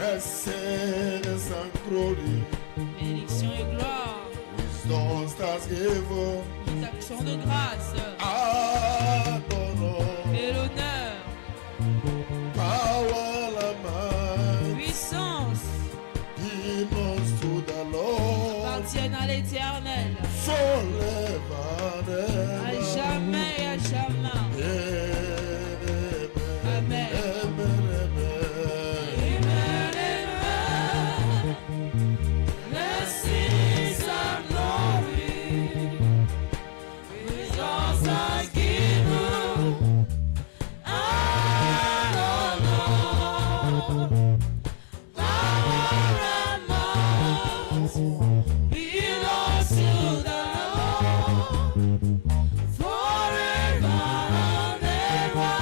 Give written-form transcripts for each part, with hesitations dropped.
Blessings and glory. Bénédiction et gloire. Wisdom, thanksgiving. Toute action de grâce. Honor. Et l'honneur. Power and might. Puissance. Belongs to the Lord. Appartiennent à l'Éternel. Forever and À ever. jamais et à jamais. Amen. Amen. Amen. Amen, amen. Blessings and glory. Wisdom, thanksgiving. Honor. Power and might belongs to the Lord. Forever and ever.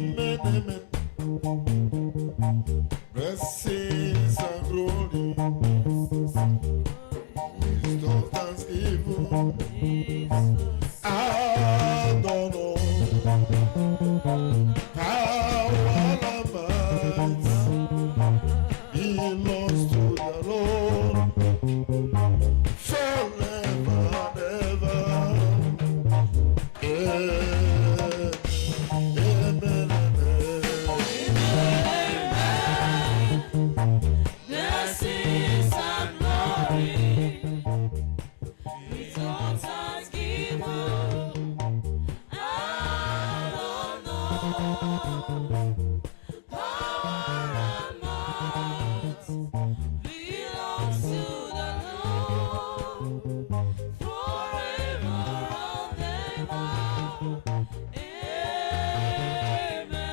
Amen, amen. Blessings and glory. Wisdom, thanksgiving. I don't know. Power and might belongs to the Lord. Forever and ever. Amen. Amen. Blessings and glory. Wisdom, thanksgiving. Power and might belongs to the Lord. Forever and ever. Amen.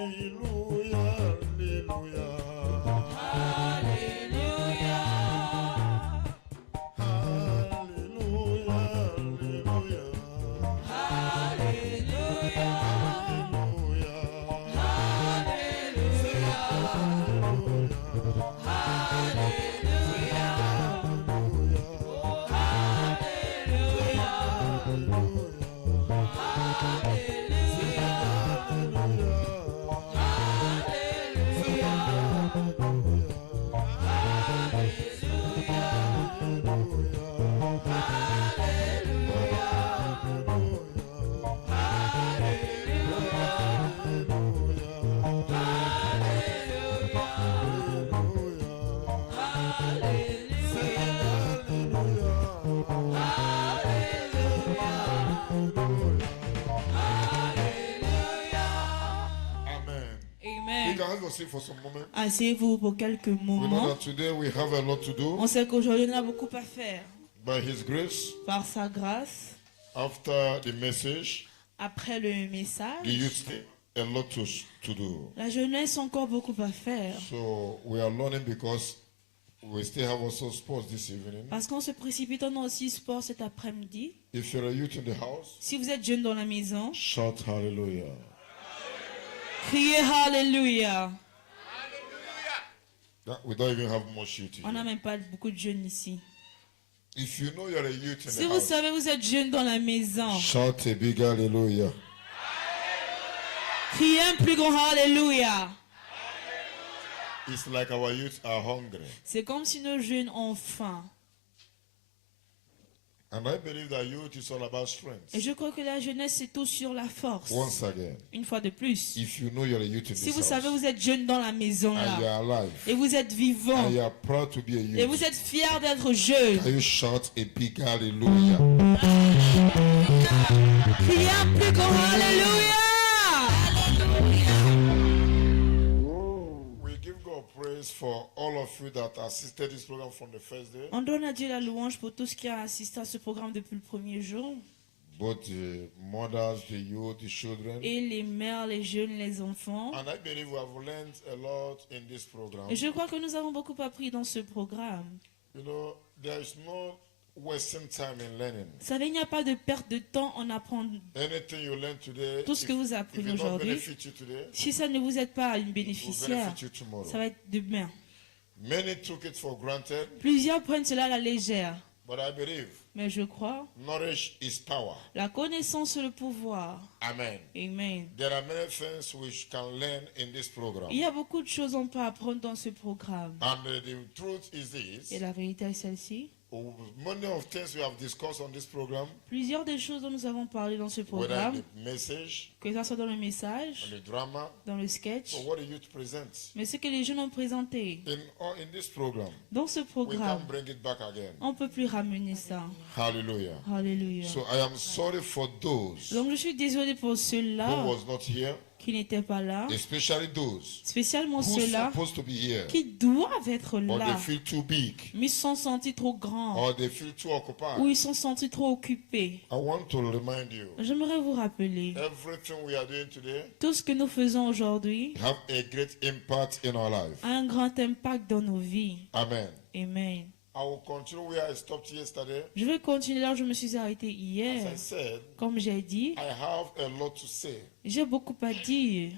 Hallelujah, hallelujah. Hallelujah. Hallelujah, hallelujah. Hallelujah. You can have a seat for some moment. Asseyez-vous pour quelques We know moments. that today we have a lot to do. On sait qu'aujourd'hui on a beaucoup à faire. By His grace, Par sa grâce, after the message, après le the message, youth still a lot to do. la jeunesse a encore beaucoup à faire. So we are learning because we still have also sports this evening. Parce qu'en se précipitant dans aussi sport cet après-midi, If you're a youth in the house, si vous êtes jeune dans la maison, shout hallelujah. criez Alléluia. We don't even have much youth On n'a here. même pas beaucoup de jeunes ici. If you know you're a youth in Si the vous house, savez vous êtes jeune dans la maison, shout a big hallelujah. criez un plus grand Alléluia. It's like our youth are hungry. C'est comme si nos jeunes ont faim. And I believe that youth is all about strength. Et je crois que la jeunesse, c'est tout sur la force. Once again, Une fois de plus. if you know you're a youth in Si this vous savez, house, vous êtes jeune dans la maison and là, you're alive, et vous êtes vivant, and you're proud to be a et vous youth, êtes fier d'être jeune, can you shout a big hallelujah? criez un plus grand Alléluia. We give God praise for all of you that assisted this program from the first day, On donne à Dieu la louange pour tout ce qui a assisté à ce programme depuis le premier jour. both the mothers, the youth, the children. Et les mères, les jeunes, les enfants. And I believe we have learned a lot in this program. Et je crois que nous avons beaucoup appris dans ce programme. You know, there is no wasting time in learning. Vous savez, il n'y a pas de perte de temps en apprendre Anything you learn today, tout ce que vous apprenez if it don't aujourd'hui. benefit you today, Si ça ne vous aide pas une it will bénéficiaire, benefit you tomorrow. ça va être demain. Many took it for granted, Plusieurs prennent cela à la légère. but I believe Mais je crois, knowledge is power. la connaissance est le pouvoir. Amen. Amen. There are many things we can learn in this program. Il y a beaucoup de choses qu'on peut apprendre dans ce programme. And the truth is this. Et la vérité est celle-ci. Many of things we have discussed on this program, Plusieurs des choses dont nous avons parlé dans ce whether programme, in the message, que ce soit dans le on message, the drama, dans le sketch, or what the youth presents. mais ce que les jeunes ont présenté In this program, dans ce we programme, can bring it back again. on ne peut plus ramener ça. Hallelujah. Alléluia. So I am sorry for those Donc je suis désolé pour who ceux-là was not here, qui n'étaient pas là, especially those spécialement who ceux-là supposed to be here, qui doivent être or they là, feel too big, mais ils se sont sentis trop grands, or they feel too ou occupied. ils se sont sentis trop occupés. I want to remind you, J'aimerais vous rappeler, everything we are doing today tout ce que nous faisons aujourd'hui have a great impact in our life. a un grand impact dans nos vies. Amen. Amen. I will continue where I stopped yesterday. Je vais continuer là où je me suis arrêté As hier. I said, Comme j'ai dit, I have a lot to say. j'ai beaucoup à dire.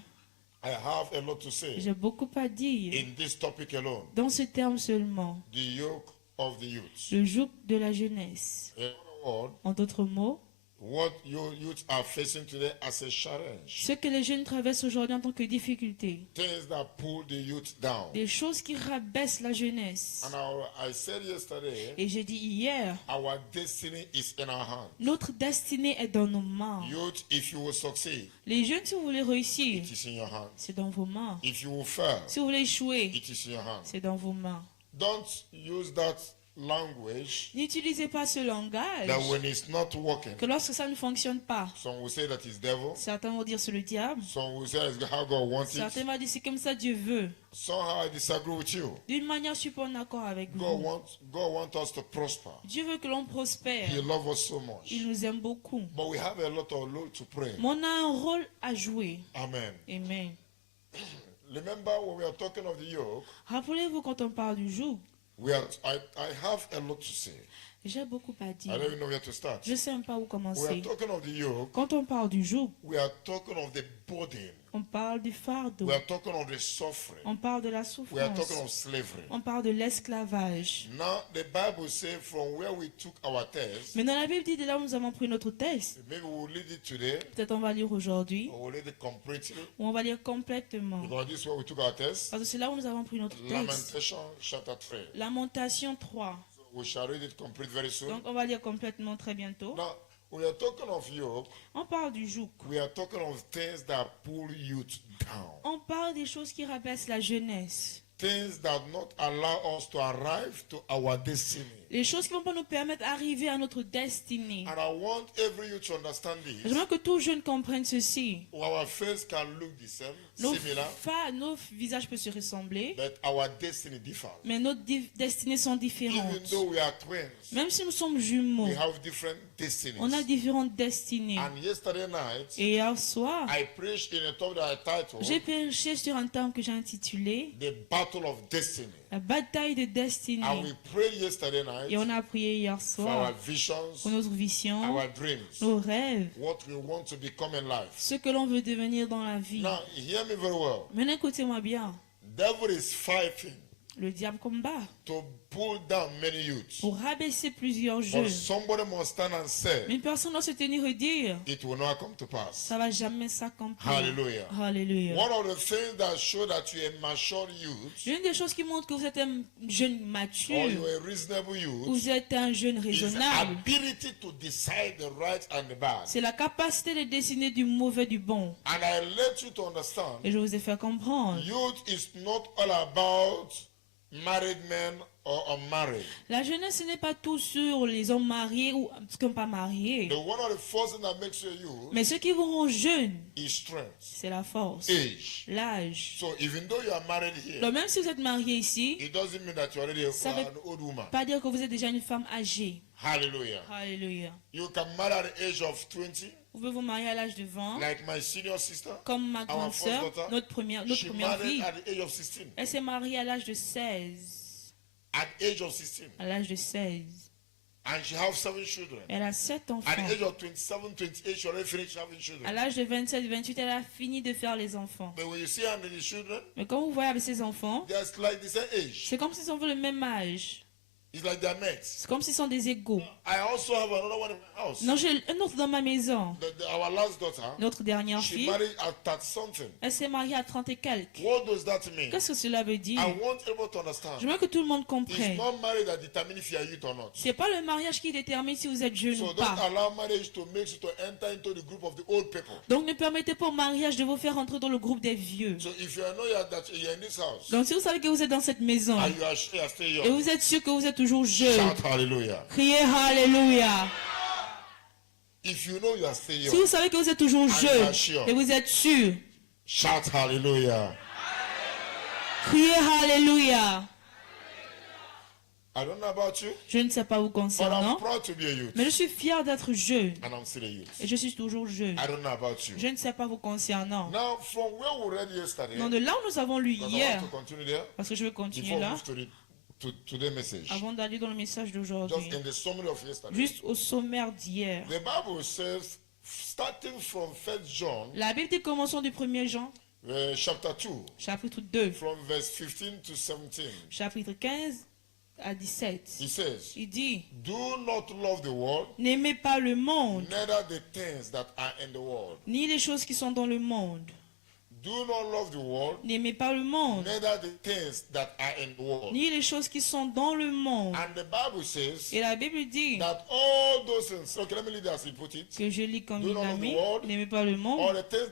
I have a lot to say J'ai beaucoup à dire. in this topic alone. Dans ce terme seulement, The yoke of the youth. le joug de la jeunesse. In other words, En d'autres mots, what your youth are facing today as a challenge. ce que les jeunes traversent aujourd'hui en tant que difficulté. Things that pull the youth down. Des choses qui rabaissent la jeunesse. And I said yesterday, Et j'ai dit hier, our destiny is in our hands. notre destinée est dans nos mains. Youth, if you will succeed, Les jeunes, si vous voulez réussir, it is in your hands. c'est dans vos mains. If you will fail, Si vous voulez échouer, it is in your hands. c'est dans vos mains. Don't use that language N'utilisez pas ce langage that when it's not working, que lorsque ça ne fonctionne pas, some will say that it's devil, certains vont dire c'est le diable, some will say it's how God wants certains it. vont dire c'est comme ça Dieu veut. Somehow I disagree with you. D'une manière, je suis pas en accord avec God vous. wants us to prosper. Dieu veut que l'on prospère. He loves us so much. Il nous aime beaucoup. But we have a lot of role to pray. Mais on a un rôle à jouer. Amen. Amen. Remember when we are talking of the yoke, Rappelez-vous quand on parle du joug, I have a lot to say. j'ai beaucoup à I dire. don't even know where to start. Je sais même pas où We are commencer. talking of the yoke. Quand on parle du joug, We are talking of the burden. on parle du fardeau. We are talking of the suffering. On parle de la We are talking souffrance. of slavery. On parle de l'esclavage. Now the Bible says from where we took our test, Mais dans la Bible dit de là où nous avons pris notre texte, maybe we will read it today peut-être on va lire aujourd'hui, or we'll read it completely. ou on va lire complètement. Because this is where we took our test. Parce que c'est là où nous avons pris notre texte. Lamentation chapter 3. Lamentation 3. We shall read it complete very soon. Donc on va lire complètement très bientôt. Now we are talking of yoke. On parle du joug. We are talking of things that pull youth down. On parle des choses qui rabaissent la jeunesse. Things that not allow us to arrive to our destiny. Les choses qui ne vont pas nous permettre d'arriver à notre destinée. And I want every youth to understand this. J'aimerais que tout jeune comprenne ceci. Our face can look the same, Nos, similar, nos visages peuvent se ressembler, but our destiny differs. mais nos destinées sont Even différentes. though we are twins, Même si nous sommes jumeaux, we have different destinies. on a différentes destinées. And yesterday night, Et hier soir, I preached in a talk that I titled j'ai prêché sur un thème que j'ai intitulé The Battle of Destiny. La bataille de And destinée. we prayed yesterday Et on night a prié hier for our soir visions, pour notre vision, our dreams, nos rêves, what we want to become in life. ce que l'on veut devenir dans la vie. Now, hear me very well. Maintenant, écoutez-moi bien. Devil is fighting Le diable combat to pull down many youths. pour rabaisser plusieurs But jeunes. somebody must stand and say, Mais une personne doit se tenir et dire, it will not come to pass. ça va jamais s'accomplir. Hallelujah. Alléluia. One of the things that show that you're a mature youth L'une des choses qui montre que vous êtes un jeune or mature, you're a reasonable ou youth vous êtes un jeune is raisonnable, ability to decide the right and the bad. c'est la capacité de décider du mauvais du bon. And I let you to understand, Et je vous ai fait comprendre. youth is not all about married men or unmarried. La jeunesse, ce n'est pas tout sur les hommes mariés ou ceux qui ne sont pas mariés. The one of the first things that makes you a youth Mais ce qui vous rend jeune, is strength, c'est la force, age. l'âge. So even though you are married here, Donc même si vous êtes marié ici, it doesn't mean that you're already Ça veut an old woman. pas dire que vous êtes déjà une femme âgée. Hallelujah. Alléluia. You can marry at the age of 20, Vous pouvez vous marier à l'âge de 20, like my senior sister. comme ma grande Our first sœur, daughter, notre première She fille. married at the age of 16. Elle s'est mariée à l'âge de 16. At age of 16. À l'âge de 16. And she has 7 children. Elle a 7 At enfants. the age of 27, 28, she already finished having À children. l'âge de 27, 28, elle a fini de faire les enfants. But when you see her and the children, Mais quand vous voyez avec ses enfants, they're like the same age. c'est comme s'ils ont le même âge. It's like they're mates. C'est comme s'ils sont des égaux. I also have another one in my house. Non, j'ai un autre dans ma maison. Our last daughter, Notre dernière she fille, married at 30 something. elle s'est mariée à 30 et quelques. What does that mean? Qu'est-ce que cela veut dire? I want everyone to Je understand. veux que tout le monde It's comprenne. not marriage that determines if you are youth or not. C'est pas le mariage qui détermine si vous êtes jeune So ou don't pas. allow marriage to make you to enter into the group of the old people. Donc ne permettez pas au mariage de vous faire entrer dans le groupe des vieux. So if you know that you're in this house Donc si vous savez que vous êtes dans cette maison and you are still et young, vous êtes sûr que vous êtes toujours jeune, shout hallelujah. criez Alléluia. If you know you are still Si young, vous savez que vous êtes toujours you jeune are sure. et vous êtes sûr, shout hallelujah. criez Alléluia. I don't know about you, Je ne sais pas vous but I'm concernant, proud to be a youth. mais je suis fier d'être jeune And I'm still a youth. et je suis toujours jeune. I don't know about you. Je ne sais pas vous concernant. Now, from where we read yesterday, Non, de là où nous avons lu because I hier, want to continue there parce que je vais continuer before we là, move to today's message. avant d'aller dans le message Just d'aujourd'hui. in the summary of yesterday. Juste au sommaire d'hier. The Bible says, starting from 1 John, La Bible dit, commençons du 1er Jean, chapter 2, chapitre 2, from verse 15 to 17, chapitre 15 à 17. he says, Il dit, do not love the world, n'aimez pas le monde, neither the things that are in the world. ni les choses qui sont dans le monde. Do not love the world, N'aimez pas le monde, neither the things that are in the world. ni les choses qui sont dans le monde. And the Bible says Et la Bible dit, that all those things, okay, let me read it as he put it, que je lis comme Do il not l'a love the mis, world, n'aimez pas le all monde, the things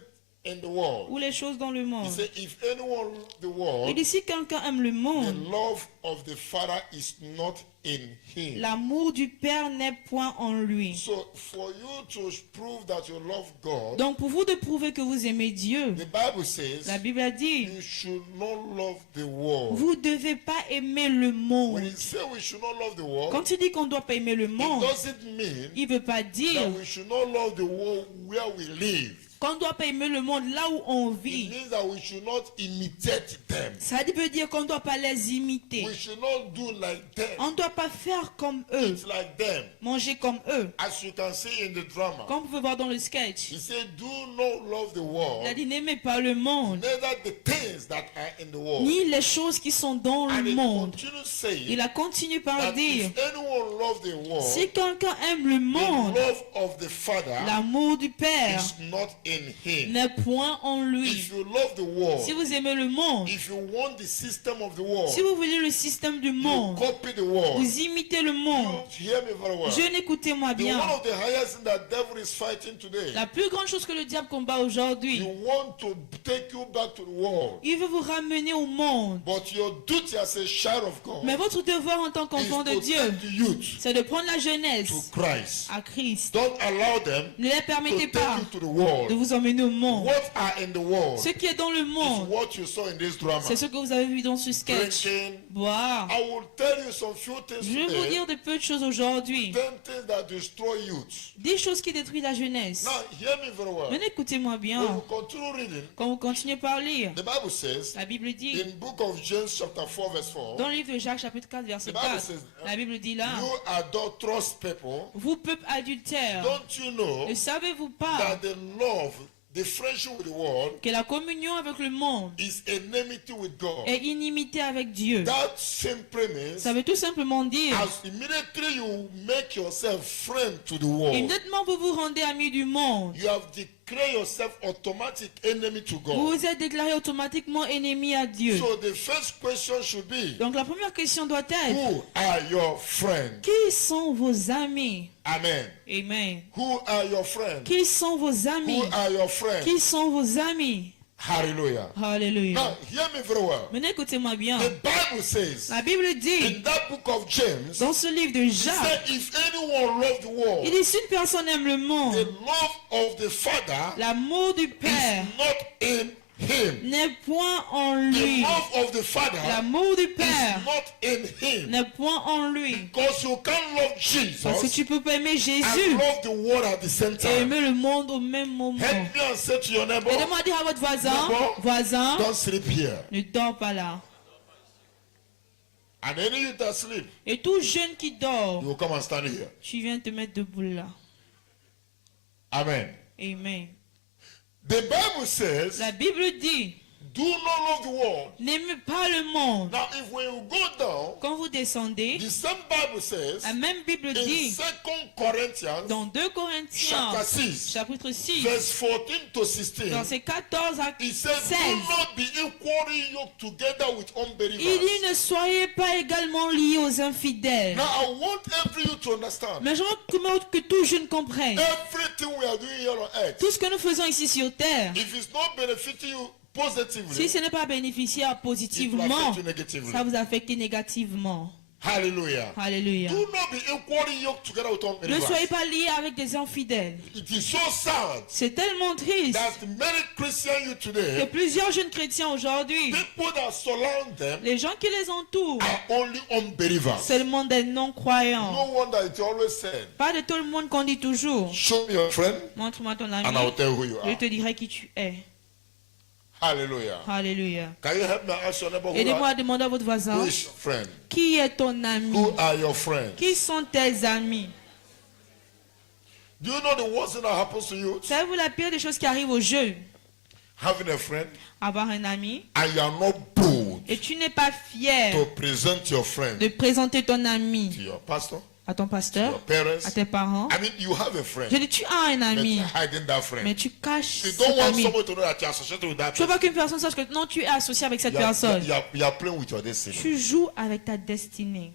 in the world. ou les choses dans le He monde. said, if anyone love the Et world, dit, si quelqu'un aime le the monde, love of the Father is not in him. l'amour du Père n'est point en lui. So for you to prove that you love God, Donc pour vous de prouver que vous aimez Dieu, the Bible says la Bible a dit, you should not love the world. vous ne devez pas aimer le When monde. he says we should not love the world, Quand il dit qu'on ne doit pas aimer le it monde, doesn't mean il ne veut pas dire that we should not love the world where we live. qu'on ne doit pas aimer le monde là où on It vit. means that we should not imitate them. Ça veut dire qu'on ne doit pas les imiter. We should not do like them. On ne doit pas faire comme eux, It's like them. manger comme eux. As you can see in the drama, Comme vous pouvez voir dans le sketch, he said, do not love the il world, a dit n'aimez pas le monde, neither the things that are in the world. ni les choses qui sont dans And le he monde. continues saying Il a continué par that dire, if anyone loves the world, si quelqu'un aime le the monde, love of the Father l'amour du Père is not in him. n'est point en lui. If you love the world, Si vous aimez le monde, if you want the system of the world, si vous voulez le système du you monde, copy the world. vous imitez le monde. You hear me very well. Jeune, écoutez-moi The bien. one of the highest thing that devil is fighting today, La plus grande chose que le diable combat aujourd'hui, you want to take you back to the world. il veut vous ramener au monde. But your duty as a child of God Mais votre devoir en tant is qu'enfant de to Dieu, take the youth c'est de prendre la to jeunesse Christ. à Christ. Don't allow them Ne les to permettez take pas you to the de world. vous emmener au monde. What are in the world Ce qui est dans le is monde, what you saw in this drama. c'est ce que vous avez vu dans ce sketch. Drinking. Boire. I will tell you some few things Je vais vous today. dire de peu de choses aujourd'hui. 10 things that destroy youth. Des choses qui détruisent la jeunesse. Now, hear me very well. Mais écoutez-moi When bien. we continue reading, Quand vous continuez par lire, the Bible says la Bible dit, in book of James chapter 4 verse 4, dans le livre de Jacques chapitre 4 verset The Bible 4, says, la Bible dit là, you adulterous people, vous peuple adultère, don't you know ne savez-vous pas that the love, the friendship with the world que la communion avec le monde is enmity with God? est inimité avec Dieu? That simply means Ça veut tout simplement dire, as immediately you make yourself friend to the world, immédiatement vous vous rendez ami du monde, you have declared yourself automatic enemy to vous God. vous êtes déclaré automatiquement ennemi à Dieu. So the first question should be, Donc la première question doit être, who are your friends? qui sont vos amis? Amen. Amen. Who are your friends? Qui sont vos amis? Who are your friends? Qui sont vos amis? Hallelujah. Alléluia. Now, hear me very well. Maintenant écoutez-moi bien. The Bible says La Bible dit, in that book of James, dans ce livre de it Jacques, said, if anyone loves the world, il dit si une personne aime le the monde, love of the Father l'amour du Père is not in him. n'est point en The lui. love of the Father L'amour du is Père not in him. n'est point en lui. Because you can't love Parce que Jesus tu peux pas aimer and Jésus love the world at the same et time. aimer le monde au même moment. Help me and say to your neighbor, Aidez-moi à dire à votre voisin, Neighbor, voisin, don't sleep here. ne dors pas là. And any youth that sleep, Et tout jeune qui dort, you will come and stand here. tu viens te mettre debout là. Amen. Amen. The Bible says, La Bible dit, do not love the world. n'aimez pas le monde. Now, if when you go down, Quand vous descendez, the same Bible says, la même Bible in dit, 2 Corinthians, dans 2 Corinthiens, chapter 6, chapitre 6, verse 14 to 16, versets 14 à it says, 16, do not be equally yoked together with il unbelievers. dit, ne soyez pas également liés aux infidèles. Now, I want every you to understand. Mais je veux que tout jeune comprenne. Everything we are doing here on earth, Tout ce que nous faisons ici sur terre, if it's not benefiting you si positively, ce n'est pas bénéficiaire it will positivement, affect you negatively. ça vous affecte négativement. Hallelujah. Alléluia. Do not be equally yoked together with Ne soyez unbelievers. pas liés avec des infidèles. It is so sad C'est tellement triste that many Christian youth que today, plusieurs jeunes chrétiens aujourd'hui, people that surround them les gens qui les entourent, are only unbelievers. seulement des non-croyants. No wonder it's always said, Pas de tout le monde qu'on dit toujours. show me your friend Montre-moi ton and I'll ami, tell who you je are. te dirai qui tu es. Hallelujah. Alléluia. Can you help me ask your neighbor Aidez-moi à demander à votre who voisin, is your friend? qui est ton ami? Who are your friends? Qui sont tes amis? Do you know the worst thing that happens to you? Savez-vous la pire des choses qui arrivent aux jeunes? Having a friend Avoir un ami and you are not bold et tu n'es pas fier to present your friend de présenter ton ami to your pastor, à ton to pasteur, your parents. à tes parents. I mean, you have a Je friend, dis, tu as un but ami, you're hiding that friend. mais tu caches You cet don't want ami. someone to know that you're associated with that Tu veux pas person. qu'une personne sache que non, tu es associé avec cette You are, personne. you are playing with your destiny. Tu joues avec ta destinée.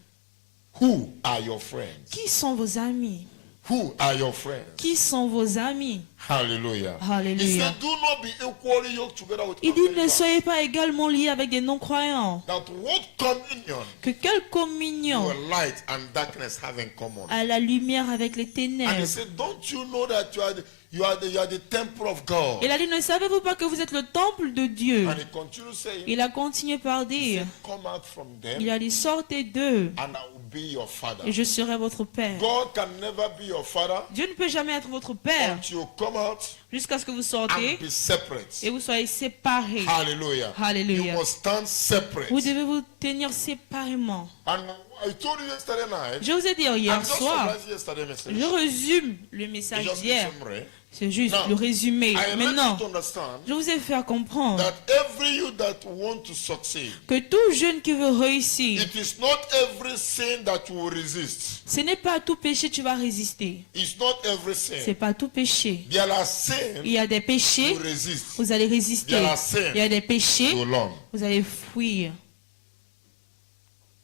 Who are your friends? Qui sont vos amis? Who are your friends? Qui sont vos amis? Hallelujah. He Alléluia. said, do not be equally yoked together with Il dit, ne unbelievers. soyez pas également liés avec des non-croyants. That what communion Que quelle communion your light and darkness have in common? à la lumière avec les And he ténèbres. said, don't you know that you are the temple of God? Il a dit, ne savez-vous pas que vous êtes le temple de Dieu? And he continued saying, Il a continué par he dire, said, come out from them il a dit, sortez d'eux and I will be your father. et je serai votre père. God can never be your father Dieu ne peut jamais être votre père until you come out jusqu'à ce que vous and sortez be separate. et vous soyez séparés. Hallelujah. Hallelujah. You must stand separate. Vous devez vous tenir séparément. And I told you yesterday night, Je vous ai dit hier I'm just soir, summarizing yesterday's message. je résume le It's message just a d'hier. summary. C'est juste Now, le résumé. I want Maintenant, you to understand je vous ai fait comprendre that every you that want to succeed, que tout jeune qui veut réussir, it is not every sin that you will resist. ce n'est pas à tout péché que tu vas résister. It's not every C'est sin. pas à tout péché. There are sins Il y a des péchés, you resist. vous allez résister. There are sins Il y a des péchés, you learn. vous allez fuir.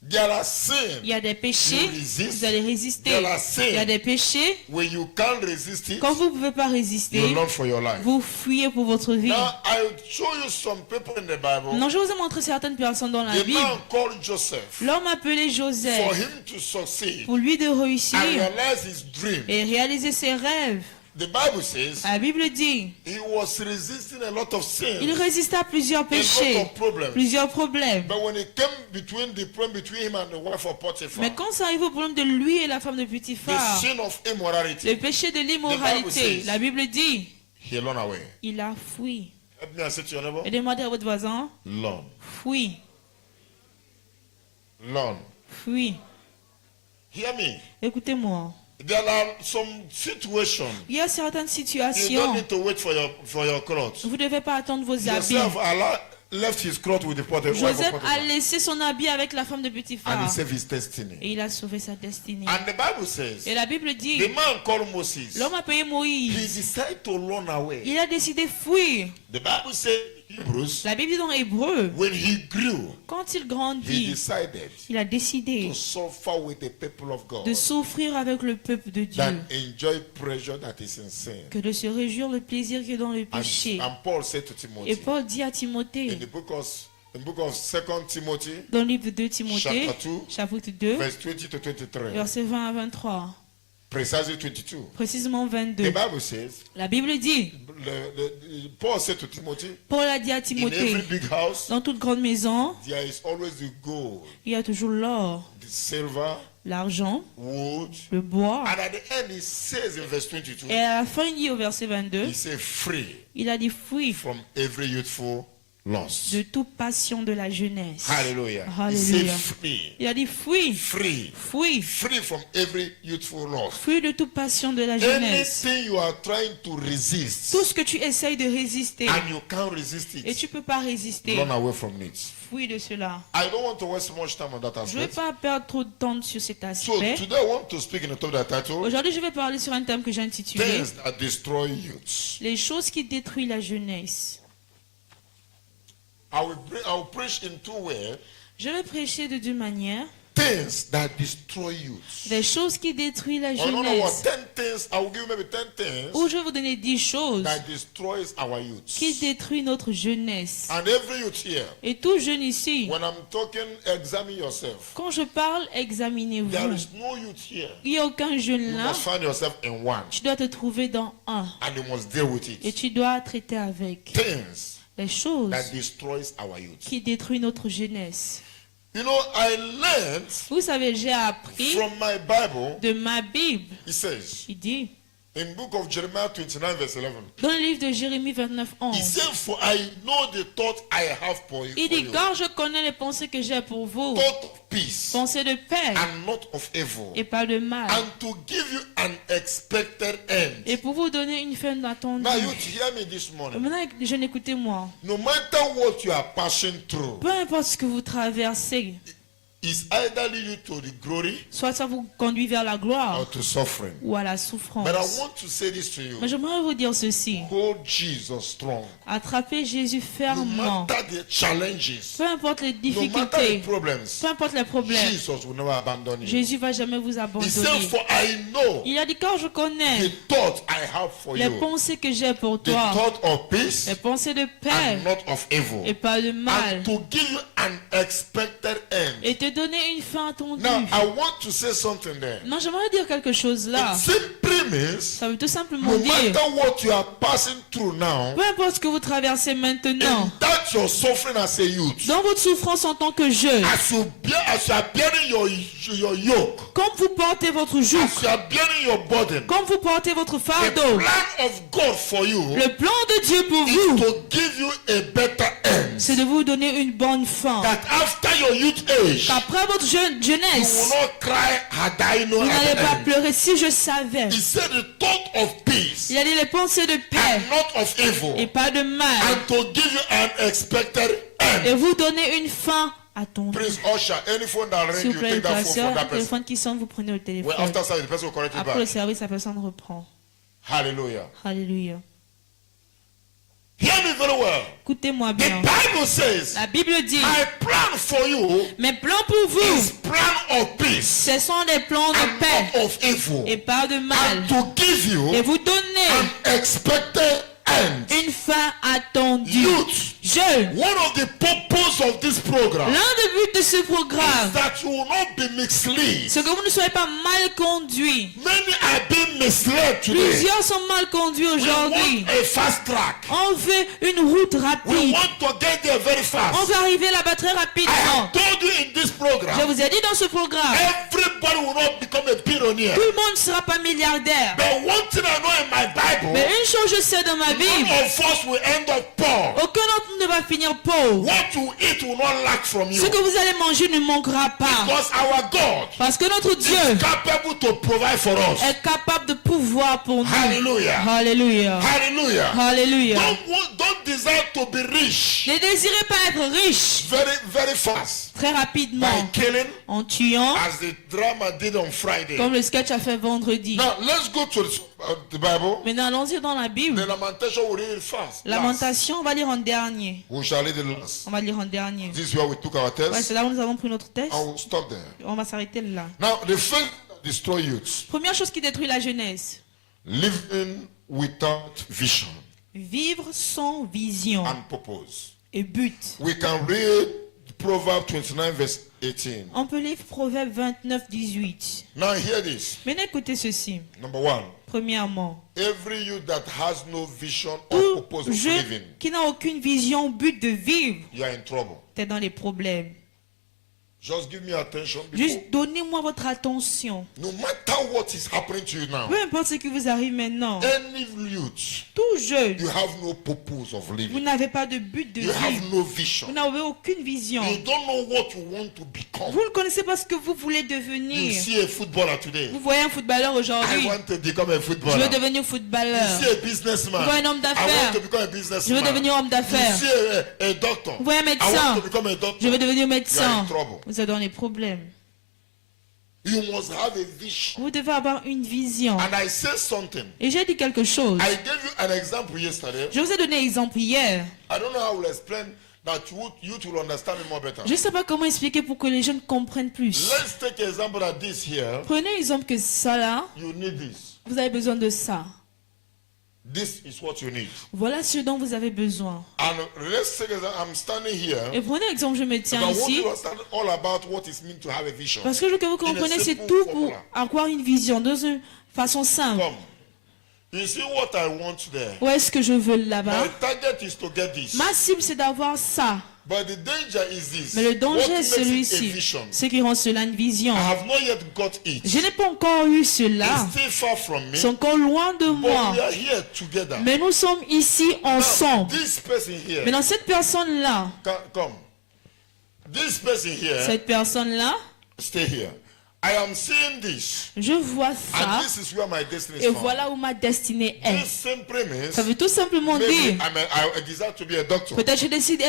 There are sins Il y a des péchés, you resist. vous allez résister. There are sins Il y a des péchés, when you can't resist it, quand vous ne pouvez pas you résister, learn for your life. vous fuyez pour votre vie. Now I will show you some people in the Bible. Non, je vous ai montré certaines personnes dans la The Bible. man called Joseph, L'homme appelé for Joseph, him to succeed pour lui de and réussir realize his dream. et réaliser ses rêves, The Bible says la Bible dit, he was resisting a lot of il sins, résista à plusieurs a péchés, lot of problems. plusieurs problèmes. But when it came between the problem between him and the wife of Potiphar, Mais quand ça arrive au problème de lui et la femme de the Potiphar, sin of immorality, le péché de l'immoralité, la Bible dit, he ran away. il a fui. Help me and say to your neighbor, Et demandez à votre voisin, Lord, fui, Lord. fui. Hear me. Écoutez-moi. There are some situations Il y a certaines you don't situations, need to wait for your clothes. vous ne devez pas attendre vos habits. Joseph left his cloth with the wife of Joseph a Potiphar, laissé son habit avec la femme de and he Potiphar saved his destiny. et il a sauvé sa destinée. And the Bible says, Et la Bible dit, the man called Moses, l'homme appelé he Moïse, decided to run away. il a décidé de fuir. The Bible says in Hebrews, La Bible dit dans Hébreu, when he grew, quand il he grandit, decided il a décidé to suffer with the people of God de souffrir avec le peuple de Dieu, than enjoy pleasure that is in sin. que de se réjouir le plaisir qui est dans le péché. And Paul said to Et Timothy, Paul dit à in Timothée, the book of 2 Timothy, dans le livre de Timothée, chapter 2, chapitre 2, verse 20 to 23, versets 20 à 23, precisely 22. précisément The 22. Bible says, La Bible dit, Paul said to Timothy, Paul a dit à in Timothée, every big house, dans toute grande maison, there is always the gold, il y a toujours l'or, the silver, l'argent, wood. le bois. And at the end, he says in verse 22, Et à la fin, il dit au verset 22, he says, free il a dit, fuis from every youthful lust. de toute passion de la jeunesse. Hallelujah. He Hallelujah. said free. Il a dit fuis, Free. fuis, Free from every youthful lust. fuis de toute passion de la jeunesse. Anything you are trying to resist Tout ce que tu essayes de résister and you can't resist et it, tu peux pas résister, run away from it. fuis de cela. I don't want to waste much time on that Je ne vais aspect. pas perdre trop de temps sur cet So aspect. today I want to speak in the top of the title, Aujourd'hui, je vais parler sur un thème que j'ai intitulé things that destroy youths. Les choses qui détruisent la jeunesse. I will preach in two ways. Je vais prêcher de deux manières. Things that destroy youths. Des choses qui détruisent la Or in other words, jeunesse. 10 things, I will give you maybe 10 things Ou je vais vous donner 10 choses that destroys our youths. qui détruisent notre jeunesse. And every youth here, Et tout jeune ici, when I'm talking, examine yourself. quand je parle, There examinez-vous. is no youth here. Il n'y a aucun jeune You là. must find yourself in one. Tu dois te trouver dans un. And you must deal with Et it. tu dois traiter avec Things les choses that destroys our youth. qui détruisent notre jeunesse. You know, I learned Vous savez, j'ai appris from my Bible, de ma Bible. it says, Il dit, in book of Jeremiah 29 verse 11, dans le livre de Jérémie 29, he 11, said, for I know the thought I have for you. il dit, car je connais les pensées que j'ai pour vous, Thought of peace pensées de paix and not of evil. et pas de mal, And to give you an expected end. et pour vous donner une fin d'attente. Now you hear me this morning. Maintenant, jeune, écoutez-moi. No matter what you are passing through, Peu importe ce que vous traversez, is either lead you to the glory soit ça vous conduit vers la gloire or to suffering. ou à la souffrance. But I want to say this to you. Mais j'aimerais vous dire ceci. Hold Jesus strong. Attrapez Jésus No fermement. matter the challenges, Peu importe les no matter difficultés, the problems, peu importe les problèmes, Jesus will never abandon you. Jésus va jamais vous He said, abandonner. for I know Il a dit, quand je connais the thought I have for les you, pensées que j'ai pour the toi, thought of peace les pensées de paix and not of evil, et pas de mal, and to give you an expected end. et te donner une fin attendue. Now, I want to say something there. Non, j'aimerais dire quelque chose là. It simply means, Ça veut tout simplement no dire, matter what you are passing through now, peu importe ce que vous traversez maintenant, and that you're suffering as a youth, dans votre souffrance en tant que jeune, as you are bearing your yoke, comme vous portez votre joug, as you are bearing your burden, comme vous portez votre the fardeau, plan of God for you le plan de Dieu pour is vous, to give you a better end. c'est de vous donner une bonne fin. That after your youth age, Qu'après votre you will jeunesse, not cry, had I known vous at n'allez the pas end. pleurer si je savais. He said the thought of peace Il a dit les pensées de paix and not of et evil, pas de mal, and to give you an expected end. et vous donner une fin attendue. Please, usher, any phone that rings, S'il you vous plaît, take that phone pasteur, from that le person. téléphone qui sonne, vous prenez le Well, téléphone. after service, the person will correct you Après le back. service, la personne reprend. Hallelujah. Alléluia. Hear me very well. Écoutez-moi The bien. Bible says, La Bible dit, my plan for you mes plans pour vous, is plan of peace ce sont des plans de and paix not of evil, et pas de mal. and to give you Et vous donner an expected end. une fin attendue. Youth, Jeune, one of the purpose of this program l'un des buts de ce is programme, that you will not be misled. c'est que vous ne soyez pas mal conduits. Many are being misled today. Plusieurs sont mal conduits We aujourd'hui. want a fast track. On veut une route We rapide. want to get there very On fast. veut arriver là-bas très I rapidement. have told you in this Je program, vous ai dit dans ce programme, everybody will not become a billionaire. tout le monde ne sera pas milliardaire. But one thing I know in my Bible, Mais une chose je sais dans ma none Bible, of us will end up poor. aucun d'entre nous ne va finir pauvre. What you eat will not lack from you. Ce que vous allez manger ne manquera pas. Because our God Parce que notre Dieu is capable to provide for us. est capable de pouvoir pour nous. Hallelujah. Alléluia. Hallelujah. Alléluia. Don't desire to be rich Ne désirez pas être riche very fast très rapidement by killing, en tuant, as the drama did on Friday. comme le sketch a fait vendredi. Now let's go to the Bible. Maintenant, allons-y dans la The Bible. lamentation we read it fast. Last. Lamentation, on va lire en dernier. We shall read it last. On va lire en dernier. This is where we took our Ouais, test. c'est là où nous avons pris notre test. I will stop there. On va s'arrêter là. Now, the first that destroy youth, Première chose qui détruit la jeunesse. living without vision Vivre sans vision and purpose. et but. We can read Proverbs 29 verse 18. On peut lire Proverbe 29, 18. Now hear this. Maintenant, écoutez ceci. Number one, Premièrement, every youth that has no vision or tout purpose of jeune living, qui n'a aucune vision, but de vivre, you are in trouble. t'es dans les problèmes. Just give me attention. Before. Juste donnez-moi votre attention. No matter what is happening to you now, Peu importe ce qui vous arrive maintenant. any youth, Tout jeune, you have no purpose of vous living. n'avez pas de but de You have vie. no Vous vision. n'avez aucune vision. You don't know what you want to become. Vous ne connaissez pas ce que vous voulez You devenir. see a footballer today. Vous voyez un footballeur I aujourd'hui. want to become a Je veux footballer. devenir You footballeur. see a businessman. Vous voyez un homme I d'affaires. want to become a Je veux businessman. devenir homme You d'affaires. see a doctor. Vous voyez un I want médecin. to become a doctor. Je veux devenir You are médecin. in trouble. Vous êtes dans les problèmes. You must have a vision. Vous devez avoir une vision. And I say something. Et j'ai dit quelque chose. I gave you an example yesterday. Je vous ai donné un exemple hier. I don't know how I will explain that you will understand it more better. Je ne sais pas comment expliquer pour que les jeunes comprennent plus. Let's take an example that this here. Prenez l'exemple que ça là, You need this. vous avez besoin de ça. This is what you need. Voilà ce dont vous avez besoin. And let's take an example. I'm standing here. Et prenez l'exemple, je me But I tiens want ici. you to understand all about what it means to have a vision. Parce que je veux que vous compreniez, c'est tout pour avoir une vision, dans une façon simple. Come. You see what I want there. Où est-ce que je veux là-bas? My target is to get this. Ma cible, c'est d'avoir ça. But the danger is this. Mais le What danger est makes it a celui-ci. vision? Ce qui rend cela une vision. I have not yet got it. Je n'ai pas encore eu cela. It's still far from me. Ils sont encore loin de But moi. we are here together. Mais nous sommes ici Now, ensemble. this person here. Mais dans cette personne-là, Come. This person here. cette personne-là, Stay here. I am seeing this. je vois And ça. this is where my destiny is Et found. voilà où ma destinée est. This simply means Ça veut tout simplement maybe dire, I desire to be a doctor. peut-être je décide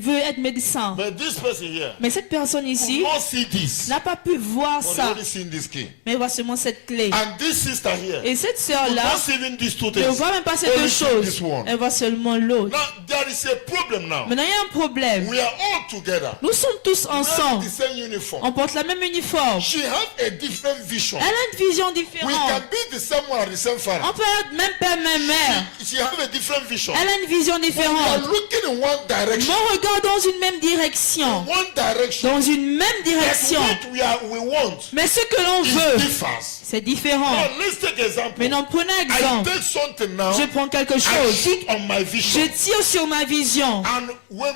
veux être médecin. But this person here Mais cette personne could ici not see this. n'a pas pu voir But ça. only seen this key. Mais voit seulement cette clé. And this sister here Et cette could sœur-là not see even these two ne things. voit même pas ces Only deux see choses. this one. Elle voit seulement l'autre. Now there is a problem now. Maintenant, il y a un problème. We are all together. Nous sommes tous We have ensemble. the same uniform. On porte la même uniforme. She has a different vision. Elle a une vision We can différente. be the same one at the same father. On peut être même père, même mère. She has a different vision. Elle a une vision We are différente. looking in one direction. Mon regard dans une même direction. One direction. Dans une même But direction. what we want Mais ce que l'on is veut, differs. c'est différent. Now let's take example. Maintenant, prenez un I exemple. take something now. Je prends quelque I chose. shoot on my Je vision. tire sur ma vision. And when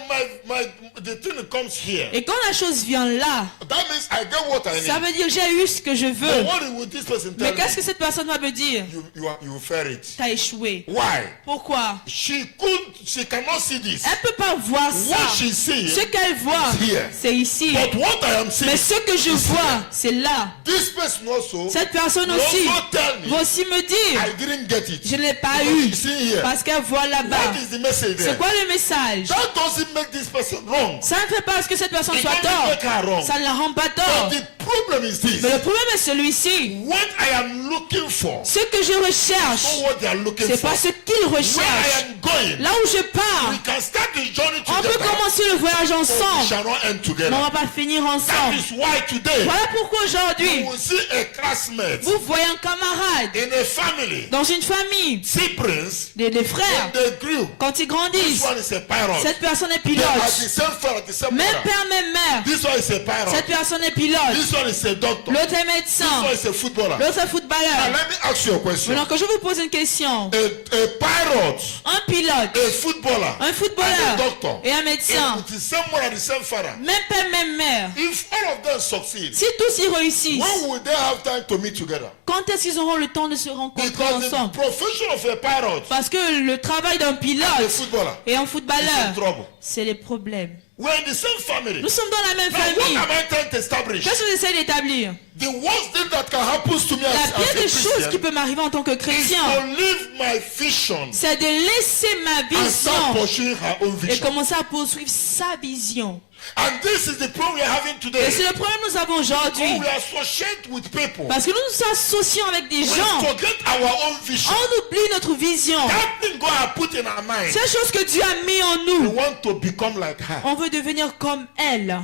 the thing comes here, Et quand la chose vient là, that means I get what I ça need. veut dire j'ai eu ce que je But veux. what would this person Mais tell qu'est-ce que me? cette personne va me dire? You fair it. T'as échoué. Why? Pourquoi? She cannot see this. Elle peut pas voir ça. What she sees, Ce qu'elle voit, is here. c'est ici. but what I am seeing, Mais ce que je vois, c'est là. this person also Cette personne will aussi also tell va me aussi me dire, I didn't get it. je ne l'ai pas Because eu. you see here, Parce qu'elle voit là-bas. what is the message there? C'est quoi le message? That doesn't make this person wrong. Ça ne fait pas ce que cette personne It soit doesn't tort. make her wrong. Ça ne la rend pas But tort. the problem is this. Mais le problème est celui-ci. What I am looking for, Ce que je not recherche, what they are looking c'est for. pas ce qu'ils Where I recherchent. am going, Là où je pars, we can start the journey on peut together, commencer le voyage but we ensemble, shall not end mais together. on va pas finir That ensemble. is why today Voilà pourquoi you aujourd'hui, will see a classmate vous voyez un camarade in a family, dans une famille, siblings, des frères, when they grew. quand ils This grandissent, one is a pirate. cette personne est They are the pilote. same father, the same Même mother. père, même mère, This one is a cette pirate. personne est pilote. This one is a doctor. L'autre est This médecin, one is a footballer. l'autre est Now footballeur. let me ask you a question. Maintenant que je vous pose une question, A pirate, un pilote, a footballer, un and a footballeur doctor, et un médecin, with the same mother, the same father. même père, même mère, If all of them succeed, si tous y réussissent, when will they have time to meet together? quand est-ce qu'ils auront le temps de se rencontrer Because the ensemble? profession of a pirate Parce que le travail d'un and a pilote footballer et un is in footballeur, trouble. c'est les problèmes. We're in the same family. Nous sommes dans la même Now, what famille. am I trying to establish? Qu'est-ce que j'essaie d'établir? The worst thing that can happen to me La as pire a des choses qui Christian peut m'arriver en tant que is chrétien, to leave my vision c'est de laisser ma and start vision pursuing her own et vision. commencer à poursuivre sa vision. And this is the problem we are having Et today. c'est le problème que nous avons Oh, aujourd'hui. we associate with people. Parce que nous nous associons avec des We gens. forget our own vision. On oublie notre vision. That thing God has put in our mind. Ces choses que Dieu a mis en We nous, want to become like her. on veut devenir comme elle.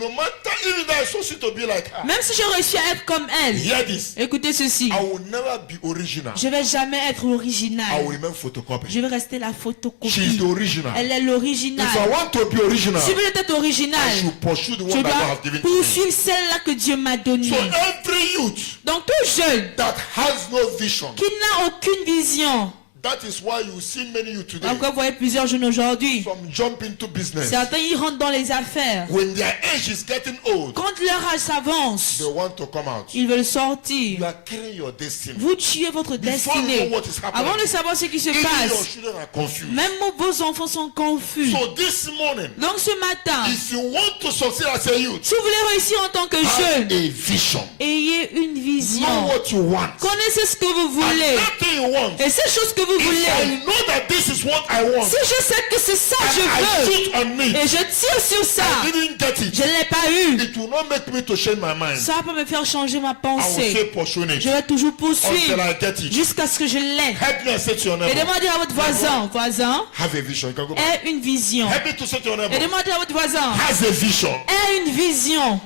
No matter even though I associate to be like her. Même si je réussis à être comme elle, Hear this. écoutez ceci. I will never be original. Je vais jamais être I will original. remain photocopy. Je vais rester la She is photocopie. the original. Elle est If I l'original. want to be original, Si vous voulez être I original, should pursue the je one that God dois has given to me. poursuivre celle-là que Dieu m'a donnée. So every youth Donc tout jeune that has no vision qui n'a aucune vision That is why you see many youth today. Encore, vous voyez plusieurs jeunes aujourd'hui. Some jump into business. Certains, ils rentrent dans les affaires. When their age is getting old, Quand leur âge s'avance, they want to come out. ils veulent You sortir. are killing your destiny. Vous tuez votre Before you destinée. know what is happening, Avant de savoir ce qui se even your passe, children are confused. même vos enfants sont confus. So this morning, Donc ce matin, if you want to succeed as a youth, si vous voulez réussir en tant que have jeune, a vision. ayez une Know vision. what you want. Connaissez ce que vous And voulez. that thing you want, Et ces choses que vous if voulez, I know that this is what I want, si je sais que c'est ça que and je I veux, sit on it, et je tire sur ça, I didn't get it, je ne l'ai pas eu, it will not make me to change my mind. ça va pas me faire changer ma I will pensée. say pursuing it Je vais toujours until poursuivre I get it. jusqu'à ce que je l'ai. Help me and say to your Et neighbor, demandez à votre voisin, have a vision. You can go back. aie une vision. Help me to say to your Et neighbor, demandez à votre voisin, has a vision. aie une vision.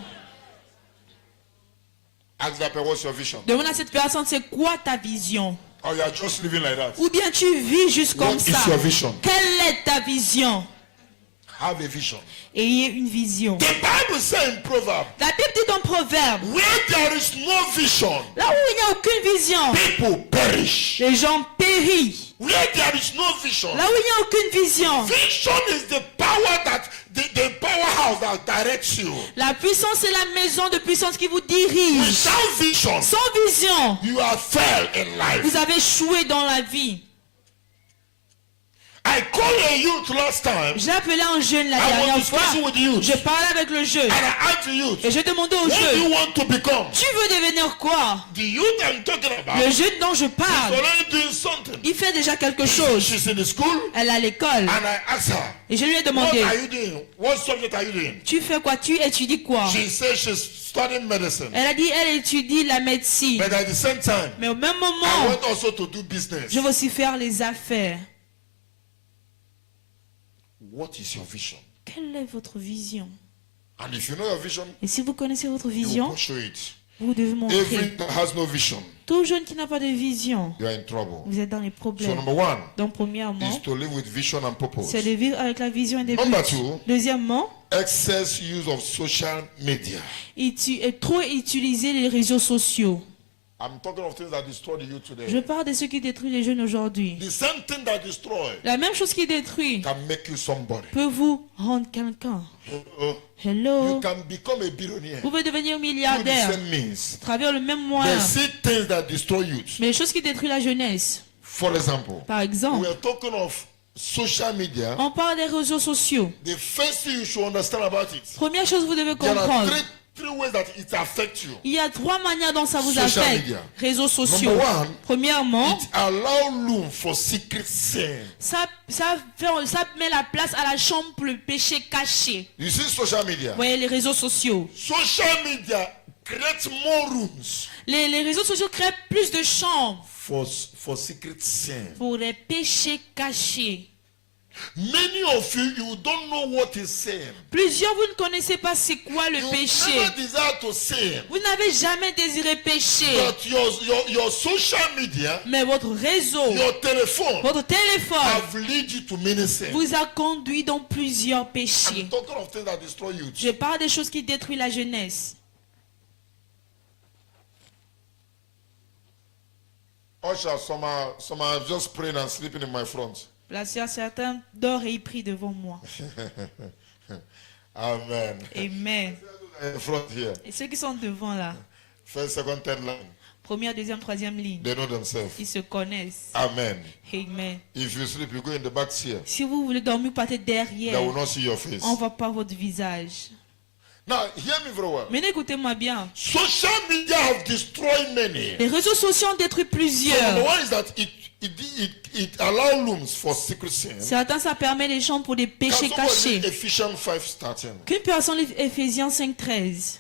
Ask that person, what's your vision? Demande à cette personne, c'est quoi ta vision? Or you are just living like that. Ou bien tu vis juste comme What ça. is your vision? Quelle est ta vision? Have a vision. Ayez une vision. The Bible says in Proverbs, La Bible dit dans Proverbe, where there is no vision, là où il n'y a aucune vision, people perish. les gens périssent. Where there is no vision, Là où il n'y a aucune vision, vision is the power that the powerhouse that directs you. la puissance c'est la maison de puissance qui vous dirige. Without vision, Sans vision, you have failed in life. vous avez échoué dans la vie. I called a youth last time. J'ai appelé un jeune la I was dernière discussing fois. with the youth. Je parlais avec le jeune. And I asked the youth, Et je demandais au what do you jeune, want to become? tu veux devenir quoi? The youth I'm talking about Le is jeune dont je parle, already doing something. il fait déjà quelque chose. She's in the school, Elle est à l'école. and I asked her, Et je lui ai what demandé, are you doing? What subject are you doing? tu fais quoi? Tu étudies quoi? She said she's studying medicine. Elle a dit, elle étudie la médecine. But at the same time, Mais au même I moment, want also to do business. je veux aussi faire les affaires. What is your vision? Quelle est votre vision? And if you know your vision, Et si vous connaissez votre you will vision, pursue it. vous devez montrer. Every that has no vision, Tout jeune qui n'a pas de vision, you are in trouble. vous êtes dans les So problèmes. number one Donc premièrement, is to live with vision and purpose. c'est de vivre avec la vision et des Number buts. two, Deuxièmement, excess use of social media. trop utiliser les réseaux sociaux. I'm talking of things that destroy the youth today. Je parle de ce qui détruit les jeunes aujourd'hui. The same thing that destroys La même chose qui détruit can make you somebody. peut vous rendre quelqu'un. You Hello. can become a billionaire Vous pouvez devenir through the milliardaire same means. à travers le même There moyen. are still things that destroy youth. Mais les choses qui détruisent la jeunesse, For example, par we exemple, are talking of social media. on parle des réseaux sociaux. The first thing you should understand about it, Première chose, vous devez there are comprendre. three ways that it affects you. Il y a trois manières dont ça vous Social affecte. media. Réseaux sociaux. Number one, Premièrement, it allows room for secret sin. ça met la place à la chambre pour le péché caché. You see social media? Vous voyez les réseaux sociaux. Social media creates more rooms Les réseaux sociaux créent plus de chambres for secret sin. pour les péchés cachés. Many of you, you don't know what is sin. Plusieurs, vous ne connaissez pas c'est quoi le You péché. never desire to sin. Vous n'avez jamais désiré pécher. But your social media, Mais votre réseau, your telephone, votre téléphone have led you to many sins. vous a conduit dans plusieurs I'm péchés. talking of things that destroy youth. Je parle des choses qui détruisent la jeunesse. Usher, some are just praying and sleeping in my front. Là, certains dorment et ils prient devant moi. Amen. Amen. In front here, Et ceux qui sont devant là, first, second, third line, première, deuxième, troisième ligne, they know themselves. ils se connaissent. Amen. Amen. If you sleep, you go in the back here. Si vous voulez dormir, partez They derrière. will not see your face. On ne voit pas votre visage. Now, hear me very well. Mais écoutez-moi bien. Social media have destroyed many. Les réseaux sociaux ont détruit So number plusieurs. one is that it allows rooms for secret sin. Certains, ça permet les chambres pour des Can péchés somebody cachés. read Ephesians 5:13. Qu'une personne lit Éphésiens 5.13.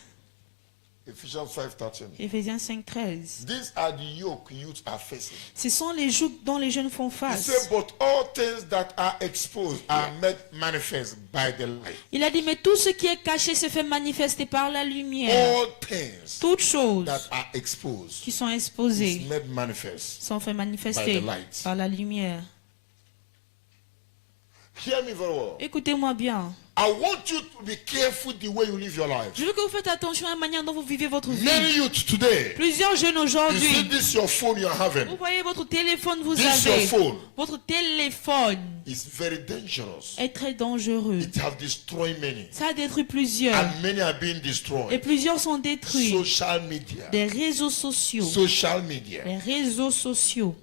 Ephesians 5:13. Éphésiens 5.13. These are the yoke youth are facing. Ce sont les jougs dont les jeunes font He face. said, but all things that are exposed are made manifest by the light. Il a dit, mais tout ce qui est caché se fait manifester par la lumière. All things Toutes choses that are exposed qui sont is exposées made manifest. sont fait By manifester the light. par la lumière. Hear me very well. Écoutez-moi bien. I want you to be careful the way you live your life. Je veux que vous faites attention à la manière dont vous vivez votre vie. Many youth today, Plusieurs jeunes you see aujourd'hui, this your phone you're having. vous voyez votre téléphone, vous This your avez. phone Votre téléphone is very dangerous. est très dangereux. It have destroyed many. Ça a détruit plusieurs. And many are being Et destroyed. plusieurs sont détruits. Social media. Des réseaux sociaux. Social media. Les réseaux sociaux.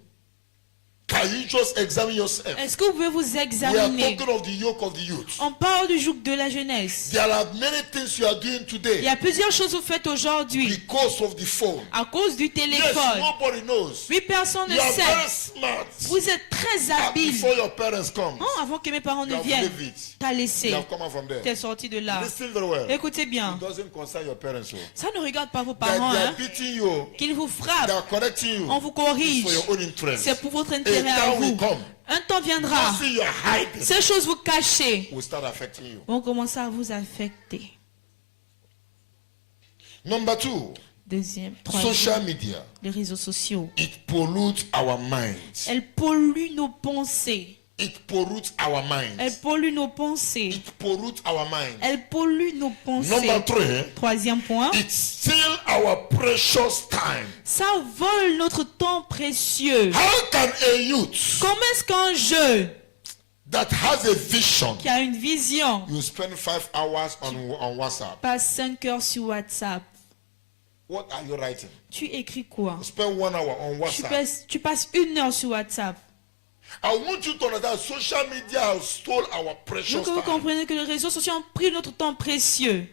Can you just examine yourself? Est-ce que vous pouvez vous We are examiner? talking of the yoke of the youth. On parle du joug de la jeunesse. There are many things you are doing Il today y a plusieurs choses que vous faites aujourd'hui because of the phone. à cause du Yes, téléphone. nobody knows. Oui, personne ne You are sait. very smart. Vous êtes très habile. Before your parents come, Oh, avant que mes parents you ne have viennent, lived it. t'as You laissé. have come out from there. T'es sorti de là. Listen very well. Écoutez It bien. doesn't concern your parents. Oh. Ça ne regarde pas vos That parents. they are Hein. beating you. Qu'ils vous They frappent. are correcting you. On vous It's corrige. for your own interest. C'est pour votre A intérêt à time will vous. come. Un temps viendra. See you are hiding. Ces choses vous cachez Will start affecting you. vont commencer à vous affecter. Number 2, Troisième, social media. les réseaux sociaux. It pollutes our minds. Elles polluent nos pensées. It pollutes our Elles minds. polluent nos pensées. It pollutes our minds. Elles polluent nos pensées. Number 3, Troisième point, it steals our precious time. ça vole notre temps précieux. How can a youth Comment est-ce qu'un jeune that has a vision, qui a une vision you spend 5 hours on WhatsApp? passe 5 heures sur WhatsApp? What are you writing? Tu écris quoi? You spend 1 hour on WhatsApp. Tu passes 1 heure sur WhatsApp. I want you to understand social media has stole our Je veux precious que vous time. compreniez que les réseaux sociaux ont pris notre temps précieux.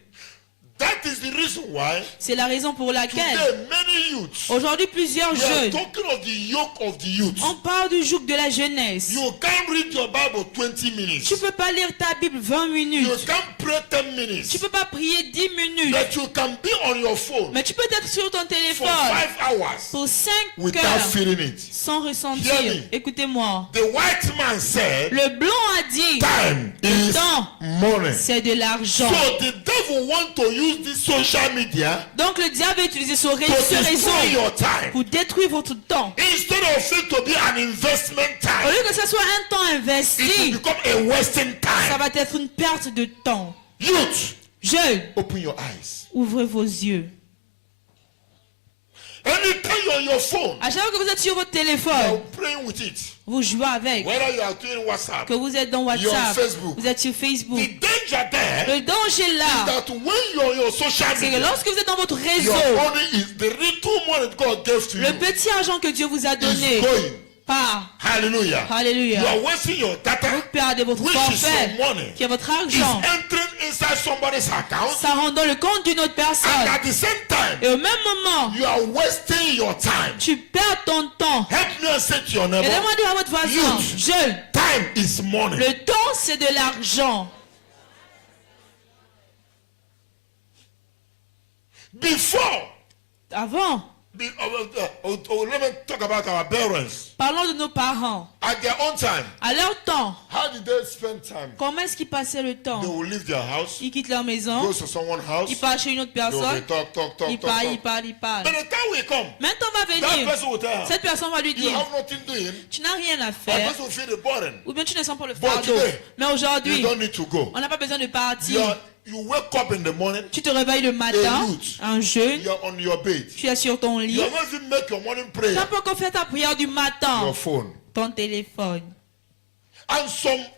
That is the reason why C'est la raison pour laquelle today many youths, aujourd'hui plusieurs we are jeunes, talking of the yoke of the youth. on parle du joug de la jeunesse. You can't read your Bible 20 minutes. Tu peux pas lire ta Bible 20 You minutes. can't pray 10 minutes. Tu peux pas prier 10 minutes. But you can be on your phone Mais tu peux être sur ton for téléphone 5 hours pour 5 without heures feeling it. sans Hear ressentir. me. Écoutez-moi. The white man said, Le blanc a dit, time is temps, money. c'est de l'argent. So the devil want to use this social media Donc le diable a utilisé ce to réseau destroy your time. pour détruire votre temps. Instead of it to be an investment Au time, lieu que ce soit un temps it will investi, become a wasting ça time. va être une perte de temps. Youth, Jeunes, open your eyes. ouvrez vos yeux. Anytime you're on your phone, À chaque fois que vous êtes sur votre you're téléphone, playing with it. vous jouez avec. Whether you are doing WhatsApp, Que vous êtes dans You're on WhatsApp, Facebook. vous êtes sur Facebook. the danger there Le danger is là, that when you're on your social c'est que media, lorsque vous êtes dans votre your réseau, money is the little money God gave to le you petit argent que Dieu vous a is donné going. part. Hallelujah. Alléluia. You are wasting your Vous data, perdez votre which is forfait, your money, qui est votre is argent. entering inside somebody's account, Ça rentre dans le compte d'une autre and personne. at the same time, Et au même moment, you are wasting your time. tu perds ton temps. Help me and say to your Et neighbor, demandez à votre voisin, Youth. jeune, time is money. le temps c'est de l'argent. Before, Avant, let me talk about our parents. parlons de nos parents. At their own time, À leur temps, how did they spend time? comment est-ce qu'ils passaient le temps? They will leave their house, Ils quittent leur maison, go to someone's house, ils partent chez une autre they will personne, be talk. ils parlent. By the time we come, Maintenant va that venir, person will tell her, cette personne va lui you dire, have nothing doing, tu n'as rien à that faire, person will feel the burden. ou bien tu ne sens pas le But fardeau. today, Mais You aujourd'hui, don't need to go. on n'a pas besoin de partir. You wake up in the morning, Tu te réveilles le matin, youth. un jeune, you're on your bed. tu es sur ton lit, You have not even make your morning tu prayer. n'as pas encore fait ta prière du matin, Your phone. ton téléphone. And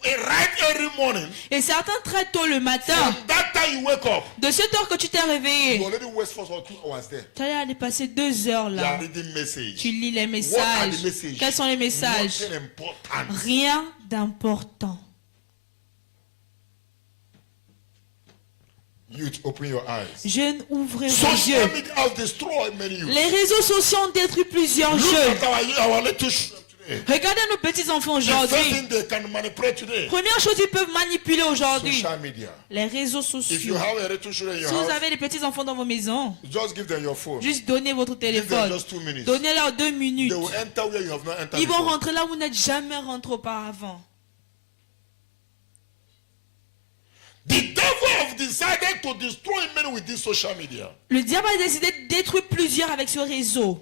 right every morning, Et certains très tôt le matin, from that time you wake up, de cette heure que tu t'es you réveillé, already waste 1 or 2 hours there. tu as allé passer 2 heures You là. are reading message. Tu lis les What are messages. the messages? Quels sont les messages? Nothing important. Rien d'important. Youth, open your eyes. Jeunes, ouvrez vos Social yeux. media has destroyed many youth. Les réseaux sociaux ont détruit plusieurs Look jeunes. at our little children today. Regardez nos petits-enfants The first aujourd'hui. thing they can manipulate today, Première chose qu'ils peuvent manipuler aujourd'hui, social media. les réseaux If you sociaux. have a little children in your Si vous house, avez des petits-enfants dans vos maisons, just give them your phone. juste donnez votre Give them téléphone. just 2 minutes. Donnez-leur 2 minutes. They will enter where you have not entered Ils vont before. rentrer là où vous n'êtes jamais rentré auparavant. The devil have decided to destroy many with this social media. Le diable a décidé de détruire plusieurs avec ce réseau.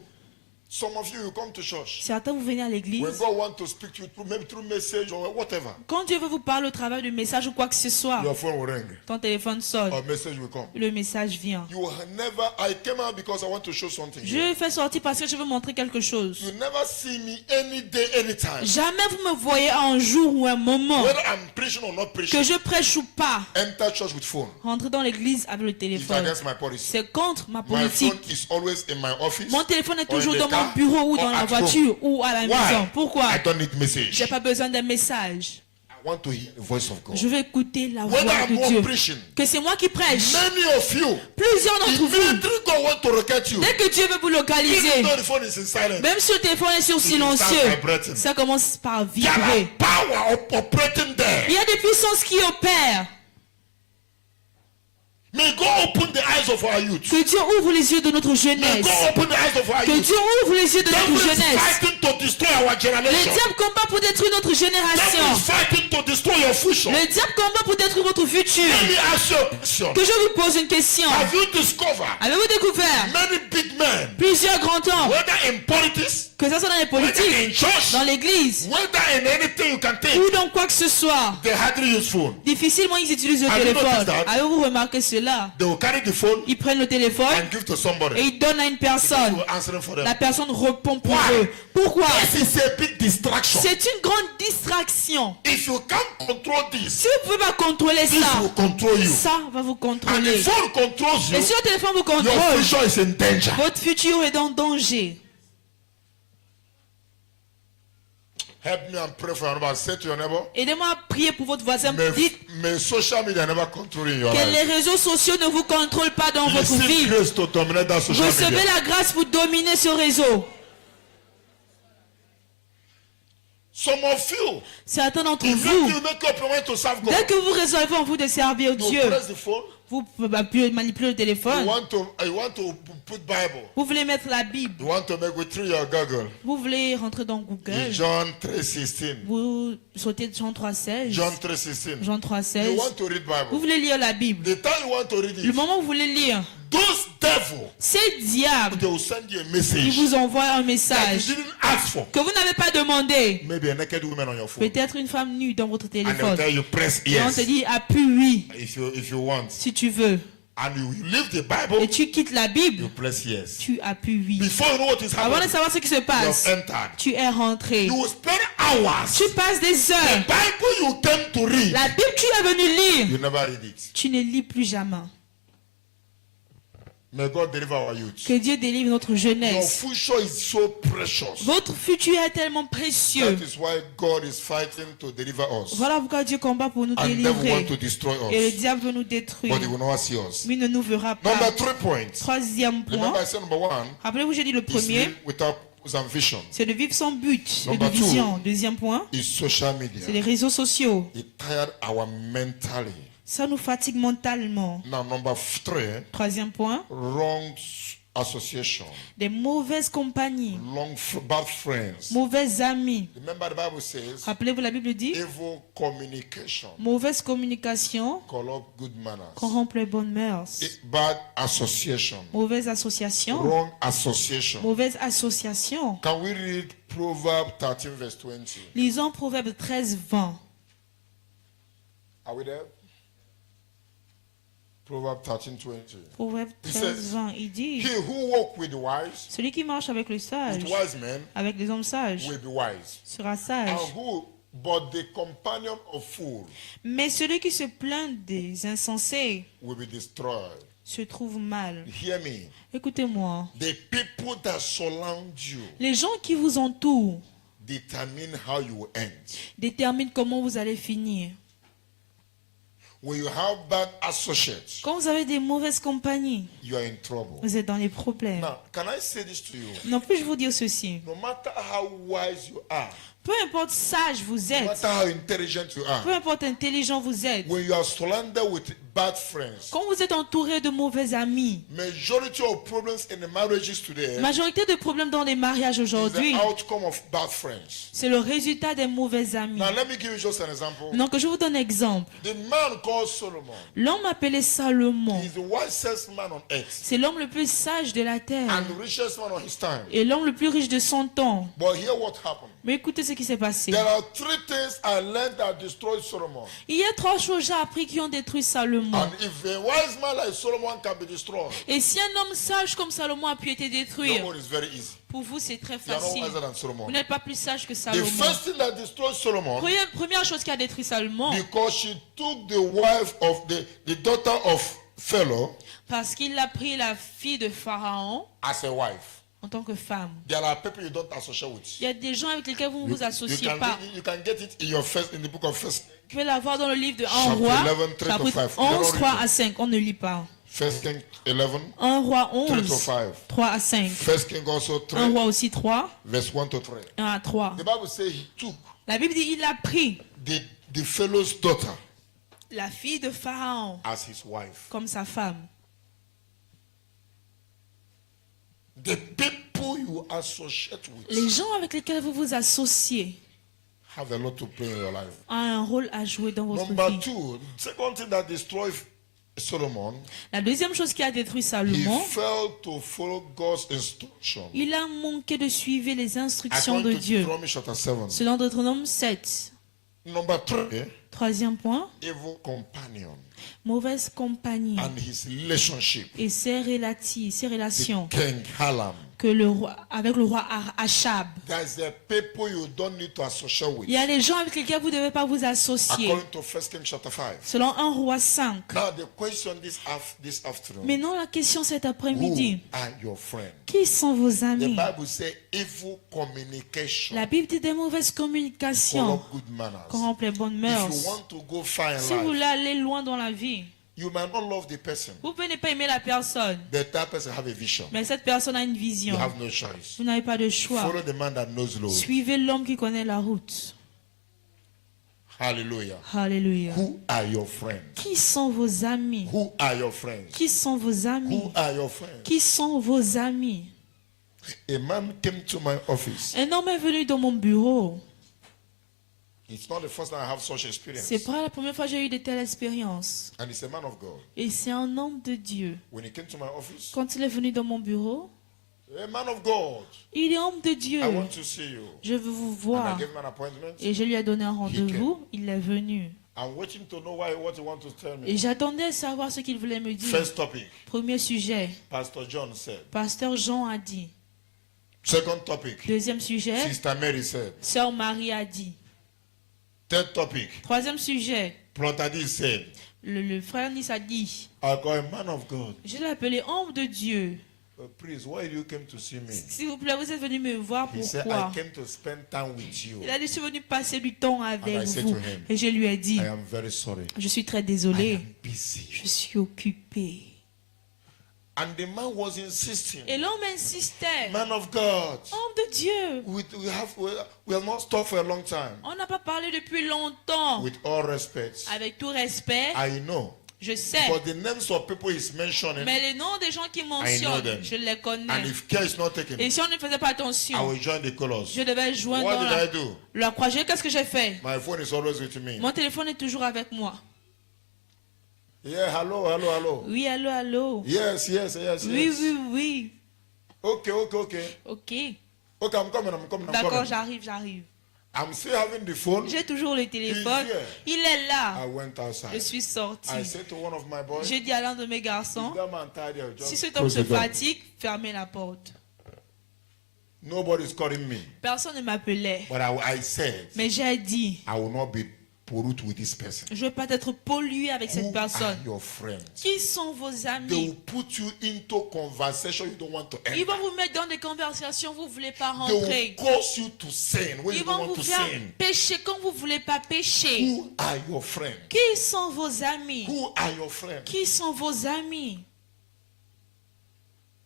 Some of you come to church. Certains, vous venez à When l'église. God wants to speak to you, maybe through message or whatever, Quand Dieu veut vous parler au travers de message ou quoi que ce soit, your phone will ring. ton téléphone sonne, Or message will come. le message vient. You will never, I came out because I want to show something. here. Je fais sortir parce que je veux montrer quelque chose. You never see me any day, anytime. Jamais vous me voyez un jour ou un moment, Whether I'm preaching or not que preaching, je prêche ou pas, enter church with phone. rentrer dans l'église avec le It's téléphone. against my policy. C'est contre ma My politique. phone is always in my office. Mon téléphone est or in toujours the dans mon car, bureau ou or dans la at voiture ou à la home. maison. Why? Pourquoi? I don't need message. J'ai pas besoin d'un message. I want to hear the voice of God. Je veux écouter la voix Whether I'm de Dieu. not preaching, Que c'est moi qui prêche. many of you, Plusieurs d'entre vous, immediately God want to locate you. dès que Dieu veut vous localiser, Even though the phone is in silence, même si le téléphone est sur start silencieux, vibrating. ça commence par there are vibrer. power operating there. Il y a des puissances qui opèrent. May God open the eyes of our youth. Que Dieu ouvre les yeux de notre May jeunesse. God open the eyes of our Que youth. Dieu ouvre les yeux de notre Devil is jeunesse. fighting to destroy our Le generation. diable combat pour détruire notre Devil génération. is fighting to destroy your future. Le diable combat pour détruire votre futur. Let me ask you a question. Que je vous pose une question. Have you discovered Avez-vous découvert many big men, plusieurs grands hommes, whether in politics, que ça soit dans les whether politiques, in church, dans l'église, whether in anything you can take, ou dans quoi que ce soit, they hardly use phone. difficilement ils utilisent le Have you téléphone. noticed that? Avez-vous remarqué cela? They will carry the phone Ils prennent le téléphone and give to et somebody ils donnent à une who personne. will answer for them. La personne répond pour Why? eux. Pourquoi? This is a big distraction. C'est une grande distraction. If you can't control this, Si vous ne pouvez pas contrôler this ça, will control you. ça va vous And contrôler. the phone controls you, Et si le téléphone vous your contrôle, future is in danger. votre futur est en danger. Help me and pray for your neighbor. Say to your neighbor, Aidez-moi à prier pour votre voisin. may, Dites may social media never control your que life. les réseaux sociaux ne vous contrôlent pas dans votre Receive vie. grace to dominate that social Recevez media. la grâce pour dominer ce réseau. Some of you, Certains d'entre if vous, you make up your mind to serve God, dès que vous résolvez en vous de servir you Dieu, press the phone, vous pouvez manipuler le you téléphone. want to put Bible. Vous voulez mettre la Bible. You want to make with through your Google. Vous voulez rentrer dans Google. John 3:16. Vous sautez Jean 3,16. John 3:16. Jean You 3,16. want to read Vous Bible. voulez lire la Bible. The time you want to read Le it, moment où vous voulez lire, those devils, ces diables, they will send you a ils message vous envoient un that you message didn't ask for. que vous n'avez pas demandé. Maybe a naked woman on your phone. Peut-être une femme nue dans votre And they'll téléphone. tell you press Et on te yes dit appuie oui if you want. si tu veux. And you leave the Et Bible, tu quittes la Bible, you press yes. tu appuies oui. Before you know what is Avant de happening, savoir ce qui se you passe, have entered. tu es rentré. You will spend hours. Tu passes des The heures. Bible you came to read, La Bible que tu es venu lire, you never read it. tu ne lis plus jamais. May God deliver our youth. Que Dieu délivre notre Your jeunesse. future is so precious. Votre futur est tellement précieux. That is why God is fighting to deliver us. Voilà pourquoi Dieu combat pour nous And devil want délivrer. to destroy Et le us. diable veut nous détruire. But he will not see us. Mais il ne nous verra pas. Number 3 points. Troisième Remember point. I said number 1 Rappelez-vous, j'ai dit le is premier, live without vision. c'est de vivre sans but et de Number two. vision. Deuxième point, Is social c'est les media. réseaux sociaux. It tired our mentally. Ça nous fatigue mentalement. Now number 3, Troisième point, wrong association. des mauvaises compagnies, Bad friends. mauvais amis. Remember the Bible says Rappelez-vous, la Bible dit, evil communication mauvaise communication corrupt good manners. corrompt les bonnes mœurs. Bad association. Mauvaise association, Wrong association. mauvaise association. Can we read Proverbs 13 verse 20? Lisons Proverbe 13, 20. Are we there? Proverbs 13, 20. Proverbe It 13, says, 20, il dit, He who walk with the wise, celui qui marche avec les sages, with wise men, avec les hommes sages, will be wise. sera sage. And who, but the companion of fools Mais celui qui se plaint des insensés will be destroyed. se trouve mal. Hear me. Écoutez-moi. The people that surround you Les gens qui vous entourent determine how you will end. déterminent comment vous allez finir. When you have bad associates, Quand vous avez des mauvaises compagnies, you are in trouble. vous êtes dans les problèmes. Now, can I say this to you? Non plus, je vous dire ceci. No matter how wise you are, Peu importe sage vous no êtes, matter how intelligent you are, peu importe intelligent vous êtes, when you are surrounded with bad friends, quand vous êtes entouré de mauvais amis, majority of problems in the marriages today majorité de problèmes dans les mariages is aujourd'hui, the outcome of bad friends. c'est le résultat des mauvais amis. Now let me give you just an example. Donc je vous donne un exemple. The man called Solomon L'homme appelé Salomon, is the wisest man on earth c'est l'homme le plus sage de la terre and the richest man on his time. et l'homme le plus riche de son temps. But here what happened? Mais écoutez ce qui s'est passé. There are three things I learned that destroyed Solomon. Il y a 3 choses que j'ai appris qui ont détruit Salomon. And if a wise man like Solomon can be destroyed, Et si un homme sage comme Salomon a pu être détruit, your own is very easy. pour vous c'est très You are not facile. wiser than Solomon. Vous n'êtes pas plus sage que The Salomon. first thing that destroyed Solomon, Première chose qui a détruit Salomon, because she took the wife of the daughter of Pharaoh parce qu'il a pris la fille de Pharaon as a wife. en tant que femme. There are people you don't associate with. Il y a des gens avec lesquels vous ne vous associez can pas. you can get it in the book of First Vous pouvez la voir dans le livre de 1 Chapter roi, 11, 3 to chapitre 5. 11, 3 à 5. On ne lit pas. King 11, 1 roi 3 to 11, 5. 3 à 5. First King also 1 3, roi aussi 3, verse 1 to 3. 1 à 3. The Bible says he took La Bible dit il a pris the fellow's daughter la fille de Pharaon as his wife. comme sa femme. The people you associate Les with gens avec lesquels vous vous associez have a lot to play in your life. ont un rôle à jouer dans votre Number vie. 2, the second thing that destroyed Solomon, La deuxième chose qui a détruit he Salomon, failed to follow God's instruction. il a manqué de suivre les instructions de According to Dieu. Deuteronomy chapter 7. Selon Deutéronome 7. Number 3, Troisième point, evil companion mauvaise compagnie and his relationship et ses relations with King Halam. que le roi, avec le roi Achab. There's the people you don't need to associate with. Il y a des gens avec lesquels vous ne devez pas vous associer. According to 1 King chapter 5. Selon 1 roi 5. Now the question this afternoon, Maintenant la question cet who après-midi, are your friends? qui sont vos The amis? Bible says evil communication La Bible dit des mauvaises communications corrupt good manners. corrompent les bonnes If mœurs. you want to go far in Si vous life, voulez aller loin dans la vie, you might not love the person, vous pouvez ne pas aimer la personne, but that person have a vision. mais cette personne a une You vision. have no choice. Vous n'avez pas de choix. Follow the man that knows Lord. Suivez l'homme qui connaît la route. Hallelujah. Alléluia. Who are your friends? Qui sont vos amis? Who are your friends? Qui sont vos amis? Who are your friends? Qui sont vos amis? A man came to my office. Un homme est venu dans mon bureau. It's not the first time I have such experience. C'est pas la première fois que j'ai eu de telles expériences. And he's a man of God. Et c'est un homme de Dieu. When he came to my office, Quand il est venu dans mon bureau, a man of God, il est homme de Dieu. I want to see you. Je veux vous And I voir. gave him an appointment. Et je lui ai donné un rendez-vous. Il est venu. I'm waiting to know what he wants to tell me. Et j'attendais à savoir ce qu'il voulait me dire. First topic, Premier sujet. Pastor John said. Pasteur Jean a dit. Second topic, Deuxième sujet. Sister Mary said. Sœur Marie a dit. Third topic, Troisième sujet. Plantadis said. Le frère Nice a dit. I call a man of God. Je l'ai appelé homme de Dieu. Please, why you came to see me? S'il vous plaît, vous êtes venu me voir. He said, Pourquoi? I came to spend time with you. Il a dit, je suis venu passer du temps avec And I said vous. to him, Et je lui ai dit, I am very sorry. je suis très I désolé. am busy. Je suis occupé. And the man was insisting. Et l'homme insistait. Man of God, Homme de Dieu. we have not talked for a long time. On n'a pas parlé depuis longtemps. With all respect, Avec tout respect, I know. je sais. But the names of people he's mentioning, Mais les noms des gens qui know mentionnent, them. je les and connais. if care is not taken, Et si on ne faisait pas I attention, will join the chorus. je devais joindre What dans did I do? la croix. Qu'est-ce que j'ai fait? My phone is always with me. Mon téléphone est toujours avec moi. Yeah, hello. Oui, allô, allô. Yes. Oui, oui, oui. Okay. Ok. Okay, I'm coming. D'accord, j'arrive. I'm still having the phone. J'ai toujours le téléphone. He's here. Il est là. I went Je outside. suis sorti. I said to one of my boys, J'ai dit à l'un de mes garçons, if that man tired, I'll just si cet homme close se the door. fatigue, fermez la porte. Nobody's calling me. Personne ne m'appelait. But I said, Mais j'ai dit, I will not be pollute with this person. je ne veux pas être pollué avec cette Who personne. are your friends? Qui sont vos They amis? will put you into conversation you don't want to Ils enter. vont vous mettre dans des conversations où vous ne voulez pas They rentrer. will cause you to sin when Ils you don't vont want vous to faire sin. pécher quand vous ne voulez pas pécher. Who are your friends? Qui sont vos amis? Who are your friends? Qui sont vos amis?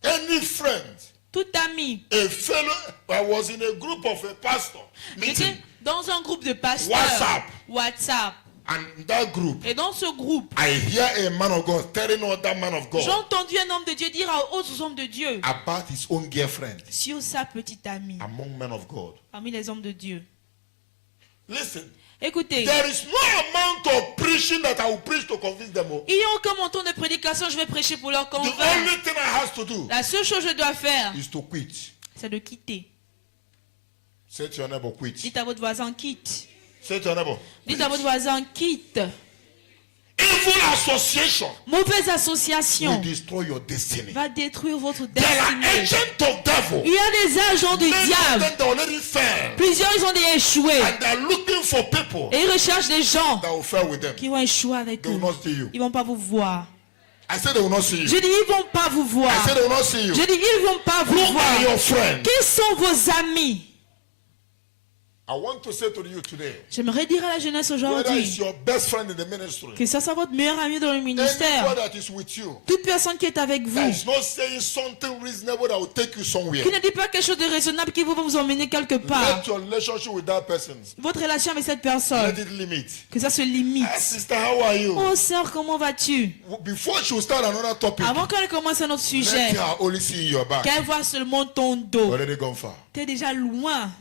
Any friend, Tout ami. a fellow. I was in a group of a pastor meeting. Dans un groupe de pasteurs. WhatsApp. WhatsApp. And in that group, Et dans ce groupe, I hear a man of God telling another man of j'ai God entendu un homme de Dieu dire à autres hommes de Dieu about his own girlfriend sur sa petite amie among men of God. parmi les hommes de Dieu. Listen, Écoutez, there is no amount of preaching that I will preach to convince them all. il n'y a aucun montant de prédication, je vais prêcher pour leur The convaincre. only thing I have to do La seule chose que je dois faire, is to quit. c'est de quitter. Say to your neighbor, quit. Dites à votre voisin, quitte. Say to your neighbor, Dites à votre voisin, quitte. evil association Mauvaise association will destroy your destiny. va détruire votre There are destinée. agents of devil. Il y a des agents du Many of diable. them they already fail, Plusieurs, ils ont déjà échoué. and they're looking for people Et ils recherchent des gens that will fail with them. qui vont échouer avec They will eux. not see you. Ils vont pas vous voir. I said they will not see you. Je dis, ils vont pas vous voir. I said they will not see you. Je dis, ils vont pas Who vous are voir. your friends? Qui sont vos amis? I want to say to you today, J'aimerais dire à la jeunesse whether aujourd'hui it's your best friend in the ministry, que ça soit votre meilleur ami dans le anyone ministère. that is with you, Toute personne qui est avec that vous, is not saying something reasonable that will take you somewhere. qui ne dit pas quelque chose de raisonnable qui va vous emmener quelque part. Let your relationship with that person, Votre relation avec cette let personne, it limit. que ça se limite. Hey, sister, how are you? Oh sœur, comment vas-tu? Before she will start another topic, Avant qu'elle commence un autre let sujet, her only see your back. qu'elle voit seulement ton dos. Already gone far. Tu es déjà loin.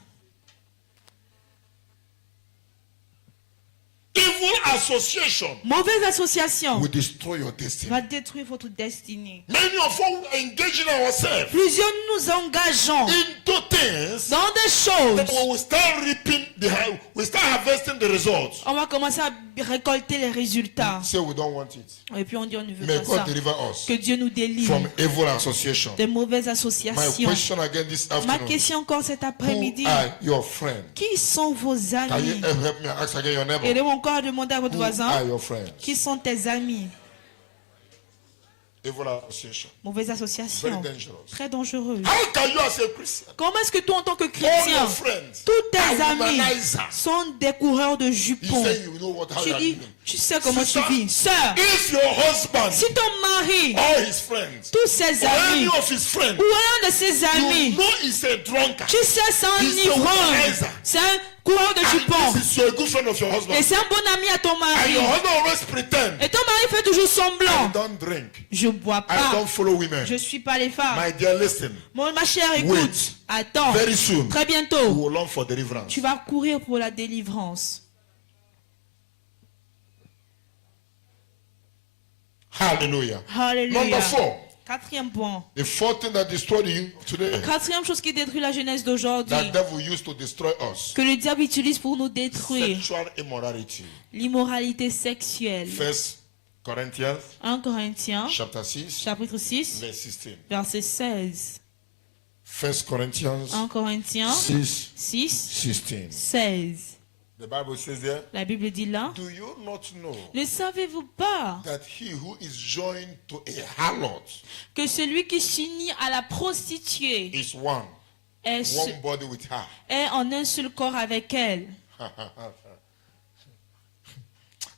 Evil association Mauvaise association will destroy your destiny. va détruire votre destinée. Many of us are engaging ourselves Plusieurs nous engageons into things dans des choses. that we will start reaping we start harvesting the results. On va commencer à récolter les résultats. Say we don't want it. Et puis on dit on ne veut May pas God ça. deliver us Que Dieu nous délivre from evil association. des mauvaises My associations. question again this Ma afternoon. question encore cet Who après-midi. are your friends? Qui sont vos Can you amis? help me ask again your neighbor? Aidez-moi encore à demander à votre Who are voisin. your friends? Qui sont tes amis? Evil association. Mauvaise Very association. dangerous. Très dangereuse. How can you as a Christian? Comment est-ce que toi en tant que All chrétien, your friends tous tes are amis womanizers. sont des coureurs de You jupons? say you know how Tu you are dis, living. tu sais comment tu Sister, vis. Sœur, If your husband, si ton mari, all his friends, tous ses or any amis, of his friends, ou un de ses you amis, know he's a drunkard, tu sais c'est un He's a ivrogne, womanizer. c'est un coureur de and jupons, this is a good friend of your et husband, c'est un bon ami à ton and mari, your husband always pretend, et ton mari fait toujours I semblant. don't drink, Je bois I pas, don't follow women. je suis pas les femmes. My dear, listen, Ma chère, écoute, Wait. attends, very soon, très you bientôt, will long for deliverance. tu vas courir pour la délivrance. Hallelujah. Alléluia. Number 4, Quatrième point. the fourth thing that destroyed you today, Quatrième chose qui détruit la jeunesse that d'aujourd'hui, devil used to destroy us, que le diable utilise pour nous détruire, sexual immorality. l'immoralité sexuelle. First Corinthians 1 Corinthiens, chapter 6, chapitre 6, verse 16. verset 16. First Corinthians 1 Corinthiens 6, 6, 16. 16. The Bible says there, La Bible dit là, do you not know ne savez-vous pas that he who is joined to a harlot que celui qui s'unit à la prostituée is one body with her? est en un seul corps avec elle?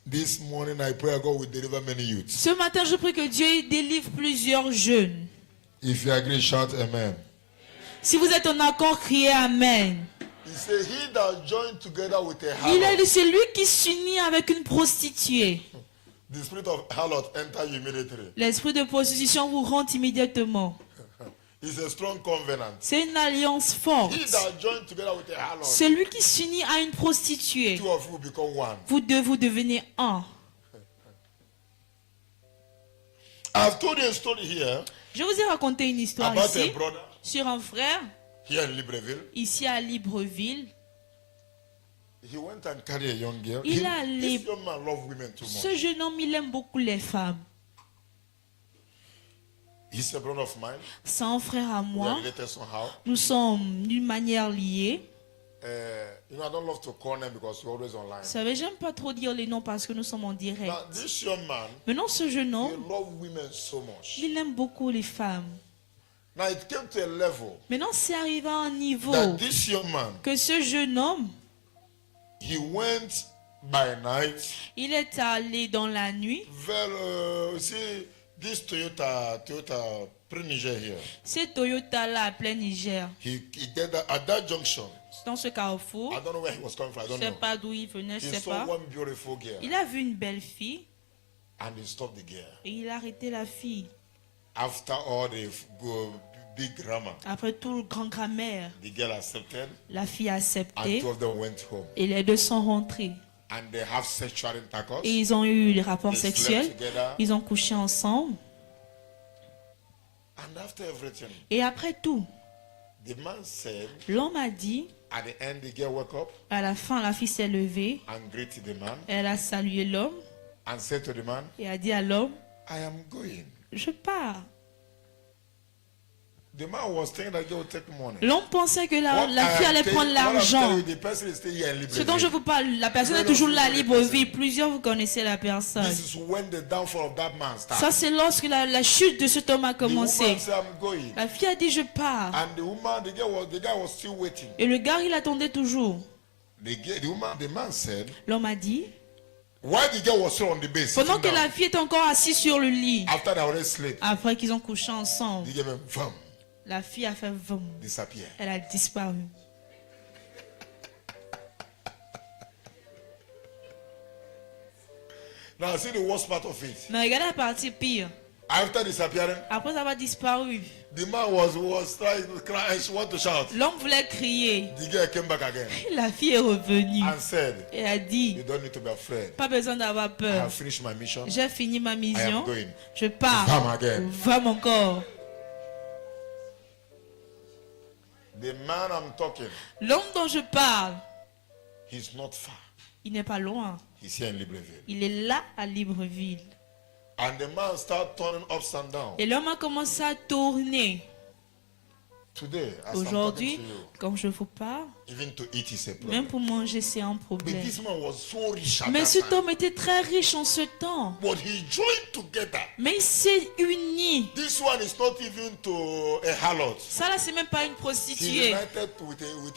This morning I pray God will deliver many youths. Ce matin, je prie que Dieu délivre plusieurs jeunes. If you agree, shout amen. Si vous êtes en accord, criez Amen. He said, he that joined together with a Il a harlot, dit celui qui s'unit avec une prostituée. the spirit of harlot enter you immediately. L'esprit de prostitution vous rentre immédiatement. It's a strong covenant. C'est une alliance forte. He that joined together with a harlot, Celui qui s'unit à une prostituée, two of you become one. vous deux, vous devenez un. I've told you a story here Je vous ai raconté une histoire about a ici brother sur un frère here in Libreville. ici à Libreville. He went and carried a young girl. Il a This young man loved women too Ce much. jeune homme, il aime beaucoup les femmes. He's a brother of mine. C'est un frère à We are moi. related somehow. Nous sommes d'une manière liés. You know, I don't love to call them because we're always online. Vous savez, j'aime pas trop dire les noms parce que nous sommes en direct. Now, this young man, Maintenant, ce jeune he homme, loved women so much. il aime beaucoup les femmes. Now, it came to a level Maintenant, c'est arrivé à un niveau that this young man, que ce jeune homme, he went by night. il est allé dans la nuit. See, this Toyota pre-Niger here. C'est Toyota là, à plein Niger. He get that, at that junction. dans ce carrefour. I don't know where he was coming from. I Je don't ne sais know. pas d'où il venait, je He ne sais saw pas. one beautiful girl Il a vu une belle fille and he stopped the girl. et il a arrêté la fille. After all the big grammar, Après tout le grand grammaire, the girl accepted la fille a and accepté two of them went home. et les deux sont rentrés. And they have sexual intercourse. Et ils ont eu les rapports They slept sexuels, together. ils ont couché ensemble. And after everything, Et après tout, the man said, l'homme a dit, at the end, the girl woke up à la fin, la fille s'est levée, and greeted the man elle a salué l'homme and said to the man, et a dit à l'homme, I am going. je pars. The man was thinking that girl would take money. L'homme pensait que la What fille I am allait telling- prendre what I'm l'argent. telling you, the person is still here in Ce dont je Libreville. vous parle, la personne est toujours là, libre vie. Plusieurs, vous connaissez la personne. This is when the downfall of that man started. Ça, c'est lorsque la chute de cet homme a The woman commencé. said, I'm going. La fille a dit, je pars. And the guy was still waiting. Et le gars, il attendait toujours. The man said, L'homme a dit, while the girl was still on the bed, pendant sitting que down, la fille est encore assise sur le lit, after they already slept, après qu'ils ont couché ensemble, the girl went, vroom, la fille a fait vroom. disappear. Elle a disparu. Now see the worst part of it. Mais regardez la partie pire. After disappearing, Après avoir disparu, the man was trying to cry and she wanted to shout. l'homme voulait crier. The girl came back again La fille est revenue and said, et a dit, you don't need to be afraid. pas besoin d'avoir I peur. have finished my mission. J'ai fini ma I mission. am going. Je pars. Vam again. Va mon corps. The man I'm talking, L'homme dont je parle, he's not far. il n'est pas loin. He's here in Libreville. Il est là à Libreville. And the man started turning ups and down. Et l'homme a commencé à tourner. Today, as I'm talking Aujourd'hui, to you, quand je vous parle, even to eat is a même problem. pour manger, c'est un But problème. this man was so rich at Mais that cet time. homme était très riche en ce temps. But he joined together. Mais il s'est uni. This one is not even to a harlot. Ça là, c'est même pas une He prostituée. united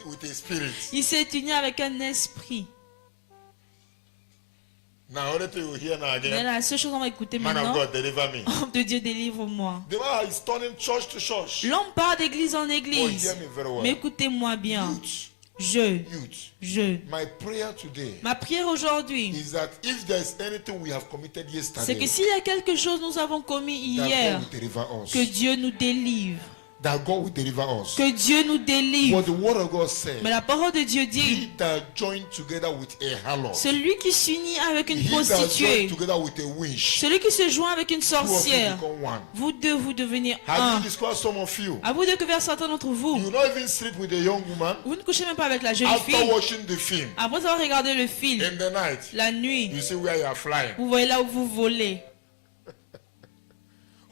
with a spirit. Il s'est uni avec un esprit. Now, only thing you hear now Mais again, la seule chose qu'on va écouter man of maintenant, God, deliver me. homme de Dieu, délivre-moi. The man is turning church to church. L'homme part d'église en Oh, église. hear me very well. Mais écoutez-moi bien. Youth, Je. my prayer today Ma prière aujourd'hui, is that if there is anything we have committed c'est yesterday, que s'il y a quelque chose que nous avons commis that hier, God will deliver us. que Dieu nous délivre. That God will deliver us. Que Dieu nous délivre. What the word of God says, Mais la parole de Dieu dit, he that joined together with a harlot, celui qui s'unit avec une he that prostituée, joined together with a witch, celui qui se joint avec une two of you sorcière, become one. vous deux, vous devenez Have un. you discovered some of you? À vous découvert certains d'entre vous. You not even sleep with a young woman Vous ne couchez même pas avec la jeune after fille. watching the film. Après avoir regardé le film, In the night, la nuit, you see where you are flying. vous voyez là où vous volez.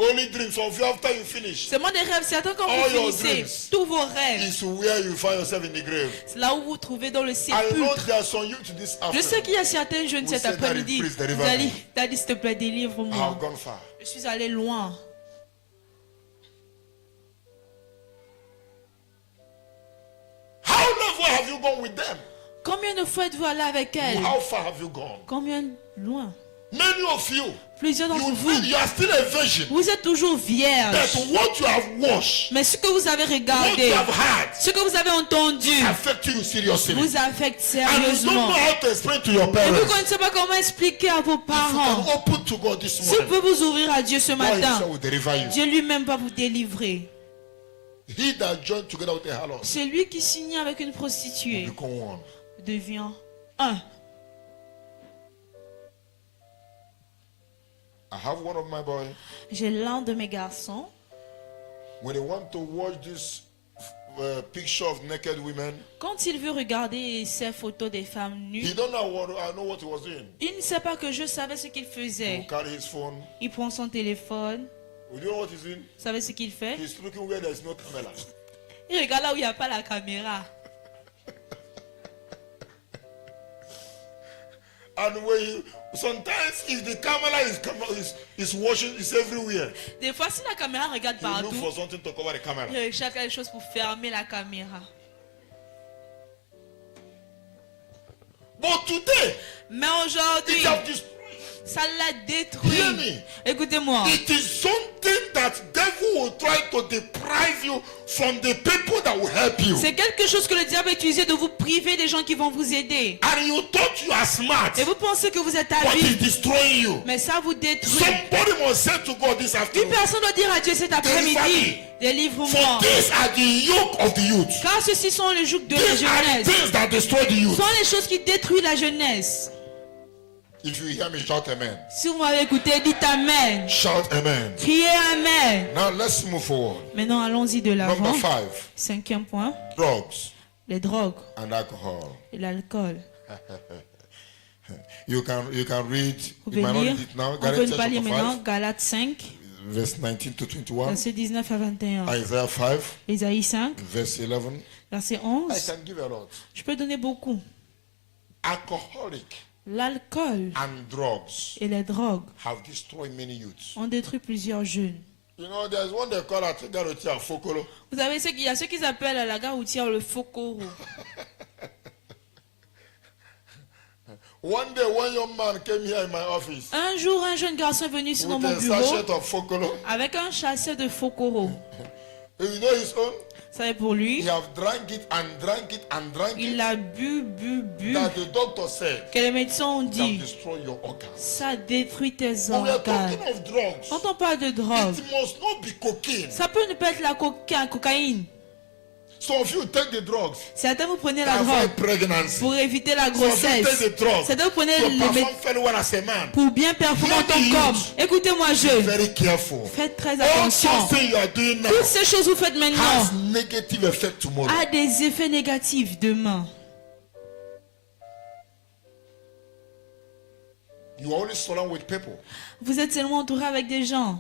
Only dreams of you after you finish C'est moi des rêves. C'est attends quand All vous your finissez dreams. tous vos rêves. is where you find yourself in the grave. C'est là où vous vous trouvez dans le I know sépulcre. there are some youth this Je sais afternoon. qu'il y a certains jeunes Who cet said, Daddy, après-midi. please deliver Daddy, me. Daddy, s'il te plaît, I délivre-moi. have gone far. Je suis allé loin. How far have you gone with them? Combien de fois êtes-vous allé avec elle? How far have you gone? Combien loin? Many of you, Plusieurs d'entre vous. you are still a virgin. Vous êtes toujours vierge. But what you have watched, Mais ce que vous avez what regardé, you have heard, ce que vous avez entendu, affect you seriously. vous affecte And you don't know sérieusement. how to explain to your Et vous parents. ne connaissez pas comment expliquer à vos If you parents. can open to God this Si vous morning, pouvez vous ouvrir à Dieu ce God matin, himself will deliver you. Dieu lui-même va vous délivrer. He that joined together with a harlot Celui qui signe avec une prostituée become one. devient un. I have one of my boys. J'ai l'un de mes garçons. When they want to watch this picture of naked women, Quand il veut regarder ces photos des femmes he nues, don't know I know what he was doing. il ne sait pas que je savais ce qu'il He faisait. will carry his phone. Il prend son téléphone. You know what he's doing? Vous savez ce qu'il fait? He's looking where there is no camera. Il regarde là où il n'y a pas la caméra. And when sometimes if the camera is watching, it's everywhere. Des fois, si la caméra regarde You look for partout, something to cover the camera. il recherche quelque chose pour fermer la caméra. But today, Mais it aujourd'hui, has destroyed. ça l'a Hear détruit. me. Écoutez-moi. It is something that devil devil will try to deprive you from the people that will help you. C'est quelque chose que le diable a utilisé de vous priver des gens qui vont vous aider. And you thought you are smart, Et vous pensez que vous êtes but it's habile, destroying you. mais ça vous détruit. Somebody must say to God this Une afternoon, personne doit dire à Dieu cet après-midi, délivre-moi. for these are the yoke of the youth. Car ceci sont les jougs de la These are the jeunesse. things that destroy the youth. Ce sont les choses qui détruisent la jeunesse. If you hear me, shout amen. Si vous m'avez écouté, dites Amen. Shout amen. Criez Amen. Now let's move forward. Maintenant, allons-y de l'avant. Number 5, Cinquième point, drugs les drogues and alcohol. et l'alcool. You can read, Vous you might pouvez not lire, read it now, on peut Galatians ne pas lire chapter maintenant, 5, Galates 5, verse 19 to 21, versets 19 à 21. Isaiah 5, Ésaïe 5, verse 11. verset I 11. can give a lot. Je peux donner beaucoup. Alcoholic L'alcool and drugs et les drogues have destroyed many youths. ont détruit plusieurs jeunes. You know, there's one they call Atigarotia Fokolo. Vous savez, il y a ceux qu'ils appellent à la gare routière le fokoro. One day, one young man came here in my office Un jour, un jeune garçon est venu sur with mon a bureau sachet of Fokolo. avec un chasseur de fokoro. You know his own? Vous savez, pour He lui, have drank it and drank it and drank il it. a bu, That the doctor said que les médecins ont it have dit, destroyed your organs. ça détruit tes But we are organes. talking of drugs. Quand on parle de drogue, It must not be cocaine. ça peut ne pas être la cocaïne. Some of you take the drugs Certains vous prenez to la drogue avoid pregnancy. pour éviter la Some of you take grossesse. the drugs Certains vous prenez to les perform very well as a man. pour bien performer en tant Ladies, qu'homme. Écoutez-moi, je. Very careful. Faites très All attention. those things you are doing now Toutes ces choses que vous faites maintenant has negative effect tomorrow. a des effets négatifs demain. You are always surrounded with people. Vous êtes seulement entouré avec des gens.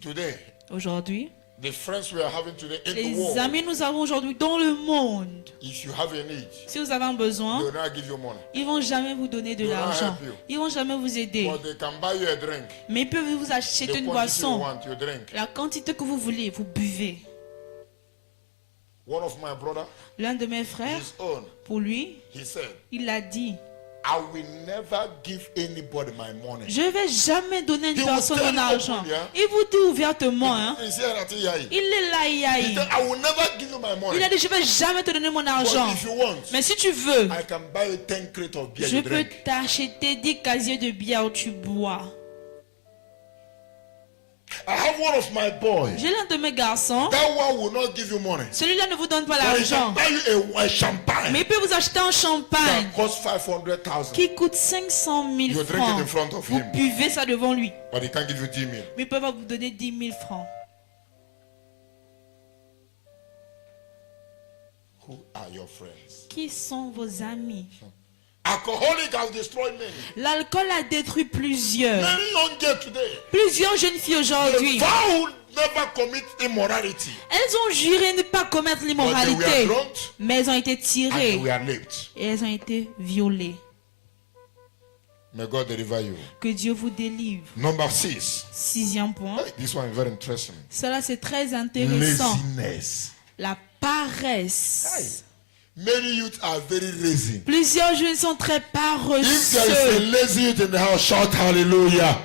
Today, Aujourd'hui, the friends we are having today in the les world, amis que nous avons aujourd'hui dans le monde, if you have a need, si vous avez un besoin, they will not give you money. ils vont jamais vous donner de They will not l'argent. help you. Ils vont jamais vous aider. But they can buy you a drink. Mais ils peuvent vous acheter The une quantity you boisson. want, you drink. La quantité que vous voulez, vous buvez. One of my brother, L'un de mes frères, his own, pour lui, he said, il a dit, I will never give anybody my money. je ne vais jamais donner à une He will personne tell mon you argent. openly, hein. Il vous dit ouvertement, hein. He said that he Il est là, He said, I will never give you my money. il a dit, je ne vais jamais te donner mon But argent. if you want, Mais si tu veux, I can buy you 10 crates of beer je you peux drink. t'acheter 10 casiers de bière où tu bois. I have one of my boys. J'ai l'un de mes garçons. That one will not give you money. Celui-là ne vous donne pas But he l'argent. can buy you a champagne Mais il peut vous acheter un champagne that costs 500,000. qui coûte 500 000 You drink it in francs. front of Vous him. buvez ça devant lui. But he can't give you 10 million. Mais il peut pas vous donner 10 000 francs. Who are your friends? Qui sont vos amis? Alcoholic has destroyed many. L'alcool a détruit plusieurs. Many young girls today, Plusieurs jeunes filles they aujourd'hui. vow never commit immorality. Elles ont juré ne pas commettre But they l'immoralité. were drunk Mais elles ont été and they tirées. were raped. Et elles ont été violées. May God deliver you. Que Dieu vous délivre. Number 6. Sixième point. Hey, this one is very interesting. Cela c'est très intéressant. Laziness. La paresse. Many youth are very lazy. Plusieurs jeunes sont très If there is a paresseux. lazy youth in the house, shout hallelujah.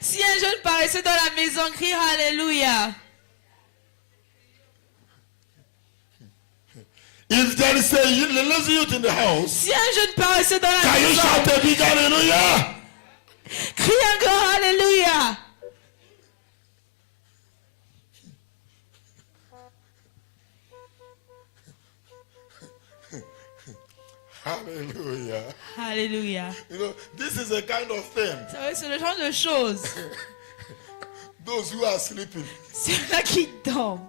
Si un jeune paresseux dans la maison crie Alléluia. If there is a lazy youth in the house, Si un jeune paresseux dans la can you maison shout a big hallelujah? crie un grand Alléluia. Hallelujah. Alléluia. You know, this is a kind of thing. C'est le genre de choses. Those who are sleeping, Ceux-là qui dorment.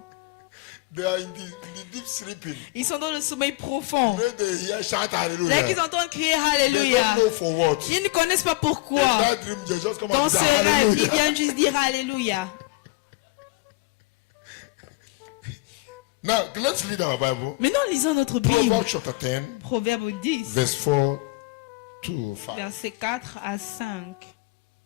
they are in the deep sleeping. Ils sont dans le sommeil profond. When they hear shout Dès qu'ils hallelujah, entendent crier they Alléluia, don't know for what. ils ne connaissent pas In pourquoi. that dream, they just come Dans out ce and say rêve, ils hallelujah. viennent juste dire Alléluia. Now, let's read our Bible. Maintenant, lisons notre Bible. Proverbs chapter 10, Proverbe 10, verse 4 to 5. versets 4 à 5.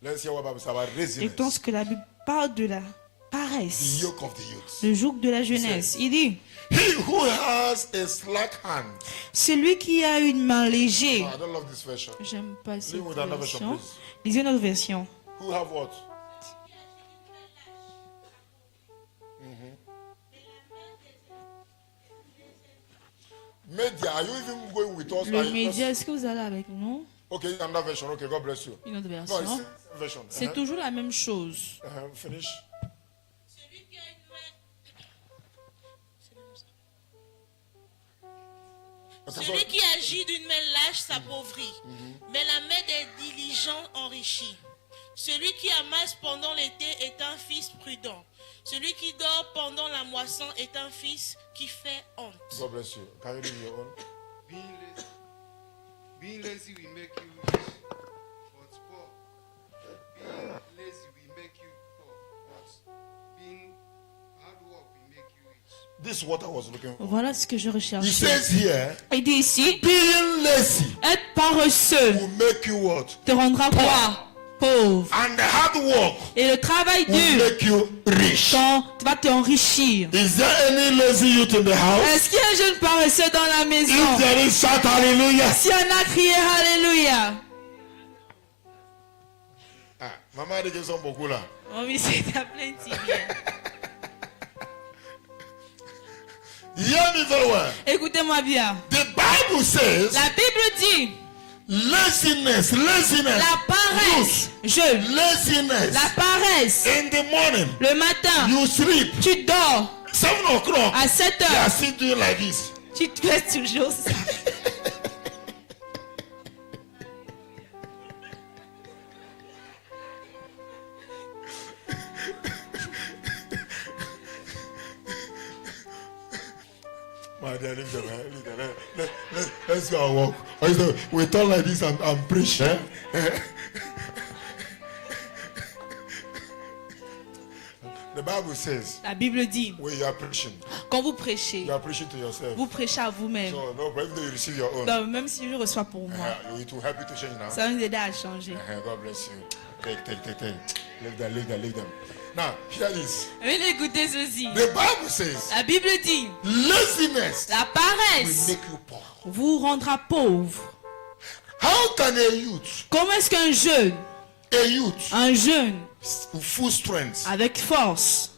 Let's hear what Bible says about Écoutons laziness. ce que la Bible parle de la The paresse, yoke of the youth. le joug de la jeunesse. Il dit, He who has a slack hand. celui qui a une main Oh, légère. I don't love this version. J'aime pas cette Read with another version, version. please. Lisez notre version. Who have what? Media, are you even going with us? Le média, est-ce que vous allez avec nous? Okay, another version. Okay, God bless you. Une autre No, it's version. same version. C'est toujours la même chose. Finish. Celui qui a une main. Okay, Celui qui agit d'une main lâche s'appauvrit, mais la main des diligents enrichit. Celui qui amasse pendant l'été est un fils prudent. Celui qui dort pendant la moisson est un fils qui fait honte. God bless you. Can you read your own? Being lazy will make you rich, but poor. Being lazy will make you poor, but being hard work will make you rich. This is what I was looking for. Voilà ce que je He recherche. says here, Il dit ici, being lazy être paresseux will make you what? te rendra quoi? Pauvre. And the hard work Et le travail will dur make you rich. va t'enrichir. Is there any lazy youth in the house? Est-ce qu'il y a un jeune paresseux dans la maison? If there is, shout hallelujah. Si on a crié Alléluia. Ah, maman a dit qu'ils sont beaucoup là. Oh oui, c'est ta plainte bien. Hear me very well. Écoutez-moi bien. The Bible says La Bible dit, laziness, la paresse, laziness. la paresse, In the morning, le matin, you sleep. tu dors 7 o'clock, à 7 you are heures, still doing like this. tu te fais toujours ça. My dear, leave them, leave them. Let's go and walk. We talk like this and preach. Eh? The Bible says, La Bible dit, when you are preaching, quand vous prêchez, you are preaching to yourself. vous prêchez à vous-même. So, no, but even though you receive your own, Donc, même si je reçois pour moi, it will help you to change now. ça va nous aider à changer. God bless you. Take. Leave them. Now, hear this. Mais écoutez ceci. The Bible says, La Bible dit, laziness la will paresse make you poor. vous rendra pauvre. How can a youth, Comment est-ce qu'un jeune with full strength, avec force,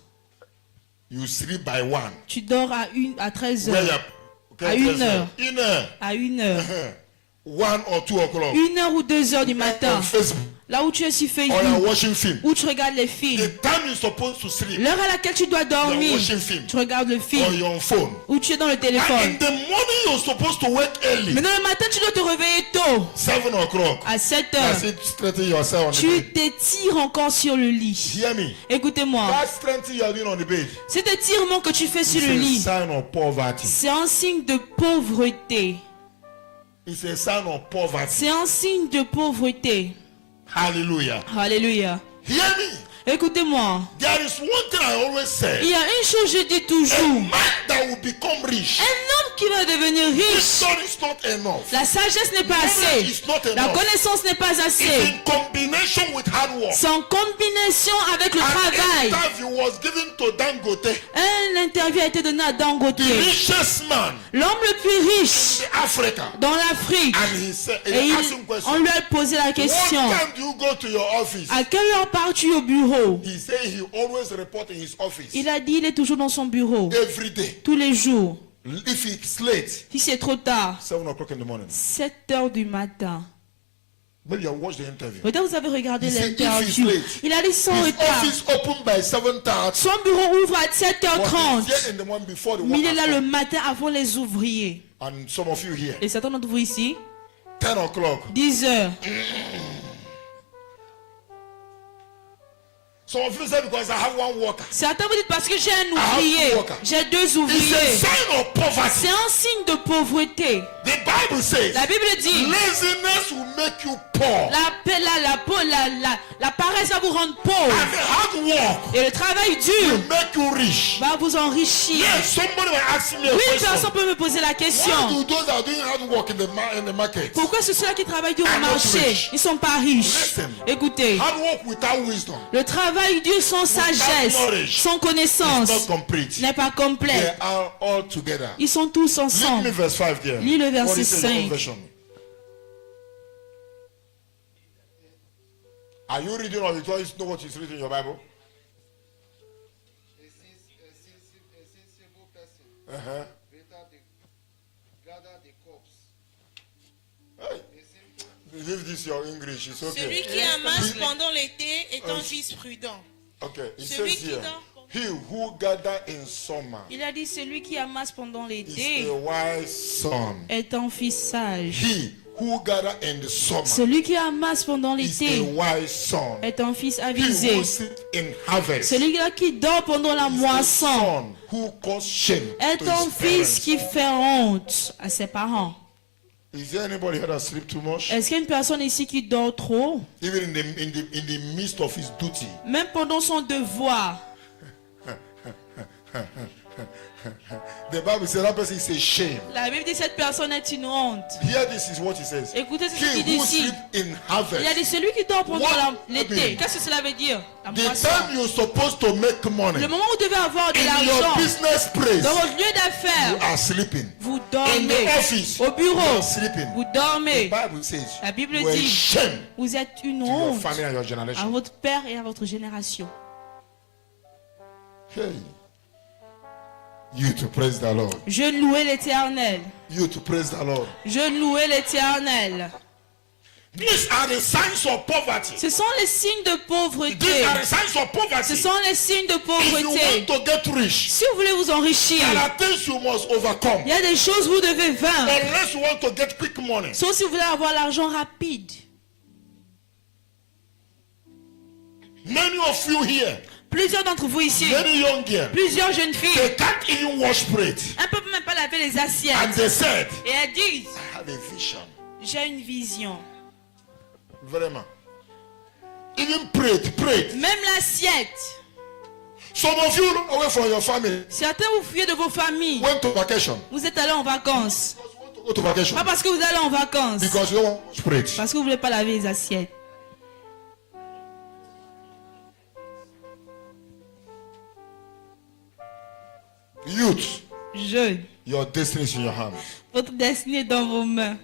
you sleep by 1? tu dors à 13 Where heures, you à 1 heure, In a à 1 heure, 1 or 2 o'clock. 1 heure ou 2 heures du matin, On Facebook, là où tu es sur or you're Facebook, watching film. où tu regardes les films, The time you're supposed to sleep, l'heure à laquelle tu dois you're dormir, watching film, tu regardes le or film, you're on phone. ou tu es dans le And in téléphone. the morning, you're supposed to wake early, Mais dans le matin, tu dois te réveiller tôt, 7 o'clock. à 7 That's heures. it, straighten yourself on the Tu bed. t'étires encore sur le lit. Hear me. Écoutez-moi, That strength you are doing on the bed cet étirement que tu fais sur is le a lit, sign of poverty. c'est un signe de pauvreté. It's a sign of poverty. C'est un signe de pauvreté. Hallelujah. Alléluia. Hear me. Écoutez-moi, There is one thing I always say. il y a une chose, je dis A toujours, man that will become rich. un homme qui va devenir riche, Wisdom is not enough. la sagesse n'est pas Knowledge assez, is not la enough. connaissance n'est pas It's assez. in combination with hard work. C'est en combinaison avec le An travail. interview was given to Dangote, Un interview a été donné à the Dangote, richest man l'homme le plus riche in Africa. dans l'Afrique. And he said, Et he asked him question. on lui a posé la What question, time do you go to your office? à quelle heure pars-tu au bureau? He said he always report in his office Il a dit, il est toujours dans son bureau, every day. tous les jours. If it's late, Si c'est trop tard, 7 o'clock in the morning. 7 heures du matin. Maybe you watch the interview. Peut-être vous avez regardé He said if l'interview. he's late, Il a dit sans His retard. office open by 7:30. Son bureau ouvre à But 7h30. he's here in the morning before the Mais il est là workers le come. matin avant les ouvriers. And some of you here, Et certains d'entre vous ici, 10 o'clock. 10 heures. Some of you say because I have one worker. Certains vous dites parce que j'ai un have ouvrier, two workers. j'ai 2 It's a ouvriers. sign of poverty. C'est un signe de pauvreté. The Bible says La Bible dit, laziness will make you poor. la paresse va vous rendre pauvre. And the hard work Et le travail will dur make you rich. va vous enrichir. Yes, somebody might ask me a Oui, une question. personne peut me poser la Why question. do those that are doing hard work in the market? Pourquoi c'est ceux qui travaillent dur au I'm not marché? rich. Ils ne sont pas riches. Listen. Écoutez, Hard work without wisdom le travail dur sans sagesse, knowledge sans is connaissance, not complete. n'est pas They complet. are all together. Ils sont tous Read me ensemble. verse 5 there. Lis le What verset is the 5. version? Are you reading or you don't know what is written in your Bible? A sensible person Uh-huh. greater the gather If this is your English, it's okay. Celui qui amasse pendant l'été est un fils prudent. Okay, it Celui says qui here, dort he who gather in summer Il a dit celui qui amasse pendant is l'été a wise son. est un fils sage. He who gather in the summer Celui qui amasse pendant is a l'été wise son. est un fils He avisé. who sits in harvest Celui-là qui dort pendant la is a moisson son who cause shame to est un his fils parents. qui fait honte à ses parents. Is there anybody here that sleep too much? Est-ce qu'il y a une personne ici qui dort trop? Even in the midst of his duty. Même pendant son devoir. The Bible says that person is a shame. La Bible dit cette personne est une honte. Here this is what he says. Écoutez ce He qu'il dit who ici. sleep in Il a harvest. dit celui qui dort pendant What l'été. mean? Qu'est-ce que cela veut dire? La The moisson. time you're supposed to make money Le moment où vous devez avoir de in your l'argent business place, dans votre lieu you d'affaires, are sleeping. vous In dormez. the office, Au you bureau, are sleeping. vous The dormez. Bible says La Bible you are a dit, shame vous êtes une to your honte family and your à generation. votre père et à votre génération. Hey. You to praise the Lord. Je louais l'Éternel. You to praise the Lord. Je louais l'Éternel. These are the signs of poverty. Ce sont les signes de These pauvreté. are the signs of Ce poverty. sont les signes de If you want pauvreté. to get rich, Si vous voulez vous enrichir, there are things you must overcome. il y a des choses que vous devez vaincre. Unless you want to get quick money. Sauf si vous voulez avoir l'argent rapide. Many of you here, Plusieurs d'entre vous ici, many young girls, plusieurs jeunes filles, they can't even wash plate. elles ne peuvent même pas laver les And assiettes. they said, Et elles disent, I have a vision. j'ai une vision. Vraiment. Even plate. Même l'assiette. Some of you away from your family Certains vous fuyez de vos familles. went to vacation. Vous êtes allés en vacances. Because you want to go to vacation. Pas parce que vous allez en vacances. Because you don't want to wash plate. Parce que vous ne voulez pas laver les assiettes. Youth, Jeunes, your destiny is in your hands. votre destinée est dans vos mains.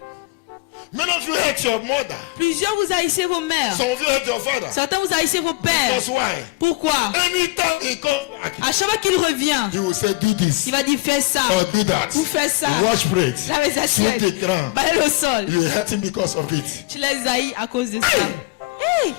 Many of you hate your mother. Plusieurs vous haïssez vos mères. Some of you hate your father. Certains vous haïssez vos pères. That's why. Pourquoi? Anytime he comes back, À chaque fois qu'il revient, he will say, do this il va dire fais ça, or do that. ou fais ça. Wash plate. Lave les Sweep assiettes. the ground. Balaye le sol. You hate him because of it. Tu les haïs à cause de ça. Hey!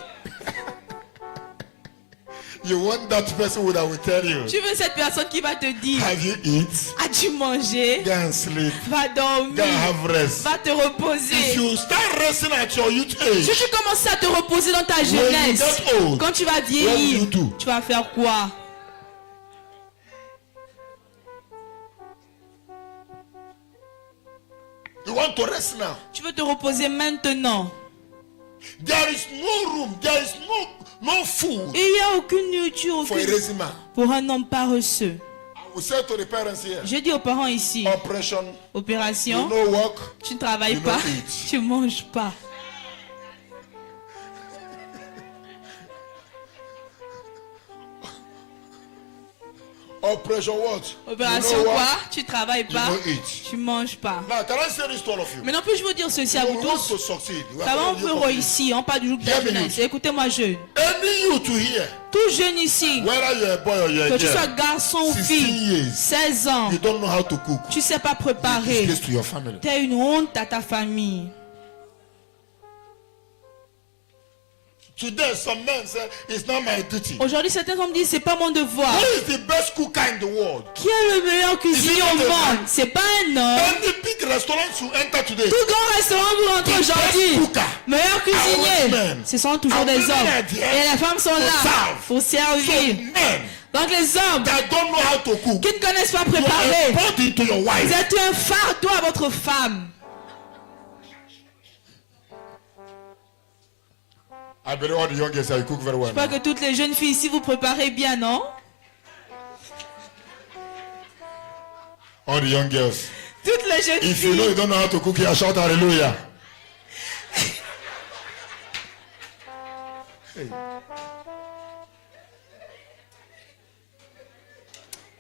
You want that person who will tell you, Tu veux cette personne qui va te dire, have you eat? as-tu mangé? Go and sleep. Va Go dormir. and have rest. Va te If reposer. you start resting at your youth age, Si tu commences à te reposer dans ta when you jeunesse, get old, quand tu vas what will vieillir, you do? tu vas faire quoi? You want to rest now. Tu veux te reposer maintenant. There is no room. There is no food Et il n'y a aucune nourriture for a lazy man. pour un homme paresseux. I will say to the parents here, Je dis aux parents ici, operation, you opération, no work. tu ne travailles You pas, don't eat. tu ne manges pas. Operation what? Opération you know quoi? what? Tu ne travailles You pas, don't eat. tu ne manges pas. Now, can I say this to all of you? Maintenant, puis-je vous dire ceci à You vous want tous? to succeed. You are Comment on telling peut you company. réussir? On parle du jour de la Hear me, jeunesse. youth. Écoutez-moi, jeune. Any you to hear, Tout jeune ici, whether you're a boy or you're que a tu sois girl, garçon ou 16 fille, years, 16 ans, you don't know how to cook. tu ne sais pas préparer. Disgrace to your family. Tu es une honte à ta famille. Today, some men say it's not my duty. Aujourd'hui, certains hommes disent c'est pas mon devoir. Who is the best cooker in the world? Qui est le meilleur cuisinier au monde? C'est pas un homme. Any big restaurant you enter today, Tout grand restaurant vous rentrez the best aujourd'hui. cooker, Meilleur cuisinier. men. Ce sont toujours Our des women hommes. are there Et les femmes sont to là serve. pour so servir. men Donc les hommes that don't know how to cook, qui ne connaissent pas you are préparer, a burden to your vous wife. êtes un fardeau à votre femme. I believe all the young girls say you cook very well. Je crois que toutes les jeunes filles ici vous préparez bien, non? All the young girls. Toutes les jeunes If you know filles. you don't know how to cook, you shout hallelujah. Hey.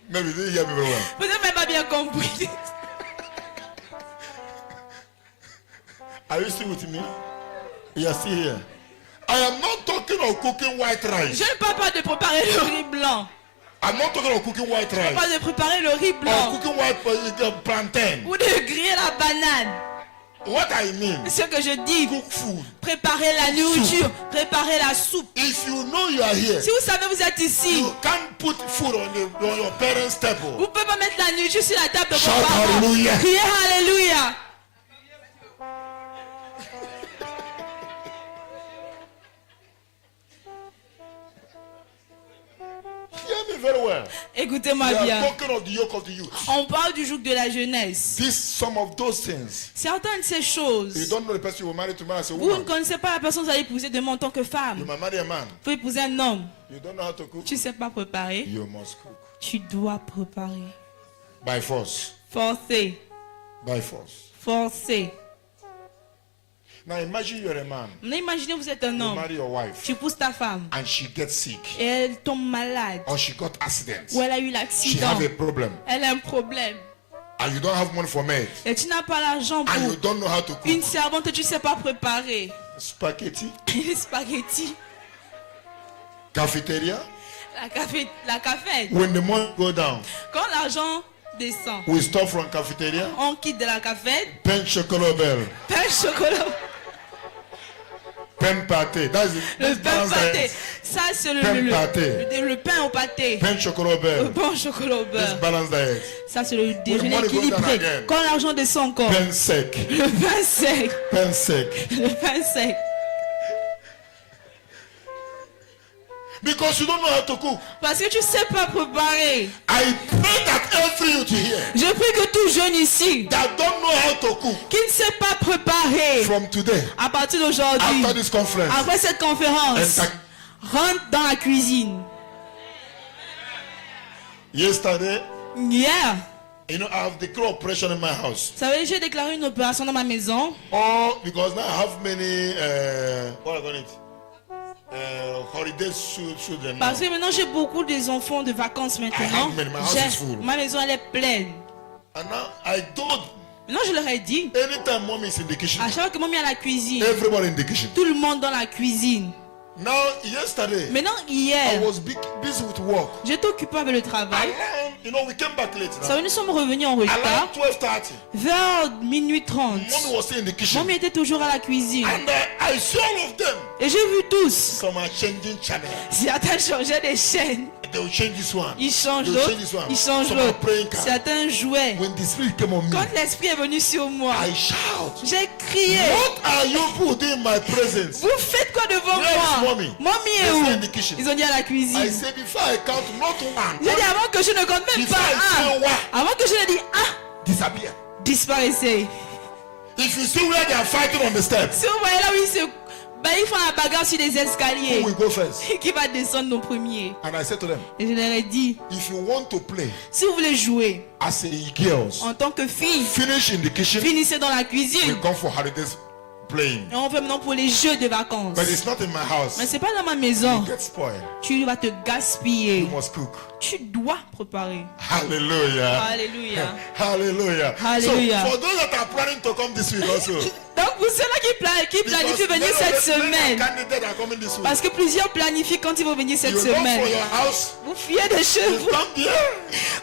Maybe you didn't hear me very well. Vous n'avez même pas bien compris. Are you still with me? You are still here. I am not talking of cooking white Je rice. ne parle pas de préparer le riz blanc. I'm not talking of cooking white Je parle rice. de préparer le riz Or blanc. cooking white plantain. Ou de griller la banane. what I mean, Ce que je dis, cook food. préparez la nourriture, préparez la soupe. If you know you are here, Si vous savez vous êtes ici, you can't put food on your parents' table. vous ne pouvez pas mettre la nourriture sur la table de Shout vos parents. hallelujah. Criez Alléluia. Hear me very well. Écoutez-moi We are bien. talking of the yoke of the youth. On parle du joug de la jeunesse. This, some of those things. Certaines de ces You choses, don't know the person you will marry tomorrow as a vous ne woman. connaissez pas la personne que vous allez épouser demain en tant que You femme. might marry a man. Vous pouvez épouser un homme. You don't know how to cook. Tu ne sais pas préparer. You must cook. Tu dois préparer. By force. Forcer. By force. Forcer. Now imagine you're a man. Maintenant, imaginez vous êtes un You homme. marry your wife Tu pousses ta femme. and she gets sick. Et elle tombe malade. Or she got accident. Ou elle a eu She l'accident. have a problem. Elle a un problème. And you don't have money for maid. Et tu n'as pas l'argent And you pour don't know how to une cook. servante que tu ne sais pas préparer. Spaghetti. Les spaghettis. Cafeteria. La cafette. When the money go down, Quand l'argent descend, we stop from cafeteria. on quitte de la cafette. Pen chocolate bell. Pain chocolat. Pen pâté. That's it. Le pain pâté. Ça, c'est Pain pâté. le pain au pâté. Pen chocolate Le bell. pain au chocolat au This beurre. balance diet. Ça, c'est le déjeuner money goes down équilibré. again. Quand l'argent descend encore. Pen sec. Le pain sec. Pen sec. Le pain sec. Because you don't know how to cook. Parce que tu ne sais pas préparer. I pray that every youth here Je prie que tout jeune ici, that don't know how to cook qui ne sait pas préparer, from today, à partir d'aujourd'hui, after this conference, après cette conférence, enter. rentre dans la cuisine. Yesterday, Hier, you know, I have declared operation in my house. ça veut dire que j'ai déclaré une opération dans ma maison. Oh, because now I have many, what I call it, holiday children now. Parce que maintenant j'ai beaucoup des enfants de vacances maintenant. I have my house J'ai- is full. Ma maison elle est pleine. And now I told, Maintenant je leur ai dit, anytime mommy is in the kitchen, à chaque fois que maman est à la cuisine, everybody in the kitchen. tout le monde dans la cuisine. Now, yesterday, Maintenant I hier, was busy with work. j'étais occupé avec le travail. Around, you know, we came back late Ça now. veut dire nous sommes revenus en retard. Around 12:30, Vers minuit 30. mommy was still in the kitchen. Mommy était toujours à la cuisine. And I saw all of them. Et j'ai vu tous. Some are changing channel. Certains changeaient des chaînes. They will change this one. Ils changent They will l'autre. change this one. Ils changent Some are l'autre. praying card. Certains jouaient. When the spirit came on me, Quand l'esprit est venu sur moi, I shout. j'ai crié. What are you putting in my presence? Vous faites quoi devant Where is moi? mommy? Mommy est They où? say in the kitchen. Ils ont dit à la I cuisine. said, before I count, not one. J'ai dit avant que je ne compte même Before pas I say un. one, Avant que je ne dise un, disappear. disparaissez. If you see where they are fighting on the steps, Si vous voyez là où ils font la bagarre sur les escaliers, who will go first? qui va descendre en premier? And I said to them, Et je leur ai dit, if you want to play si vous voulez jouer as a girls, en tant que fille, finish in the kitchen. finissez dans la We cuisine. come for holidays playing. Et on fait maintenant pour les jeux de vacances. But it's not in my house. Mais c'est pas dans ma maison. You get spoiled. Tu vas te gaspiller. You must cook. Tu dois préparer. Hallelujah. Alléluia. Hallelujah. Hallelujah. So for those that are planning to come this week also, Donc pour ceux-là qui planifient venir cette semaine, candidates are coming this week. parce que plusieurs planifient quand ils vont venir cette You go semaine. for your house, Vous fuyez de chez you vous. come here,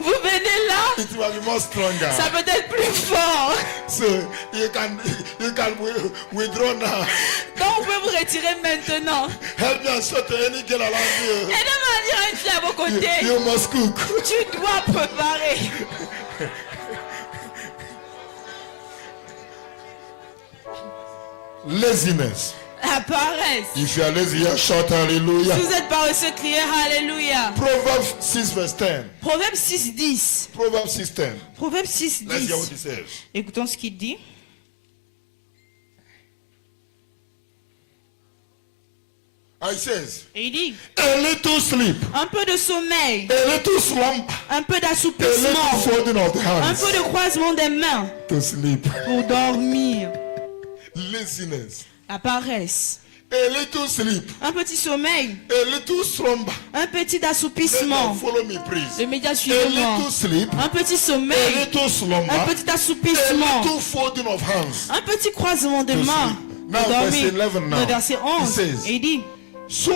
Vous venez là. it will be more stronger. Ça peut être plus fort. So you can withdraw now. Donc vous pouvez vous retirer maintenant. Help me and show to any girl around you. Aidez-moi à dire à une fille à vos côtés. You must cook. Tu dois préparer. Laziness. La paresse. If you are lazy, you shout Si hallelujah. vous êtes paresseux, criez Alléluia. Proverbs 6 verse 10. Proverbe 6, 10. Proverbs 6 10. Proverbe 6, Let's hear what 10. it says. Écoutons ce qu'il dit. It says, Et il dit, a little sleep, un peu de sommeil, a little slumber, un peu a little d'assouplissement, folding of the un hands peu de croisement des mains to sleep. pour dormir. Laziness. La paresse. A little sleep, Un petit sommeil, a little slumber. un petit Then assoupissement. follow me, please. Le média A suivant. little sleep, Un petit a sommeil, little slumber, un petit a assoupissement, little folding of hands. un petit croisement de To mains sleep. Now, pour verse dormir. 11 now. Le verset 11. It says, Et il dit, So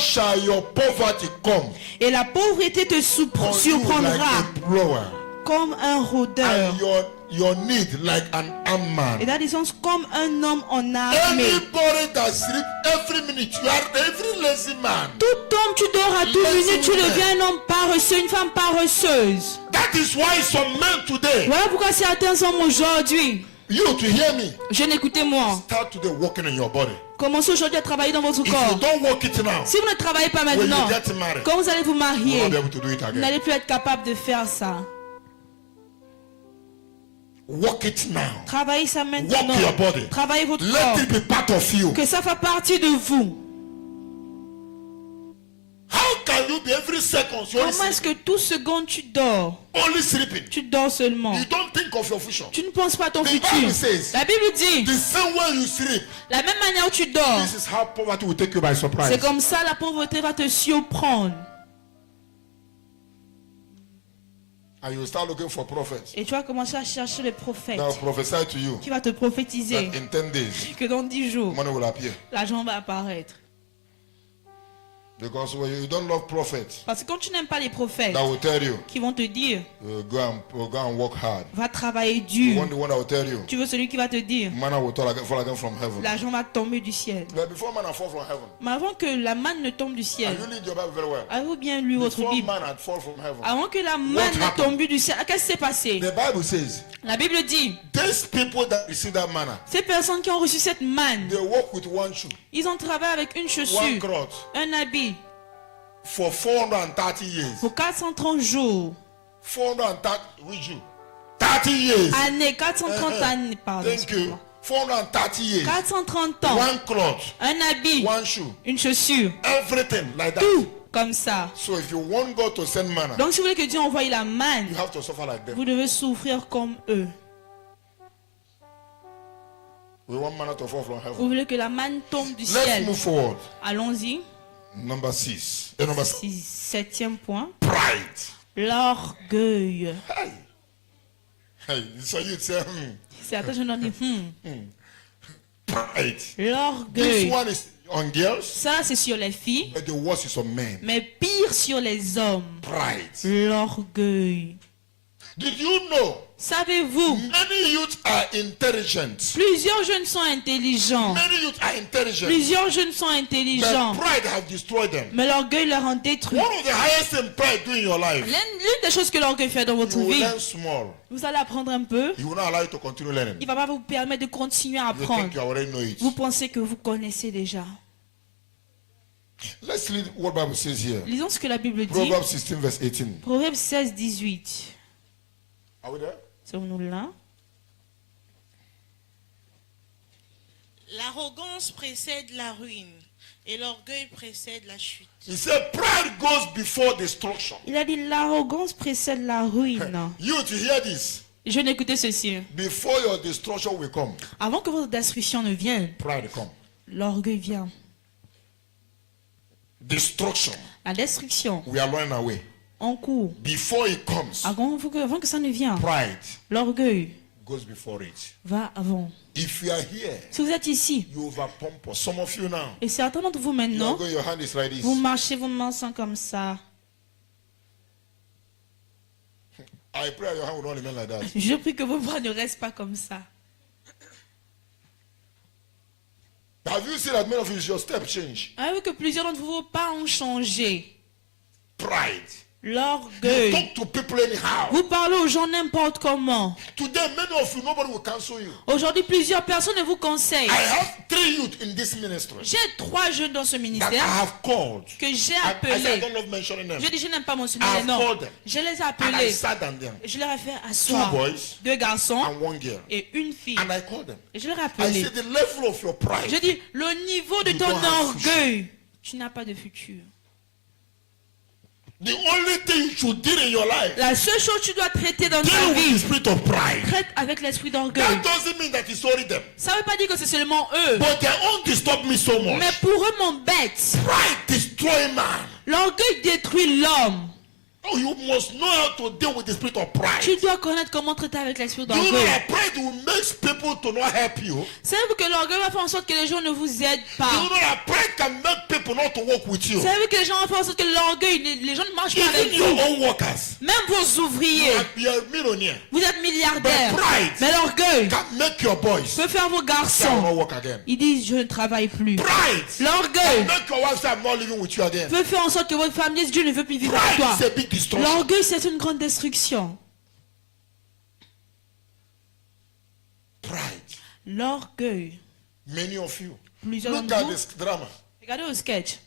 shall your poverty come et la pauvreté te on you like surprendra a blower, comme un rôdeur. and your your need like an armed man. Et dans le sens comme un homme en armée. Anybody that sleep every minute, you are every lazy man. Tout homme, tu dors à toute minute, tu deviens un homme paresseux, une femme paresseuse. That is why some men today, Voilà pourquoi certains hommes aujourd'hui, you to hear me, jeune, écoutez-moi, start today working in your body. commencez aujourd'hui à travailler dans votre If you corps. don't work it now, Si vous ne travaillez pas when maintenant, you get married, quand vous allez vous you marier, won't be able to do it vous again. n'allez plus être capable de faire ça. Work it now. Travaillez ça maintenant. Work your body. Travaillez votre Let corps. it be part of you. Que ça fasse partie de vous. How can you be every second you only Comment est-ce sleeping? que tout seconde tu dors? Only sleeping. Tu dors seulement. You don't think of your future. Tu ne penses pas à ton The futur. Bible says, La Bible dit, the same way you sleep, la même manière où tu dors, this is how poverty will take you by surprise. c'est comme ça la pauvreté va te surprendre. And you start looking for prophets Et tu vas commencer à chercher les prophètes that will prophesy to you qui va te prophétiser that in 10 days, que dans 10 jours, money will appear. l'argent va apparaître. Because when you don't love prophets Parce que quand tu n'aimes pas les prophètes that will tell you, qui vont te dire, go and work hard. va travailler You dur. want the one that will tell you, Tu veux celui qui va te dire, manna will fall again from heaven. l'argent va tomber du ciel. But before manna fall from heaven, Mais avant que la manne ne tombe du and ciel, you read your Bible very well. avez-vous bien lu votre Before Bible? manna fall from heaven, Avant que la manne ne happened? tombe du ciel, qu'est-ce qui s'est passé? the Bible says, La Bible dit, these people that receive that manna, ces personnes qui ont reçu cette manne, they walk with one shoe, ils ont travaillé avec une one chaussure, cloth, un habit, for 430 years. pour 430 jours, 430, read you. 30 years. années, 430 années, pardon. Thank you. excuse-moi. 430 years. 430 ans, One cloth, un habit, one shoe, une chaussure, everything like that. tout comme ça. So if you want God to send manna, Donc si vous voulez que Dieu envoie la manne, you have to suffer like them. vous devez souffrir comme eux. We want manna to fall from Vous heaven. voulez que la manne tombe du Let's ciel. move forward. Allons-y. Number 6. Number 7. Septième point. Pride. L'orgueil. Hey. Hey, so you say, Certains jeunes ont dit, pride. This l'orgueil. one is on girls, Ça, c'est sur les filles, but the worst is on men. mais pire sur les hommes. Pride. L'orgueil. Did you know Savez-vous, many youths are intelligent? plusieurs jeunes sont intelligents. Many youths are intelligent. Plusieurs jeunes sont intelligents. But pride have destroyed them. Mais l'orgueil leur en détruit. One of the highest thing pride do in your life, L'une des choses que l'orgueil fait dans votre you will vie, learn small. vous allez apprendre un peu. He will not allow you to continue learning. Il ne va pas vous permettre de continuer à You think apprendre. you already know it. Vous pensez que vous connaissez déjà. Let's read what Bible says here. Lisons ce que la Bible dit. Proverbs 16 verse 18. Proverbe 16, 18. Are we there? Sommes-nous là? L'arrogance précède la ruine et l'orgueil précède la chute. He said pride goes before destruction. Il a dit l'arrogance précède la ruine. You to hear this. Je n'écoutais ceci. Before your destruction will come, Avant que votre destruction ne vienne, pride come. l'orgueil vient. Destruction. La destruction We are running away. en cours. Before it comes, Avant que ça ne vienne, pride l'orgueil goes before it. va avant. If you are here, Si vous êtes ici, you overpump us. Some of you now, et certains d'entre vous you are maintenant, going, your hand is like this. vous marchez vos mains sont comme ça. I pray your hand will not remain like that. Je prie que vos bras ne restent pas comme ça. Have you seen that many of you, your step change? Avez-vous que plusieurs d'entre vos pas ont changé? Pride. You L'orgueil. talk to people anyhow. Vous parlez aux gens n'importe comment. Today, many of you, nobody will cancel you. Aujourd'hui, plusieurs personnes ne vous conseillent. I have 3 youth in this ministry J'ai 3 jeunes dans ce that I ministère have called. que j'ai I said, I appelés. don't love mentioning them. Je dis, je n'aime pas mentionner I les have noms. called them. Je les ai And I appelés. sat down them. Je leur ai fait 2 asseoir. boys 2 garçons and 1 girl. et une fille. And I called them. Et je leur ai I appelé. said, the level of your pride. Je dis, le niveau de You ton don't have orgueil, tu n'as pas de futur. The only thing you should deal in your life, La seule chose que tu dois traiter dans ta deal with the vie, spirit of pride. traite avec l'esprit d'orgueil. That doesn't mean that it's only them. Ça ne veut pas dire que c'est seulement eux. But their own disturb me so much. Mais pour eux, m'embête. Pride destroy man. L'orgueil détruit l'homme. Oh, you must know how to deal with the spirit of pride. Tu dois connaître comment traiter avec l'esprit Do you know d'orgueil. that pride will make people to not help you? Savez-vous que l'orgueil va faire en sorte que les gens ne vous aident Do you pas? know that pride can make people not to work with you? Savez-vous que les gens vont faire en sorte que l'orgueil, les gens ne marchent pas avec Even your vous? own workers. Même vos ouvriers, You are millionaire. vous êtes milliardaires. But pride Mais l'orgueil can make your boys peut faire vos say, I will garçons. not work again. Ils disent je ne travaille plus. Pride L'orgueil can make your wife say, I'm not living with you again. peut faire en sorte que votre famille dise Dieu ne veut plus vivre avec Pride toi. is a big destruction. L'orgueil c'est une grande destruction. Pride. L'orgueil. Many of you. Plusieurs Look d'entre at vous. this drama. Regardez au sketch.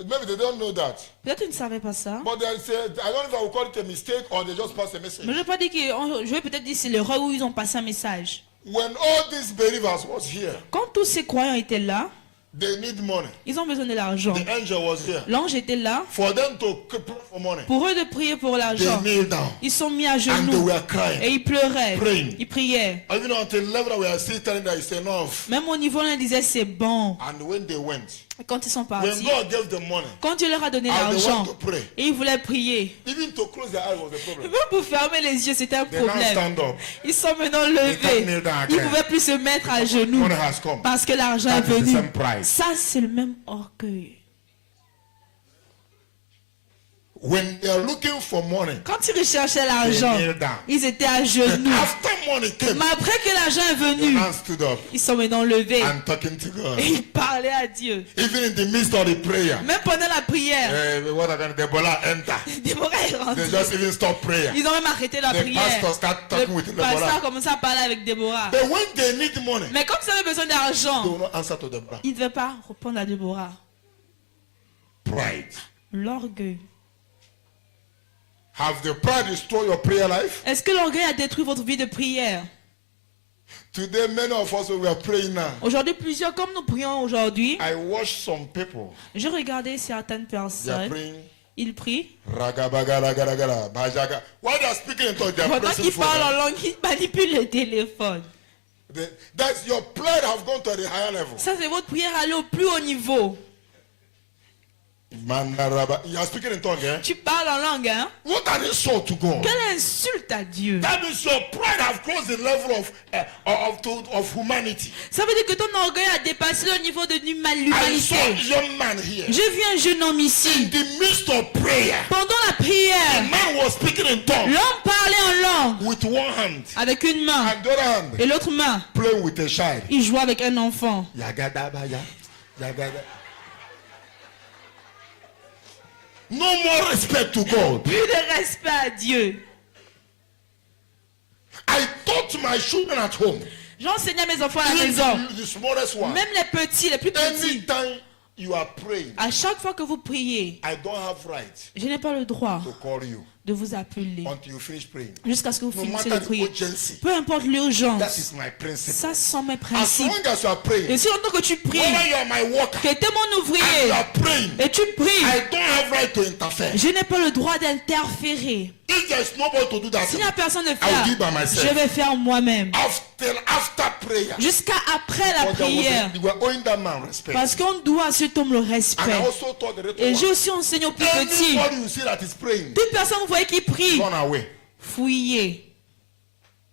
Maybe they don't know that. Peut-être qu'ils ne savaient pas ça. But they say, I don't know if I will call it a mistake or they just pass a message. Mais je ne vais pas dire que je vais peut-être dire c'est l'erreur où ils ont passé un message. When all these believers was here, Quand tous ces croyants étaient là, they need money. ils ont besoin de l'argent. The angel was here. L'ange était là For them to pray for money, pour eux de prier pour they l'argent. kneel down Ils sont mis à and they genoux were et crying. ils pleuraient. Praying. Ils priaient. Even until level we are still telling that it's enough. Même au niveau là, ils disaient c'est bon. And when they went, Et quand ils sont when partis, God gave them money, quand Dieu leur a donné and they l'argent want to pray, et ils voulaient prier, even to close their eyes was a problem. même pour fermer les yeux, c'était un They now problème. stand up. Ils sont maintenant They can't levés. kneel down Ils ne again. pouvaient plus se mettre à genoux Money has come. parce que l'argent est That is the venu. same pride. Ça, c'est le même orgueil. When they are looking for money, Quand ils recherchaient l'argent, They kneel down. ils étaient à then genoux. after money came, Mais après que l'argent est the venu, man stood up ils sont maintenant levés and talking to God. et ils parlaient à Dieu. Even in the midst of the prayer, Même pendant la prière, what happened? Deborah enter. Déborah est They rentrée. just even stop prayer. Ils ont même arrêté la The prière. pastor start talking with Le Deborah. pasteur a commencé à parler avec Déborah. But when they need money, Mais comme ils avaient besoin they d'argent, will not answer to Deborah. ils ne devaient pas répondre à Déborah. Pride. L'orgueil. Have the pride destroyed your prayer life? Est-ce que l'orgueil a détruit votre vie de prière? Today, many of us we are praying now. Aujourd'hui, plusieurs, comme nous prions aujourd'hui, I watch some people. je regardais certaines They are personnes, praying. ils prient. Ragabaga, ragaragara, bajaga. While they are speaking in tongues, they are Pendant pressing qu'ils phone. parlent en langue, ils manipulent le téléphone. That's your pride have gone to the higher level. Ça, c'est votre prière aller au plus haut niveau. Mandaraba. You are speaking in tongues, eh? Tu parles en langue, hein? What an insult to God. Quelle insulte à Dieu. That means your pride have crossed the level of humanity. Ça veut dire que ton orgueil a dépassé le niveau de I saw a l'humanité. young man here. J'ai vu un jeune homme In ici. the midst of prayer, Pendant la the prière, man was speaking in tongues l'homme parlait en langue with one hand avec une main and the other hand et l'autre main, playing with a child. il jouait avec un enfant. Yagadabaya, yagada. No more respect to God. Plus de respect à Dieu. I taught my children at home, J'enseignais à mes enfants à la maison. even the smallest one. Même les petits, les plus petits. Anytime you are praying, À chaque fois que vous priez, I don't have right je n'ai pas le droit to call you de vous appeler until you finish praying. jusqu'à ce que vous No finissiez matter de the prier. urgency. Peu importe That l'urgence. is my principle. Ça sont mes As principes. long as you are Et praying, si longtemps que tu pries, whether you are my worker que tu es mon and you ouvrier, are praying, et tu pries, I don't have right to interfere. je n'ai pas le droit d'interférer. If there is nobody to do that, S'il n'y a personne de I will do it by faire, myself. je vais faire moi-même. After prayer, Jusqu'à après la but there was prière. you were owing that man respect. Parce qu'on doit à cet homme le And I respect. also taught the Et j'ai little aussi enseigné aux plus one. petits. Anybody you see that is praying, Toute personne vous voyez qui prie, run away. fouillez.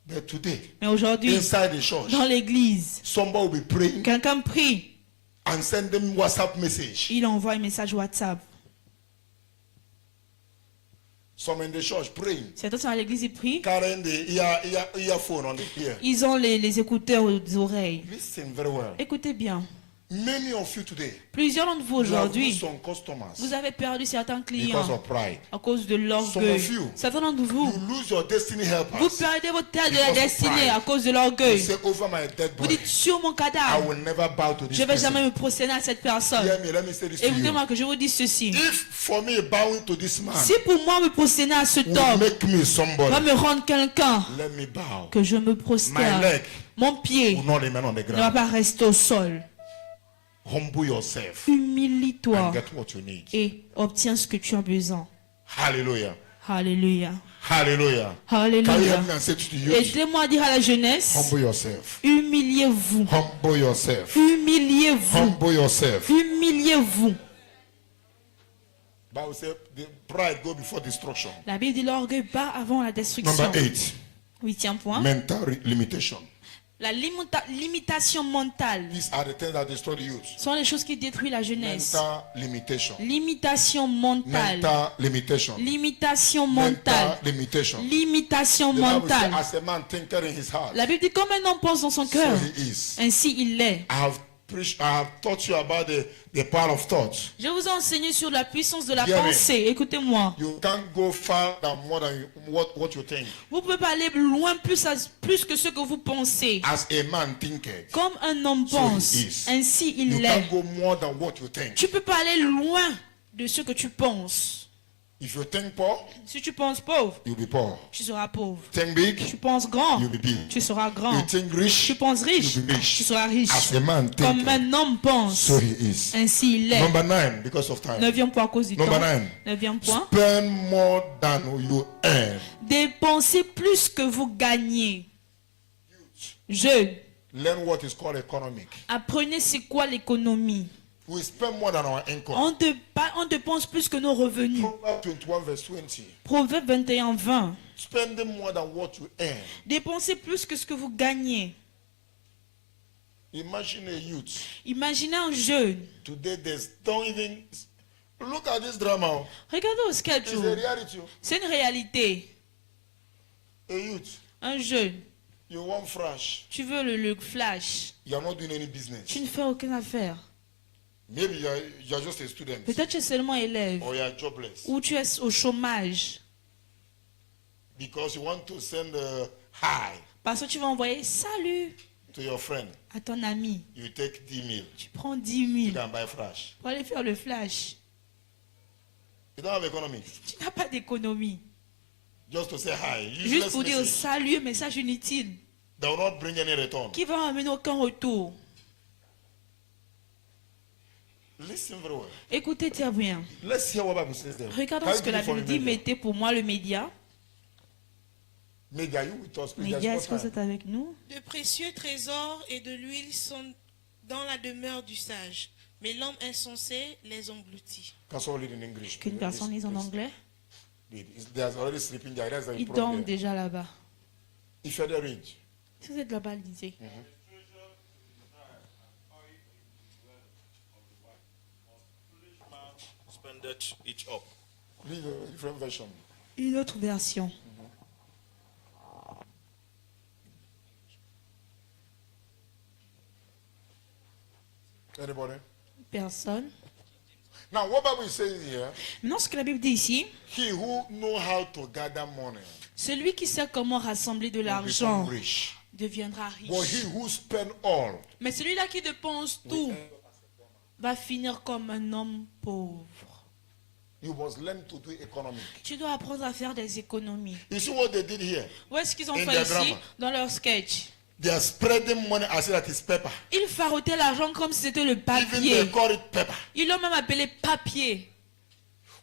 But today, Mais aujourd'hui, inside the church, dans l'église, somebody will be praying quelqu'un prie, and send them WhatsApp message. il envoie un message WhatsApp. Some in the church praying, Certains sont à l'église, ils prient. carrying the earphone on the ear. Ils ont les écouteurs aux oreilles. Listen very well. Écoutez bien. Many of you today, Plusieurs d'entre vous you have aujourd'hui, lost some customers vous avez perdu certains because clients of pride. à cause de Some l'orgueil. of you, Certains d'entre vous, You lose your destiny helpers. vous perdez votre terre de la because of destinée pride. à cause de You l'orgueil. say over my dead Vous body, dites sur mon I cadavre, will never bow to this je ne vais person. jamais me prosterner à cette personne. Hear me, let me say this to you. Écoutez-moi que je vous dis ceci. If for me bowing to this man Si pour moi me prosterner à cet will homme make me somebody, va me rendre quelqu'un, let me bow. que je me My prosterne, leg mon pied will not remain on the ne va ground. pas rester au sol. Humble yourself Humilie-toi and get what you need. et obtiens ce que tu as besoin. Hallelujah. Alléluia. Hallelujah. Can you Alléluia. help me and say to the youth? Aidez-moi à dire à la jeunesse, Humble yourself. humiliez-vous. Humble yourself. Humiliez-vous. Humble yourself. Humiliez-vous. Bible says the pride go before destruction. La Bible dit l'orgueil bat avant la destruction. Number 8, 8e point. mental limitation. La limitation mentale These are the things that destroy the youth. sont les choses qui détruisent la jeunesse. Mental limitation. Limitation mentale. Mental limitation. Limitation Mental mentale. limitation. Limitation The Bible says, mentale. as a man thinketh in his heart, La Bible dit comme un homme pense dans son so cœur, he is. ainsi il l'est. I have taught you about the power of thought. Je vous ai enseigné sur la puissance de la Hear me. pensée. Écoutez-moi. You can't go far than more than what you think. Vous ne pouvez pas aller loin plus que ce que vous pensez. As a man thinketh, Comme un homme so pense, he is. ainsi You il l'est. can't go more than what you think. Tu ne peux pas aller loin de ce que tu penses. If you think poor, Si tu penses pauvre, you'll be poor. tu seras pauvre. Think big, Tu penses grand, you'll be big. tu seras grand. You think rich, Tu penses riche, you'll be rich. tu seras riche. As a man Comme thinketh, un homme pense, so he is. ainsi il est. Number 9, because of time. 9e point à cause du temps. Number 9. 9e point. Spend more than you earn. Dépensez plus que vous gagnez. Jeunes, Learn what is called economic. apprenez c'est quoi l'économie. We spend more than our income. On dépense plus que nos revenus. Proverbs 21 verse 20. Proverbe 21, 20. Spending more than what you earn. Dépensez plus que ce que vous gagnez. Imagine a youth. Imaginez un jeune. Today there's don't even look at this drama. Regardez au sketch. It's a reality. C'est une réalité. A youth. Un jeune. You want flash. Tu veux le flash. You are not doing any business. Tu ne fais aucune affaire. Maybe you are just a student. Peut-être tu es seulement élève. Or you are jobless. Ou tu es au chômage. Because you want to send a hi Parce que tu vas envoyer salut to your friend. à ton ami. You take 10 000. Tu prends 10 You 000 can buy flash. pour aller faire le flash. You don't have economy. Tu n'as pas d'économie. Just to say hi. Juste Useless pour dire message. salut, message inutile. That will not bring any return. Qui va amener aucun retour. Listen very well. Écoutez très bien. Let's hear what Bible says there. Regardons Can ce you que la give it for Bible me, dit. media? Mettez pour moi le média. Media, you with us, please. Média, There's est-ce que no vous time. êtes avec nous? De précieux trésors et de l'huile sont dans la demeure du sage, mais l'homme insensé les engloutit. Can someone read in English? Qu'une personne lise en anglais. Read. There's already sleeping there. That's the Il problem. dorment déjà là-bas. If you're there, read. Si vous êtes là-bas, lisez. Spendeth it up. Read a different version. Une autre version. Anybody? Personne. Now, what Bible is saying here, Maintenant, ce que la Bible dit ici, he who know how to gather money celui qui sait comment rassembler de will l'argent become rich. deviendra But riche. he who spend all Mais celui-là qui dépense tout va finir comme un homme pauvre. you must learn to do economic. Tu dois apprendre à faire des économies. You see what they did here? Où est-ce qu'ils ont In fait their ici? drama. Dans leur sketch. They are spreading money as if that is paper. Ils farottaient l'argent comme si c'était le Even papier. they call it paper. Ils l'ont même appelé papier.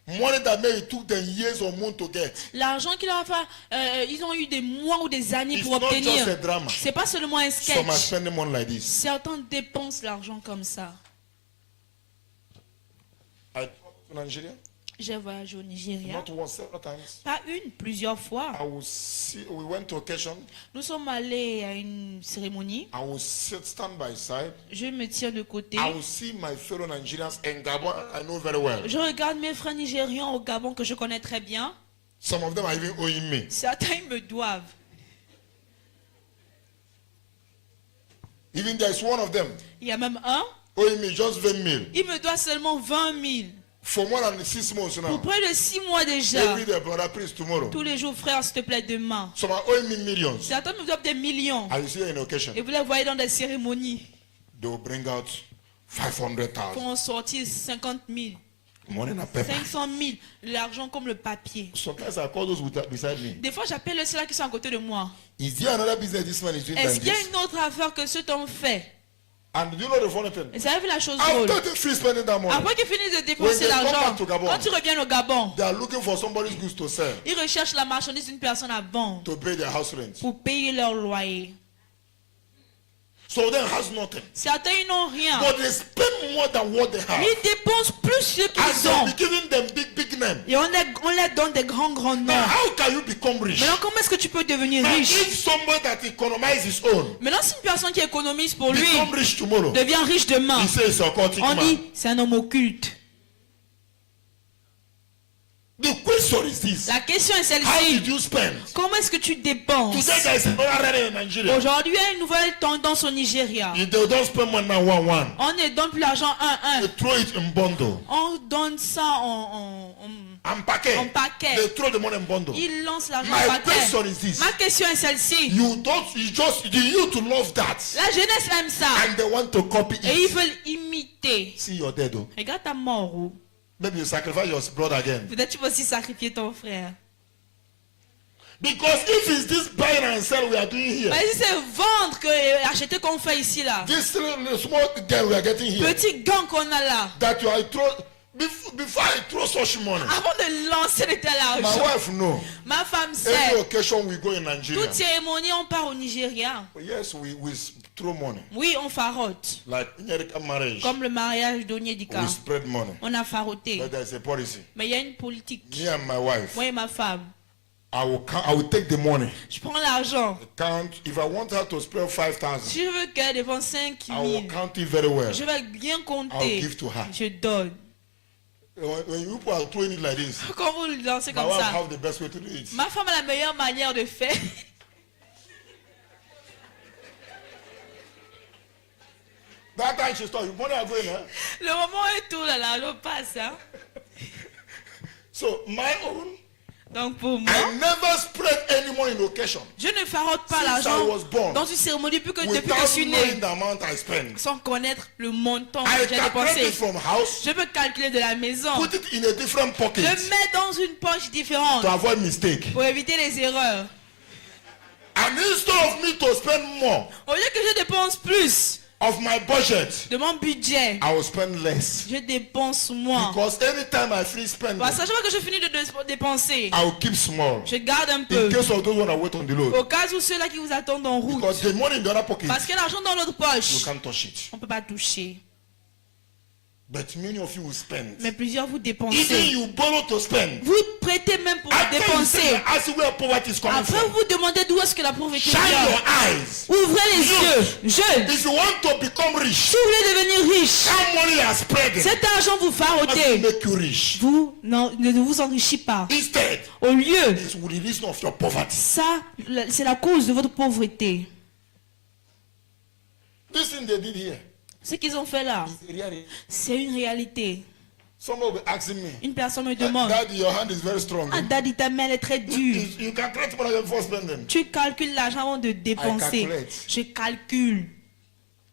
Money that maybe it took them years or months to get. L'argent qu'ils ont fait, ils ont eu des mois ou des années It's pour not just a obtenir. drama. C'est pas seulement un Some are sketch. spending money like this. Certains dépensent l'argent comme ça. I traveled to Nigeria, J'ai voyagé au Nigeria. not once, several times. Pas une, plusieurs fois. We went to occasion. Nous sommes allés à une cérémonie. I will stand by side. Je me tiens de côté. I will see my fellow Nigerians in Gabon. I know very well. Je regarde mes frères nigérians au Gabon que je connais très bien. Some of them are even owing me. Certains ils me doivent. Even there is one of them Il y a même un, owing me just 20 000 il me doit seulement 20 000. for more than 6 months Pour now. près de 6 mois déjà. Every day, brother, please tomorrow. Tous les jours, frère, s'il te plaît, demain. Some are owing me millions. Certains me doivent des millions. I will see in occasion. Et vous les voyez dans des cérémonies. They will bring out Pour 500,000 en sortir 50 000, money in a paper. 500 000. L'argent comme le papier. Sometimes I call those beside me. Des fois, j'appelle ceux-là qui sont à côté de moi. Is there another business this man is doing Est-ce than qu'il y a this? une autre affaire que ce qu'on fait? And do you know the funny thing? Et ça a vu la chose drôle. After they finish spending that money, Après qu'ils finissent de When dépenser they come l'argent, back to Gabon, quand tu reviens au Gabon, they are looking for somebody's goods to sell ils recherchent la marchandise d'une personne à vendre to pay their house rent. pour payer leur loyer. So them has nothing. Certains, ils n'ont rien. But they spend more than what they have. Ils dépensent plus ce As qu'ils they ont. be giving them big name. Et on leur donne des grands Now, noms. how can you become rich? Maintenant, comment est-ce que tu peux devenir Now, riche? if somebody that economizes his own Maintenant, si une personne qui économise pour lui become rich tomorrow, devient riche demain, he says it's a occultic on man. dit c'est un homme occulte. The question is this: La question est how did celle-ci. you spend? Comment est-ce que tu dépenses? Today there is another rally in Nigeria. Aujourd'hui, il y a une nouvelle tendance au Nigeria. If they don't spend money now, one. On ne donne plus l'argent They 1-1. throw it in bundle. On donne ça en And packet. En paquet. They throw the money in bundle. Il lance l'argent My en question paquet. is this: Ma question est celle-ci. the youth love that, La jeunesse aime ça. and they want to copy Et ils it. veulent imiter. See, you're dead, though. Regarde ta mort. Oh. Maybe you sacrifice your brother again. Peut-être tu vas aussi sacrifier ton frère. Because if it's this buying and sell we are doing here, Mais si c'est vendre et acheter qu'on fait ici là. this little small gain we are getting here, Petit gang qu'on a là. that you are before I throw such money, Avant de lancer de tel my argent. wife know. Ma femme Every sait. occasion we go in Nigeria, Toute cérémonie, on part au Nigeria. yes, we throw money. Oui, on farote. Like in American marriage, Comme le mariage d'Onyedika. we spread money. On a faroté. But there's a policy. Mais il y a une politique. Me and my wife, Moi et ma femme. I will take the money. Je prends l'argent. Count. If I want her to spend 5,000, Si je veux qu'elle dépense 5 I will 000, count it very well. je vais bien I'll compter. give to her. Je donne. When you people are throwing it like this, Quand vous le lancez my comme wife ça. have the best way to do it. Ma femme a la meilleure manière de faire. That time she start, money are going, huh? Le moment est tout là, l'argent passe. Hein? So my own, Donc pour moi, I never spread any money in occasion je ne farote pas Since I l'argent was born, dans une cérémonie depuis que je without suis knowing né. the amount I spend. Sans connaître le montant I que j'ai calculate dépensé. it from house, Je peux calculer de la maison. put it in a different Je pocket mets dans une poche différente to avoid mistake. pour éviter les erreurs. And instead of me to spend more Au lieu que je dépense plus of my budget, de mon budget, I will spend less. je dépense moins. Because anytime I finish spending, Parce que chaque fois que je finis de dépenser, I will keep small. je garde un In peu. case of those who are wait on the load. Au cas où ceux-là qui vous attendent en route. Because the money in the other pocket, Parce que l'argent dans l'autre you poche, can't touch it. on ne peut pas toucher. But many of you will spend. Mais plusieurs vous Even dépensez. you borrow to spend. Vous prêtez même pour After you dépenser. say, ask where poverty is coming Après, from. vous vous demandez d'où est-ce que la pauvreté Shine your vient. eyes. Ouvrez les yeux. Jeunes, If you want to become rich, si vous voulez devenir riche, that money are spreading. cet argent vous Must farottez. make you rich. Vous ne vous enrichissez pas. Instead, Au lieu, it's the reason of your poverty. ça, c'est la cause de votre pauvreté. This thing they did here, Ce qu'ils ont fait là, is reality. c'est une réalité. Someone will be asking me, Une personne me demande, Daddy, your hand is very strong. ah daddy, ta main elle est très dure. You can create money before spending. Tu calcules l'argent avant de dépenser. calculate. Je calcule.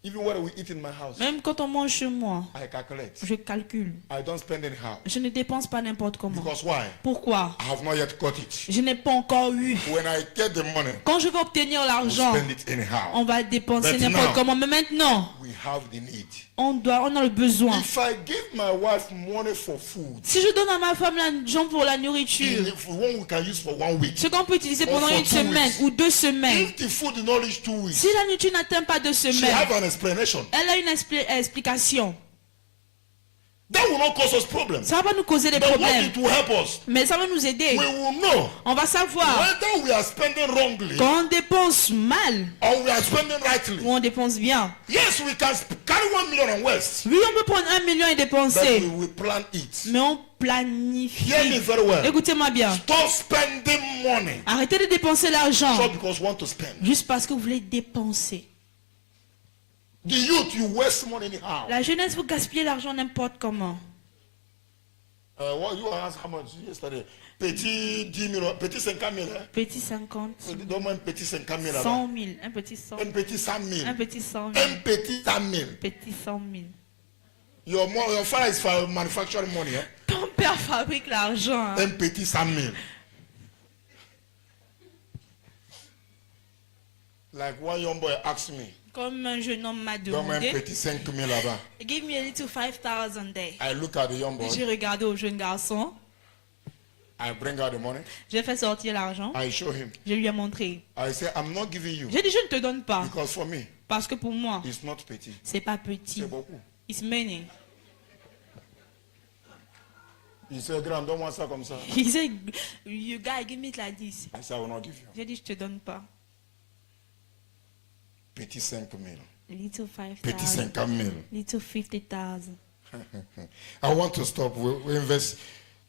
Even when we eat in my house, Même quand on mange chez moi, I calculate. je calcule. I don't spend anyhow. Je ne dépense pas n'importe comment. Because why? Pourquoi? I have not yet got it. Je n'ai pas encore eu. When I get the money, Quand je vais obtenir we l'argent, spend it anyhow. on va dépenser But n'importe now- comment. Mais maintenant, We have the need. on a le besoin. If I give my wife money for food, Si je donne à ma femme l'argent pour la nourriture, if one we can use for 1 week, ce qu'on peut utiliser pendant for une 2 semaine weeks. ou 2 semaines, if the food did not reach 2 weeks, si la nourriture n'atteint pas 2 she semaines, have an explanation. elle a une explication. That will not cause us problems. Ça va pas nous causer des But what problèmes, it will help us, mais ça va nous aider. we will know On va savoir whether we are spending wrongly quand on dépense mal or we are spending rightly. ou on dépense bien. Yes, we can carry 1 million and west, Oui, on peut prendre 1 million et but dépenser, we will plan it. mais on Hear me planifie. very well. Écoutez-moi bien. Stop spending money Arrêtez de dépenser l'argent just because you want to spend. juste parce que vous voulez dépenser. The youth, you waste money anyhow. La jeunesse, vous gaspillez l'argent n'importe comment. What you asked how much yesterday? Petit 10 000, petit 50 000. Petit 50, Donne-moi un petit 50 000 là-bas. 100 000, un petit 100 000, Un petit 100 000. un petit 100 000, Un petit 100 000. petit 100 000. Your father is for manufacturing money. Eh? Ton père fabrique l'argent. Hein. Un petit 100 000. Like one young boy asked me, Comme un jeune homme m'a donne-moi un demandé, petit 5 000 là-bas. give me a little 5,000 there. I look at the young boy. J'ai regardé au jeune garçon, I bring out the money. j'ai fait sortir l'argent, I show him. je lui ai montré. I say, I'm not giving you. J'ai dit, je ne te donne pas, Because for me, parce que pour moi, it's not petit. c'est pas petit, C'est beaucoup. it's many. Il said, Graham, donne-moi ça comme ça. He said, you guy, give me it like this. I said, I will not give you. J'ai dit, je te donne pas. Petit 5 000. Little Petit 5,000. 50 000. Little 50,000. I want to stop. We invest.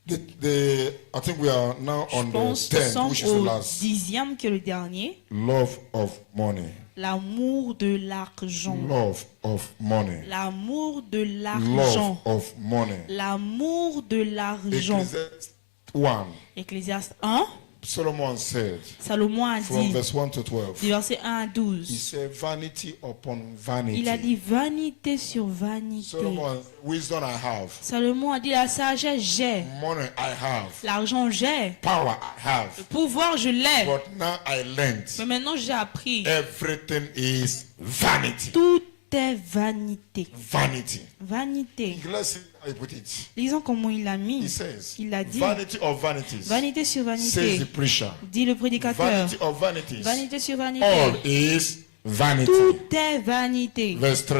I think we are now Je on the pense que 10th, nous which is the sommes au last. 10e que le dernier. Love of money. L'amour de l'argent. Love of money. L'amour de Love l'argent. of money. L'amour de l'argent. Ecclesiastes 1. Ecclésiaste 1, Solomon said, Salomon a from dit, verse 1 to 12, du verset 1 à he 12, said, vanity upon il a vanity. dit vanité sur vanité. Solomon, wisdom I have, Salomon a dit la sagesse j'ai, money I have, l'argent j'ai, power I have. le pouvoir je l'ai. But now I learned Mais maintenant j'ai appris, everything is vanity. tout est vanité. Vanity. Vanité. Let's see how he put it. Lisons comment il l'a mis. He says, Il a dit, vanity of vanities, vanité sur says vanité, the preacher. dit le prédicateur. Vanity of vanities, Vanité sur all vanité. is vanity. Tout est vanité. Verse 3,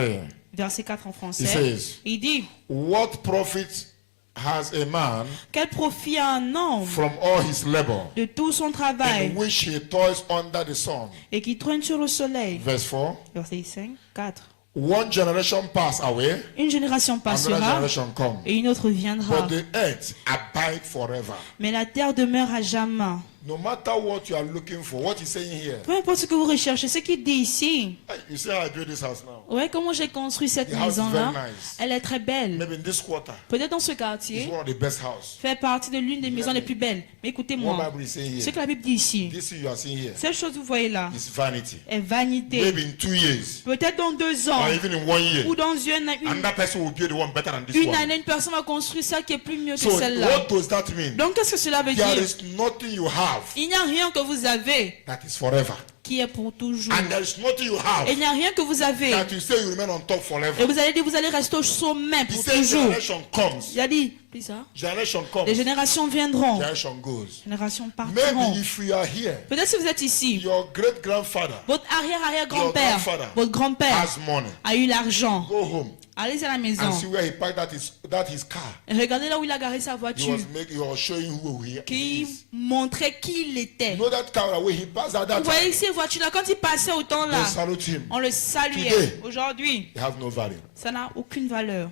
Verset 4 en he français. says, Il dit, what profit has a man quel profit a un homme from all his labor de tout son in travail which he toils under the sun? et qui trône sur le soleil. Verse 4, Verset 5, 4. one generation pass away, Une génération another passera generation come. et une autre viendra. But the earth abide forever. Mais la terre demeure à jamais. No matter what you are looking for, what he's saying here. Peu importe ce que vous recherchez, ce qu'il dit ici. Hey, you see how I built this house now? Ouais, comment j'ai construit cette The house is maison-là. very nice. Elle est très belle. Maybe in this quarter, Peut-être dans ce it's quartier, one of the best houses. fait partie de l'une des maisons les plus belles. Mais What écoutez-moi, Bible is saying ce here, que la Bible dit ici, this thing you are seeing here cette chose que vous voyez là, is vanity. est vanité. Maybe in 2 years, Peut-être dans 2 ans, or even in 1 year, ou dans une another person will build the one better than this une one. année, une personne va construire ça qui est plus mieux que So celle-là. what does that mean? Donc, qu'est-ce que cela veut There dire? is nothing you have Il n'y a rien que vous avez that is forever. qui est pour toujours. And there is nothing you have Et il n'y a rien que vous avez. that you say you remain on top Et forever. vous allez dire, vous allez rester au sommet He pour says toujours. generation comes, Il a dit, puis ça, generation comes, les générations viendront, generation goes. générations partiront. Maybe if you are here, Peut-être si vous êtes ici, your great grandfather votre arrière-arrière-grand-père, Your grandfather votre grand-père has money. a eu l'argent. Go home Allez à la maison. and see where he parked that his car. Et regardez là où il a garé sa He voiture, was showing who he qui is. montrait qui il était. You know that car where he passed at that Vous voyez time. ces voitures-là, quand il passait au temps They là, salute him. on le saluait. Today. Aujourd'hui, They have no value. ça n'a aucune valeur.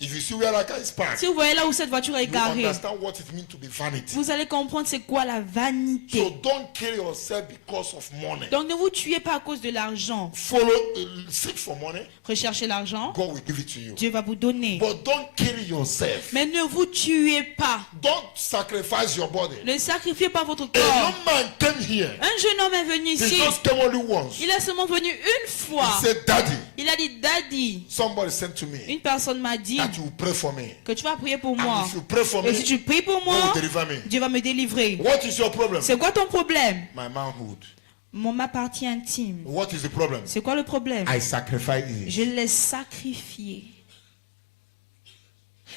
If you see where that car is parked, Si vous voyez là où cette voiture est you garée, understand what it means to be vanity. vous allez comprendre c'est quoi la vanité. So don't kill yourself because of money. Donc ne vous tuez pas à cause de l'argent. Follow, seek for money. Recherchez l'argent, God will give it to you. Dieu va vous donner. But don't kill yourself. Mais ne vous tuez pas. Don't sacrifice your body. Ne sacrifiez pas votre A young corps. man came here. Un jeune homme est venu He ici. just came only once. Il est seulement venu une fois. He said, Daddy, Il a dit, Daddy, somebody sent to me une personne m'a dit that you will pray for me. que tu vas prier pour moi. And if you pray for me, Et si tu pries pour God moi, will deliver me. Dieu va me délivrer. What is your problem? C'est quoi ton problème? My manhood. Ma partie intime. What is the problem? C'est quoi le problème? I sacrifice it. Je l'ai sacrifié.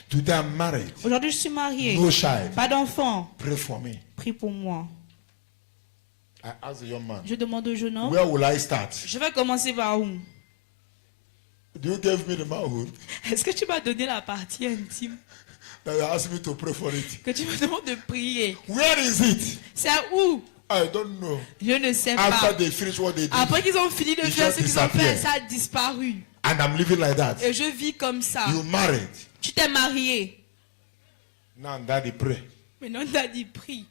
Today I'm married. Aujourd'hui, je suis mariée. No child. Pas d'enfant. Pray for me. Prie pour moi. I asked the young man, Je demande au jeune homme, where will I start? je vais commencer par où? Do you give me the manhood? Est-ce que tu m'as donné la partie intime? That you asked me to pray for it. Que tu me demandes de prier? Where is it? C'est où? I don't know. Je ne sais After pas. they finish what they did, Après qu'ils ont fini de It faire just ce qu'ils ont fait, disappeared. ça a disparu. and I'm living like that. Et je vis comme ça. You married. Tu t'es marié. Now daddy pray. Maintenant, Daddy prie.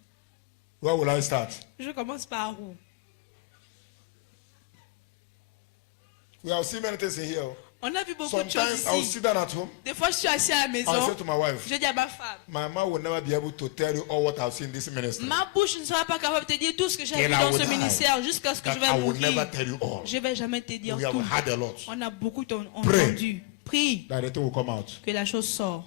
Where will I start? Je commence par où? We have seen many things in here. On a vu beaucoup de choses Sometimes I'll ici. sit down at home. Des fois, je suis assis à la I maison. say to my wife, Je dis à ma femme, my mouth will never be able to tell you all what I've seen in this ministry. ma bouche ne sera pas capable de te dire tout ce que j'ai Till vu I dans will ce die. ministère jusqu'à ce que je That vais I will never mourir. tell you all. Je ne vais jamais te dire We have tout. had a lot. On a beaucoup Pray. entendu. Prie That the thing will come out. que la chose sort.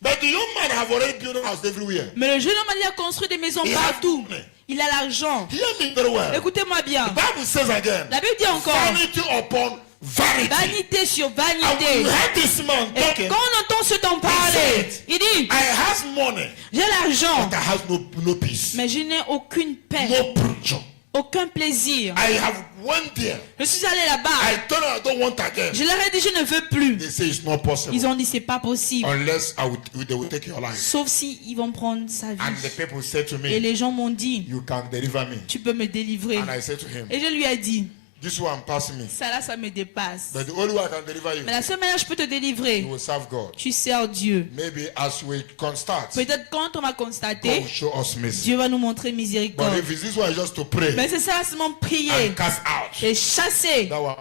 But the young man have already built a house everywhere. Mais le jeune homme il a construit des maisons He partout. has money. Il a l'argent. Hear me very well. Écoutez-moi bien. The Bible says again, La Bible dit encore, vanity upon vanity. vanité sur And when you vanité. heard this man Et talking, quand on entend cet homme parler, il dit, I have money, j'ai l'argent, but I have no peace, mais je n'ai aucune paix, no preacher, aucun plaisir. I have went there. Je suis allé là-bas. I told them I don't want again. Je leur ai dit, je ne veux plus. They say it's not possible Ils ont dit, c'est pas possible. unless they will take your life. Sauf si ils vont prendre sa And the vie. people said to Et me, les gens m'ont dit, you can deliver me. tu peux me délivrer. And I said to him, Et je lui ai dit, this one pass me. ça là, ça me dépasse. But the only way I can deliver you, Mais la seule manière que je peux te you délivrer, will serve God. tu sers Dieu. Maybe as we constant, Peut-être quand on va God constater, will show us mercy. Dieu va nous montrer But miséricorde. if it's this one just to pray Mais c'est ça, seulement prier and cast out, et chasser. that one,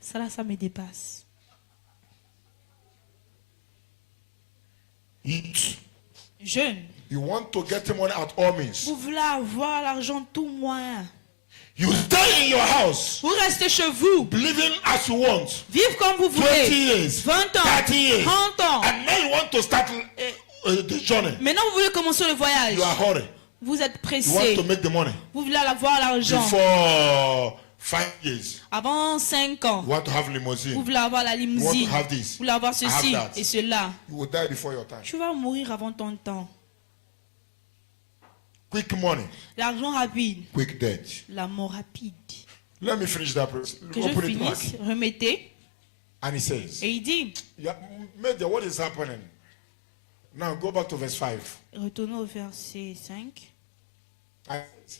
Ça là, ça me dépasse. eat. Jeune, You want to get money at all means. vous voulez avoir l'argent tout moyen. You stay in your house, Vous restez chez vous, living as you want. vivre comme vous 20 voulez. years, 20 ans, 30 years. 30 ans. And now you want to start the journey. Maintenant, vous voulez commencer le voyage. You are hurry. Vous êtes You want pressé. to make the money Vous voulez avoir l'argent. before 5 years. Avant 5 ans, You want to have vous limousine. voulez avoir la You want limousine. to have this. Vous voulez avoir ceci I have that. et cela. You will die before your time. Tu vas mourir avant ton temps. Quick money, L'argent rapide, quick death. la mort rapide. Let me finish that verse. Que je Open it back. finisse, remettez. And he says, Et il dit, yeah, Major, what is happening? Now go back to verse 5. retournons au verset 5.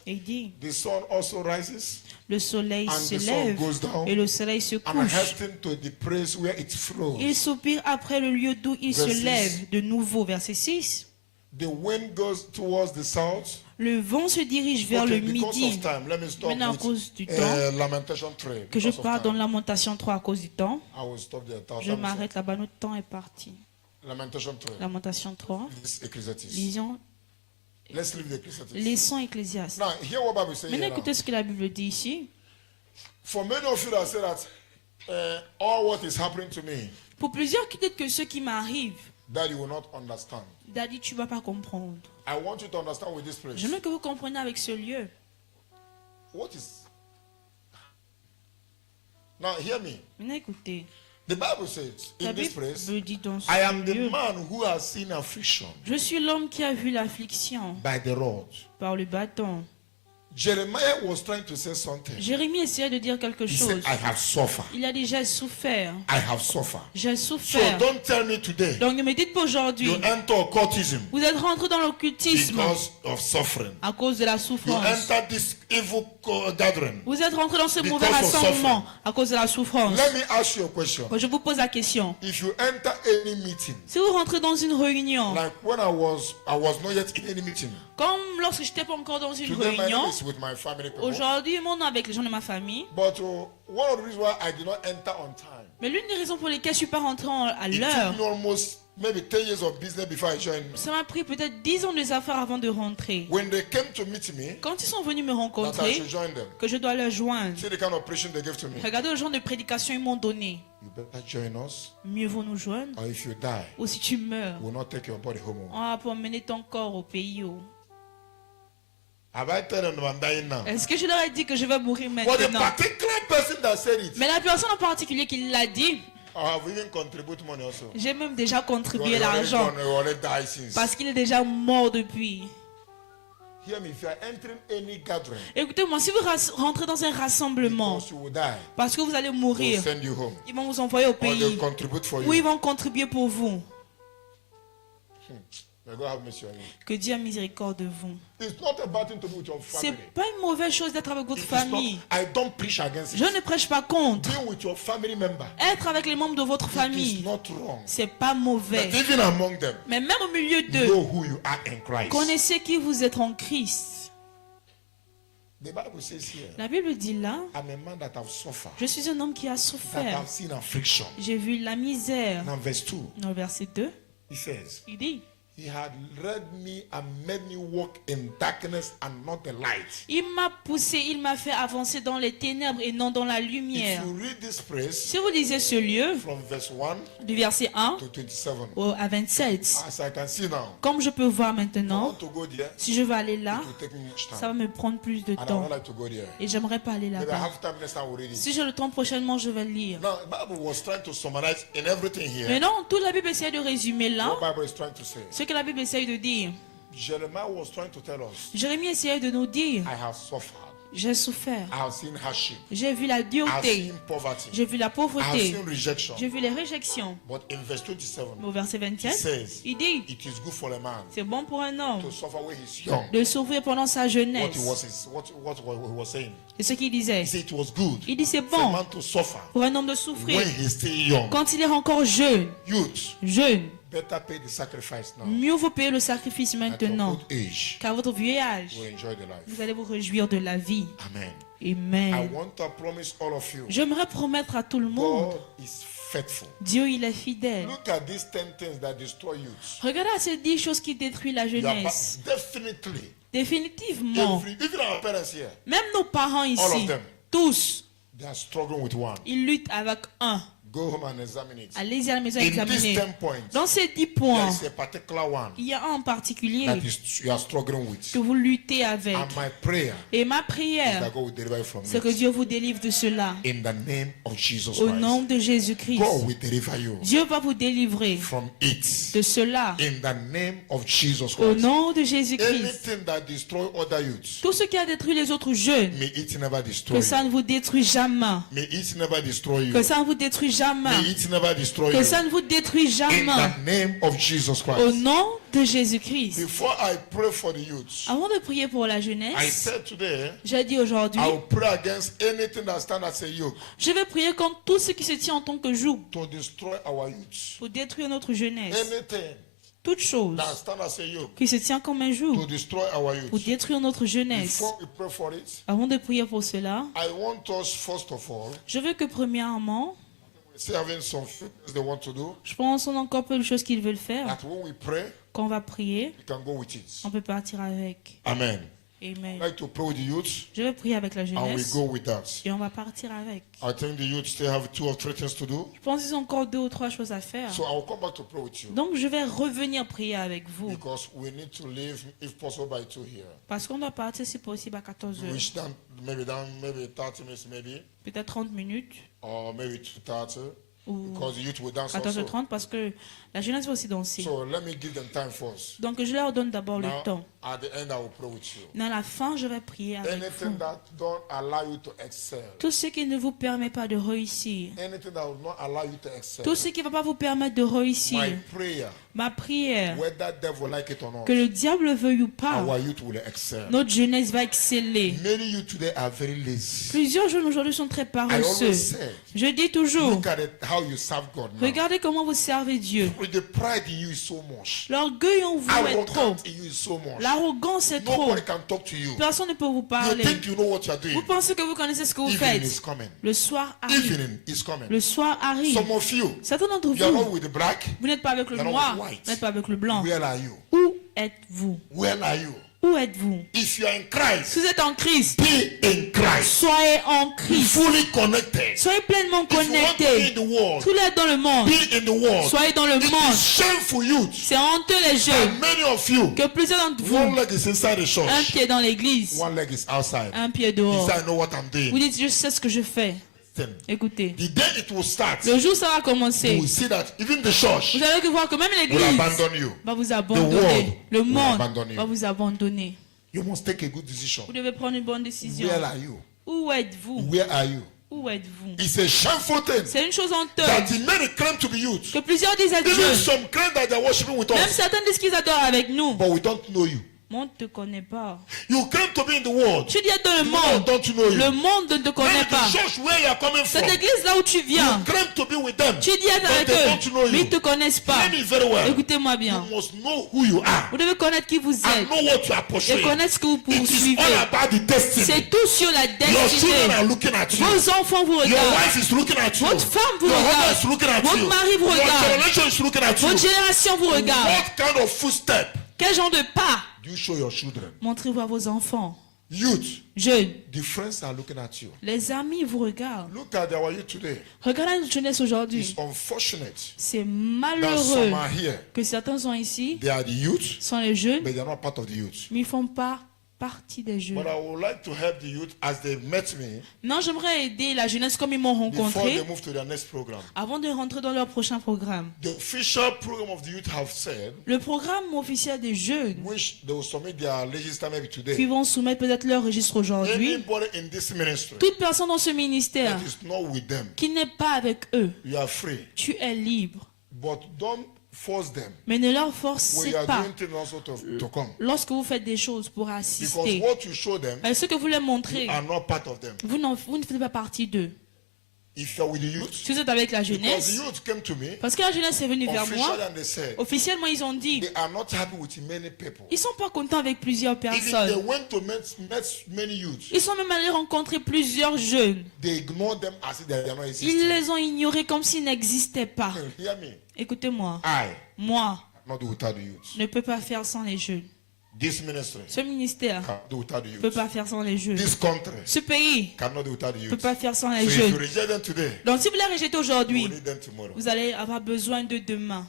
Et il dit, The sun also rises le soleil and se the sun lève goes down et le soleil se and couche. hasten to the place where it flows. Il soupire après le lieu d'où il se Verset lève de nouveau. Verset 6. The wind goes towards the south. Le vent se dirige vers Okay, le because midi. of time, let me stop Maintenant, à with, cause du temps, Lamentation 3. que je Because of parle dans time. Lamentation 3 à cause du temps. I will stop there. Je m'arrête là-bas, notre temps est parti. Lamentation 3. Lamentation 3. This Ecclesiastes. Lisons, Let's leave the Ecclesiastes. laissons Ecclésiaste. Now, hear what Bible says Maintenant, here now. écoutez ce que la Bible dit ici. For many of you that say that all what is happening to me, Pour plusieurs, peut-être que ce qui m'arrive, that you will not understand. Daddy, tu ne vas pas comprendre. I want you to understand with this place. Je veux que vous compreniez avec ce lieu. What is... Now, hear me. Maintenant, écoutez. The Bible says, La in this place, Bible dit dans ce I am the lieu, man who has seen affliction je suis l'homme qui a vu l'affliction by the rod. par le bâton. Jeremiah was trying to say something. Jérémie essayait de dire quelque He chose. said, I have suffered. Il a dit, j'ai souffert. I have suffered. J'ai So souffert. don't tell me today Donc ne me dites pas aujourd'hui, you enter occultism vous êtes rentré dans l'occultisme because of suffering. à cause de la You souffrance. enter this evil gathering. Vous êtes rentré dans ce Because mauvais of rassemblement à cause de la souffrance. Let me ask you a question. Je vous pose la question. If you enter any meeting, Si vous rentrez dans une réunion, like when I was not yet in any meeting. comme lorsque je n'étais pas encore dans une Today my réunion, name is with my family people. aujourd'hui, mon nom avec les gens de ma famille. But one of the reasons why I did not enter on time, Mais l'une des raisons pour lesquelles je ne suis pas rentré à it l'heure, took me almost maybe 10 years of business before I joined. ça m'a pris peut-être 10 ans des affaires avant de rentrer. When they came to meet me, Quand ils sont venus me that I rencontrer, should join them. que je dois leur joindre, See the kind of preaching they gave to me. regardez le genre de prédication ils m'ont donné. You better join us, Mieux vaut nous joindre, or if you die, ou si tu meurs, we'll not take your body home. on va pour emmener ton corps au pays. Have I told them I'm dying now? Est-ce que je leur ai dit que je vais mourir But the maintenant? particular person that said it, Mais la personne en particulier qui l'a dit, I have even contributed money also. j'ai même déjà You contribué already l'argent gone, you already died since. parce qu'il est déjà mort depuis. Hear me, if you are entering any gathering, Écoutez-moi, si vous rentrez dans un rassemblement because you will die, parce que vous allez they'll mourir, send you home. ils vont vous envoyer au Or they'll pays contribute for où ils you. vont contribuer pour vous. May God have mercy on you. Que Dieu a miséricorde de vous. It's not a bad thing to do with your C'est family. pas une mauvaise chose d'être avec votre It is not- famille. I don't preach against Je it. ne prêche pas contre. Deal with your family member. Être avec les membres de votre It is famille, not wrong. c'est pas mauvais. But even among them, Mais même au milieu d'eux, know who you are in Christ. connaissez qui vous êtes en Christ. The Bible says here, La Bible dit là, I'm a man that have suffered, je suis un homme qui a that souffert. have seen affliction. J'ai vu la misère. Now verse 2, Dans le verset 2, he says, il dit, He had led me and made me walk in darkness and not the light. il m'a poussé, il m'a fait avancer dans les ténèbres et non dans la If lumière. you read this place Si vous lisez ce lieu, from verse 1 du verset 1 to 27, à 27, as I can see now, comme je peux voir I maintenant, want to go there, si je veux aller là, it will take me much ça time. va me prendre plus de And I temps. don't like to go there. Et j'aimerais pas aller Maybe I là-bas. have time next time we'll read it. Si j'ai le temps prochainement, je vais le lire. Now, the Bible was trying to summarize in everything here Mais non, toute la Bible essaie de résumer là what Bible is trying to say. ce que la Bible essaie de dire. Jeremiah was trying to tell us, Jérémie essayait de nous dire, I have suffered. J'ai souffert. I've seen hardship. J'ai vu la I've dureté. seen poverty. J'ai vu la I've pauvreté. seen rejection. J'ai vu les réjections. But in verse 27, Mais au verset it 27, says, il dit, it is good for a man c'est bon pour un homme to suffer when he's young. de souffrir pendant sa What jeunesse. he was saying. C'est ce qu'il disait. He said it was good Il dit c'est for a bon man to suffer pour un homme de souffrir when he's still young. quand il est encore jeune. Youth, Jeune. better pay the sacrifice now. Mieux vaut payer le sacrifice At your maintenant. old age, Qu'à votre vieux âge, you will enjoy the life. vous allez vous réjouir de la vie. Amen. I Amen. want to promise all of you, J'aimerais promettre à tout le monde, God is faithful. Dieu il est fidèle. Look at these 10 things that destroy youth. Regardez à ces 10 choses qui détruisent la You are jeunesse. definitely, Définitivement, even our parents here, même nos parents All ici, of them. tous, they are struggling with one. ils luttent avec un. Go home and examine it. Allez-y à la maison In these examiner. 10 points, Dans ces 10 there points, is a particular one il y a un en particulier that is, you are struggling with. que vous luttez avec. And my prayer Et ma is prière, that God will deliver you from c'est que it. Dieu vous délivre de cela. In the name of Jesus Au nom Christ. de Jésus-Christ. God will deliver you Dieu va vous délivrer from it. de cela. In the name of Jesus Au Christ. nom de Jésus-Christ. Anything that destroy other youths, Tout ce qui a détruit les autres jeunes, may it never destroy que ça you. ne vous détruit jamais. May it never destroy you. Que ça ne vous détruit jamais. May it never destroy Que you. ça ne vous détruit In jamais. the name of Jesus Au Christ. nom de Jésus-Christ. Before I pray for the youths, Avant de prier pour la I jeunesse, said today, j'ai dit aujourd'hui, I will pray against anything that stands as a yoke je vais prier contre tout ce qui se tient en tant que joug to destroy our youths. pour détruire notre jeunesse. Anything Toute chose that stands as a yoke qui se tient comme un joug to destroy our pour youths. détruire notre jeunesse. Before we pray for it, Avant de prier pour cela, I want us first of all, je veux que premièrement, we still having some things they want to do, je pense qu'on a encore peu de choses qu'ils veulent faire. that when we pray, Quand on va prier, we can go with it. on peut partir avec. Amen. Amen. I'd like to pray with the youths, Je vais prier avec la and we jeunesse go with that. et on va partir avec. I think the youths still have 2 or 3 things to do, Je pense qu'ils ont encore 2 ou 3 choses à faire. so I'll come back to pray with you. Donc je vais revenir prier avec vous. Because we need to leave, if possible, by 2 here. Parce qu'on doit partir si possible à 14 heures. Which down, maybe 30 minutes, maybe, Peut-être 30 minutes or maybe 2:30, ou because the youth will dance also. 14h30 parce que la jeunesse va aussi danser. So let me give them time first. Donc je leur donne d'abord le Now, temps. at the end, I will pray with you. Dans la fin, je vais prier avec Anything vous. that don't allow you to excel, Tout ce qui ne vous permet pas de réussir. anything that will not allow you to excel, Tout ce qui ne va pas vous permettre de réussir. my prayer, Ma prière, whether devil like it or not, que le diable veuille ou pas, our youth will excel. notre jeunesse va exceller. Many youth today are very lazy. Plusieurs jeunes aujourd'hui sont très I paresseux. always say, Je dis toujours, look at it, how you serve God now. regardez comment vous servez Dieu. With the pride in you is so much. L'orgueil en vous est trop. Arrogance in you is so much. L'arrogance est trop. Nobody can talk to you. Personne ne peut vous You parler. think you know what you are doing. Vous pensez que vous connaissez ce que vous Evening is faites. coming. Le soir arrive. Evening is coming. Le soir arrive. Some of you, Certains d'entre you are not vous, with the black. vous n'êtes pas avec le You're not noir, with white. vous n'êtes pas avec le blanc. Where are you? Où êtes-vous? Where are you? Où êtes-vous? If you are in Christ, Si vous êtes en Christ, be in Christ. soyez en Be Christ. fully connected. Soyez pleinement If you want to be connectés. in the world, Tous les dans le monde. be in the world. Soyez dans le It is monde. shameful youth C'est honteux les that jeunes many of you, que plusieurs d'entre one vous, leg is inside the un church, pied dans l'église, one leg is outside. un pied He dehors. said, I know what I'm Vous doing. dites, je sais ce que je fais. Listen, Écoutez, the day it will start, le jour où ça va you commencer, will see that even the church vous allez voir que même will l'église abandon you. va vous world abandonner. Le will monde abandon you. va vous abandonner. You must take a good decision. Vous devez prendre une bonne décision. Where are you? Où êtes-vous? Where are you? Où êtes-vous? It's a shameful thing C'est une chose honteuse that the many claim to be youth. que plusieurs disent être Even Dieu. some claim that they're worshiping with Même us, certains disent qu'ils adorent avec nous. but we don't know you. Mais on ne te connaît pas. You claim to be in the world, Tu dis être dans le the world monde. don't know you. Le monde ne te connaît Maybe pas. the church where you are coming from, Cette église là où tu you viens, claim to be with them, tu dis être but avec they eux, don't know mais ils ne you. te connaissent pas. Hear me very well. Écoutez-moi bien. You must know who you are Vous devez connaître qui vous and êtes know what you are et pursuing. connaître ce que vous It is poursuivez. all about the destiny. C'est tout sur la Your children destinée. are looking at you. Vos enfants vous Your regardent. wife is looking at you. Votre femme vous Your husband regarde. is looking at Votre you. mari vous Your regarde. generation is looking at you. Votre génération vous regarde. What kind of footstep Quel genre de pas do you show your children? montrez-vous à vos enfants? Youth, Jeunes, the friends are looking at you. les amis vous regardent. Look at our youth today. Regardez notre jeunesse aujourd'hui. It's unfortunate C'est that malheureux some are here. que certains sont ici, They are the youth, sont les jeunes, but they are not part of the youth. mais ils ne font pas partie des jeunes. But I would like to help the youth as they met me Non, j'aimerais aider la jeunesse comme ils m'ont before rencontré they move to their next program. avant de rentrer dans leur prochain programme. The official program of the youth have said Le programme officiel des jeunes which they will submit their register maybe qui today. vont soumettre peut-être leur registre aujourd'hui. Anybody in this ministry Toute personne dans ce ministère that is not with them, qui n'est pas avec eux, you are free. tu es libre. But don't force them Mais ne leur when forcez you are pas doing things also to come. lorsque vous faites des choses pour Because assister. what you show them Et ce que vous leur montrez, are not part of them. vous ne faites pas partie d'eux. If you're with the youth, Si vous êtes avec la because the jeunesse, youth came to me parce que la jeunesse est venue vers moi, officially and they said officiellement ils ont dit, they are not happy with many people. ils sont pas contents avec plusieurs Even they personnes. went to meet many youths, Ils sont même allés rencontrer plusieurs jeunes. they ignore them as if they are not Ils existing. les ont ignorés comme s'ils n'existaient pas. Hear me. Écoutez-moi, I moi, cannot do without the youth. ne peux pas faire sans les jeunes. This ministry Ce ministère cannot do without the ne peut youth. pas faire sans les jeunes. This country Ce pays cannot do without the ne peut youth. pas faire sans So les if you jeunes. reject them today, Donc si vous les rejetez you aujourd'hui, will need them tomorrow. vous allez avoir besoin de demain.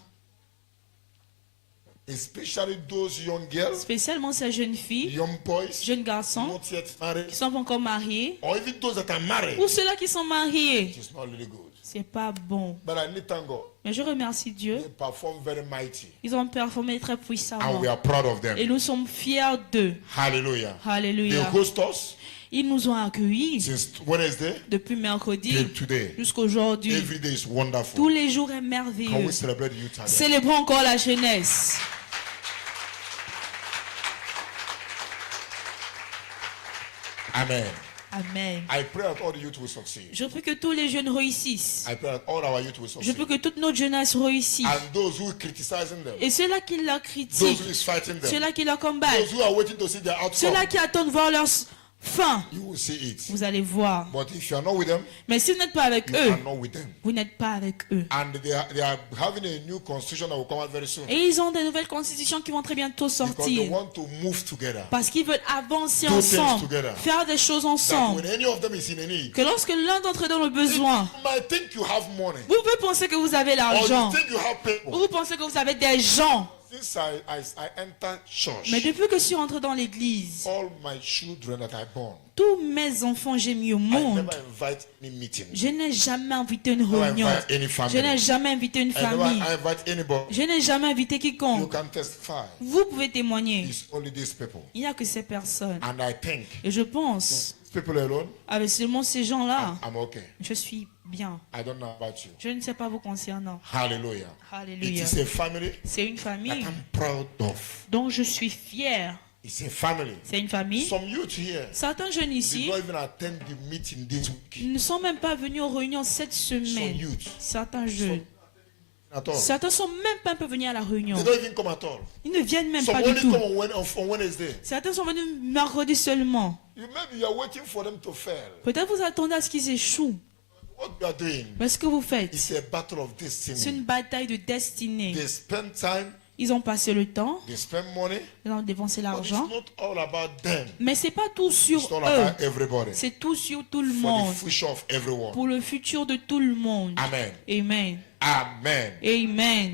Especially those young girls, Spécialement ces jeunes filles, young boys, jeunes garçons not yet married, qui sont pas encore mariés, or even those that are married. ou ceux-là qui sont mariés. It is not really good. C'est pas bon. But I need thank God. Mais je remercie Dieu. They perform very mighty. Ils ont performé très puissamment. And we are proud of Et them. nous sommes fiers d'eux. Hallelujah. They Alléluia. host us Ils nous ont accueillis since Wednesday depuis mercredi till today. jusqu'aujourd'hui. Every day is Tous wonderful. les jours est Can we merveilleux. celebrate the youth together? Célébrons encore la jeunesse. Amen. Amen. I pray that all the youth will succeed. Je prie que tous les jeunes réussissent. I pray that all our youth will Je succeed. prie que toute notre jeunesse réussisse. And those who are criticizing them, Et ceux-là qui la those critiquent, who is fighting them, ceux-là qui la combattent, those who are waiting to see their outcome, ceux-là qui attendent voir leur fin, you will see it. vous allez voir. But if you are not with them, Mais si vous n'êtes pas avec you eux, are not with them. vous n'êtes pas avec eux. And they are having a new constitution that will come out very soon. Et ils ont des nouvelles constitutions qui vont très bientôt Because they sortir. want to move together. Parce qu'ils veulent avancer Do things ensemble, together. faire des choses That ensemble. when any of them is in a need, Que lorsque l'un d'entre eux est dans le besoin, you might think you have money, vous pouvez penser que vous avez or l'argent. you think you have Ou people. vous pensez que vous avez des gens. Since I entered church, Mais depuis que je suis rentré dans l'église, all my children that I born, tous mes enfants j'ai mis au I monde. never invite any meeting. Je n'ai jamais invité une I never réunion. invite any Je family. n'ai jamais invité une I never famille. invite anybody. Je n'ai jamais invité You quiconque. can testify. Vous pouvez témoigner. It's only these people. Il n'y a que ces personnes. And I think Et je pense, these people alone, avec seulement ces gens-là, I'm okay. je suis bien. I don't know about you. Je ne sais pas vous concernant. Hallelujah. It Alléluia. is a family C'est une that famille I'm proud of. dont je suis fier. It's a family. C'est une famille. Some youth here Certains jeunes did ici not even attend the meeting this week. ne sont même pas venus aux réunions cette Some semaine. youth Certains jeunes. at all. Certains sont même pas un peu venus à la réunion. They don't even come at all. Ils ne viennent même Some pas du only tout. come on Wednesday. Certains sont venus mercredi seulement. Maybe you are waiting for them to fail. Peut-être vous attendez à ce qu'ils échouent. What you are doing Mais ce que vous faites, is a battle of c'est destiny. une bataille de destinée. They spend time, Ils ont passé le temps, they spend money, ils ont dépensé but it's l'argent. not all about them. Mais c'est pas tout sur It's all eux. about everybody. C'est tout sur tout le For the monde. future of everyone. Pour le futur de tout le monde. Amen. Amen. Amen. Amen.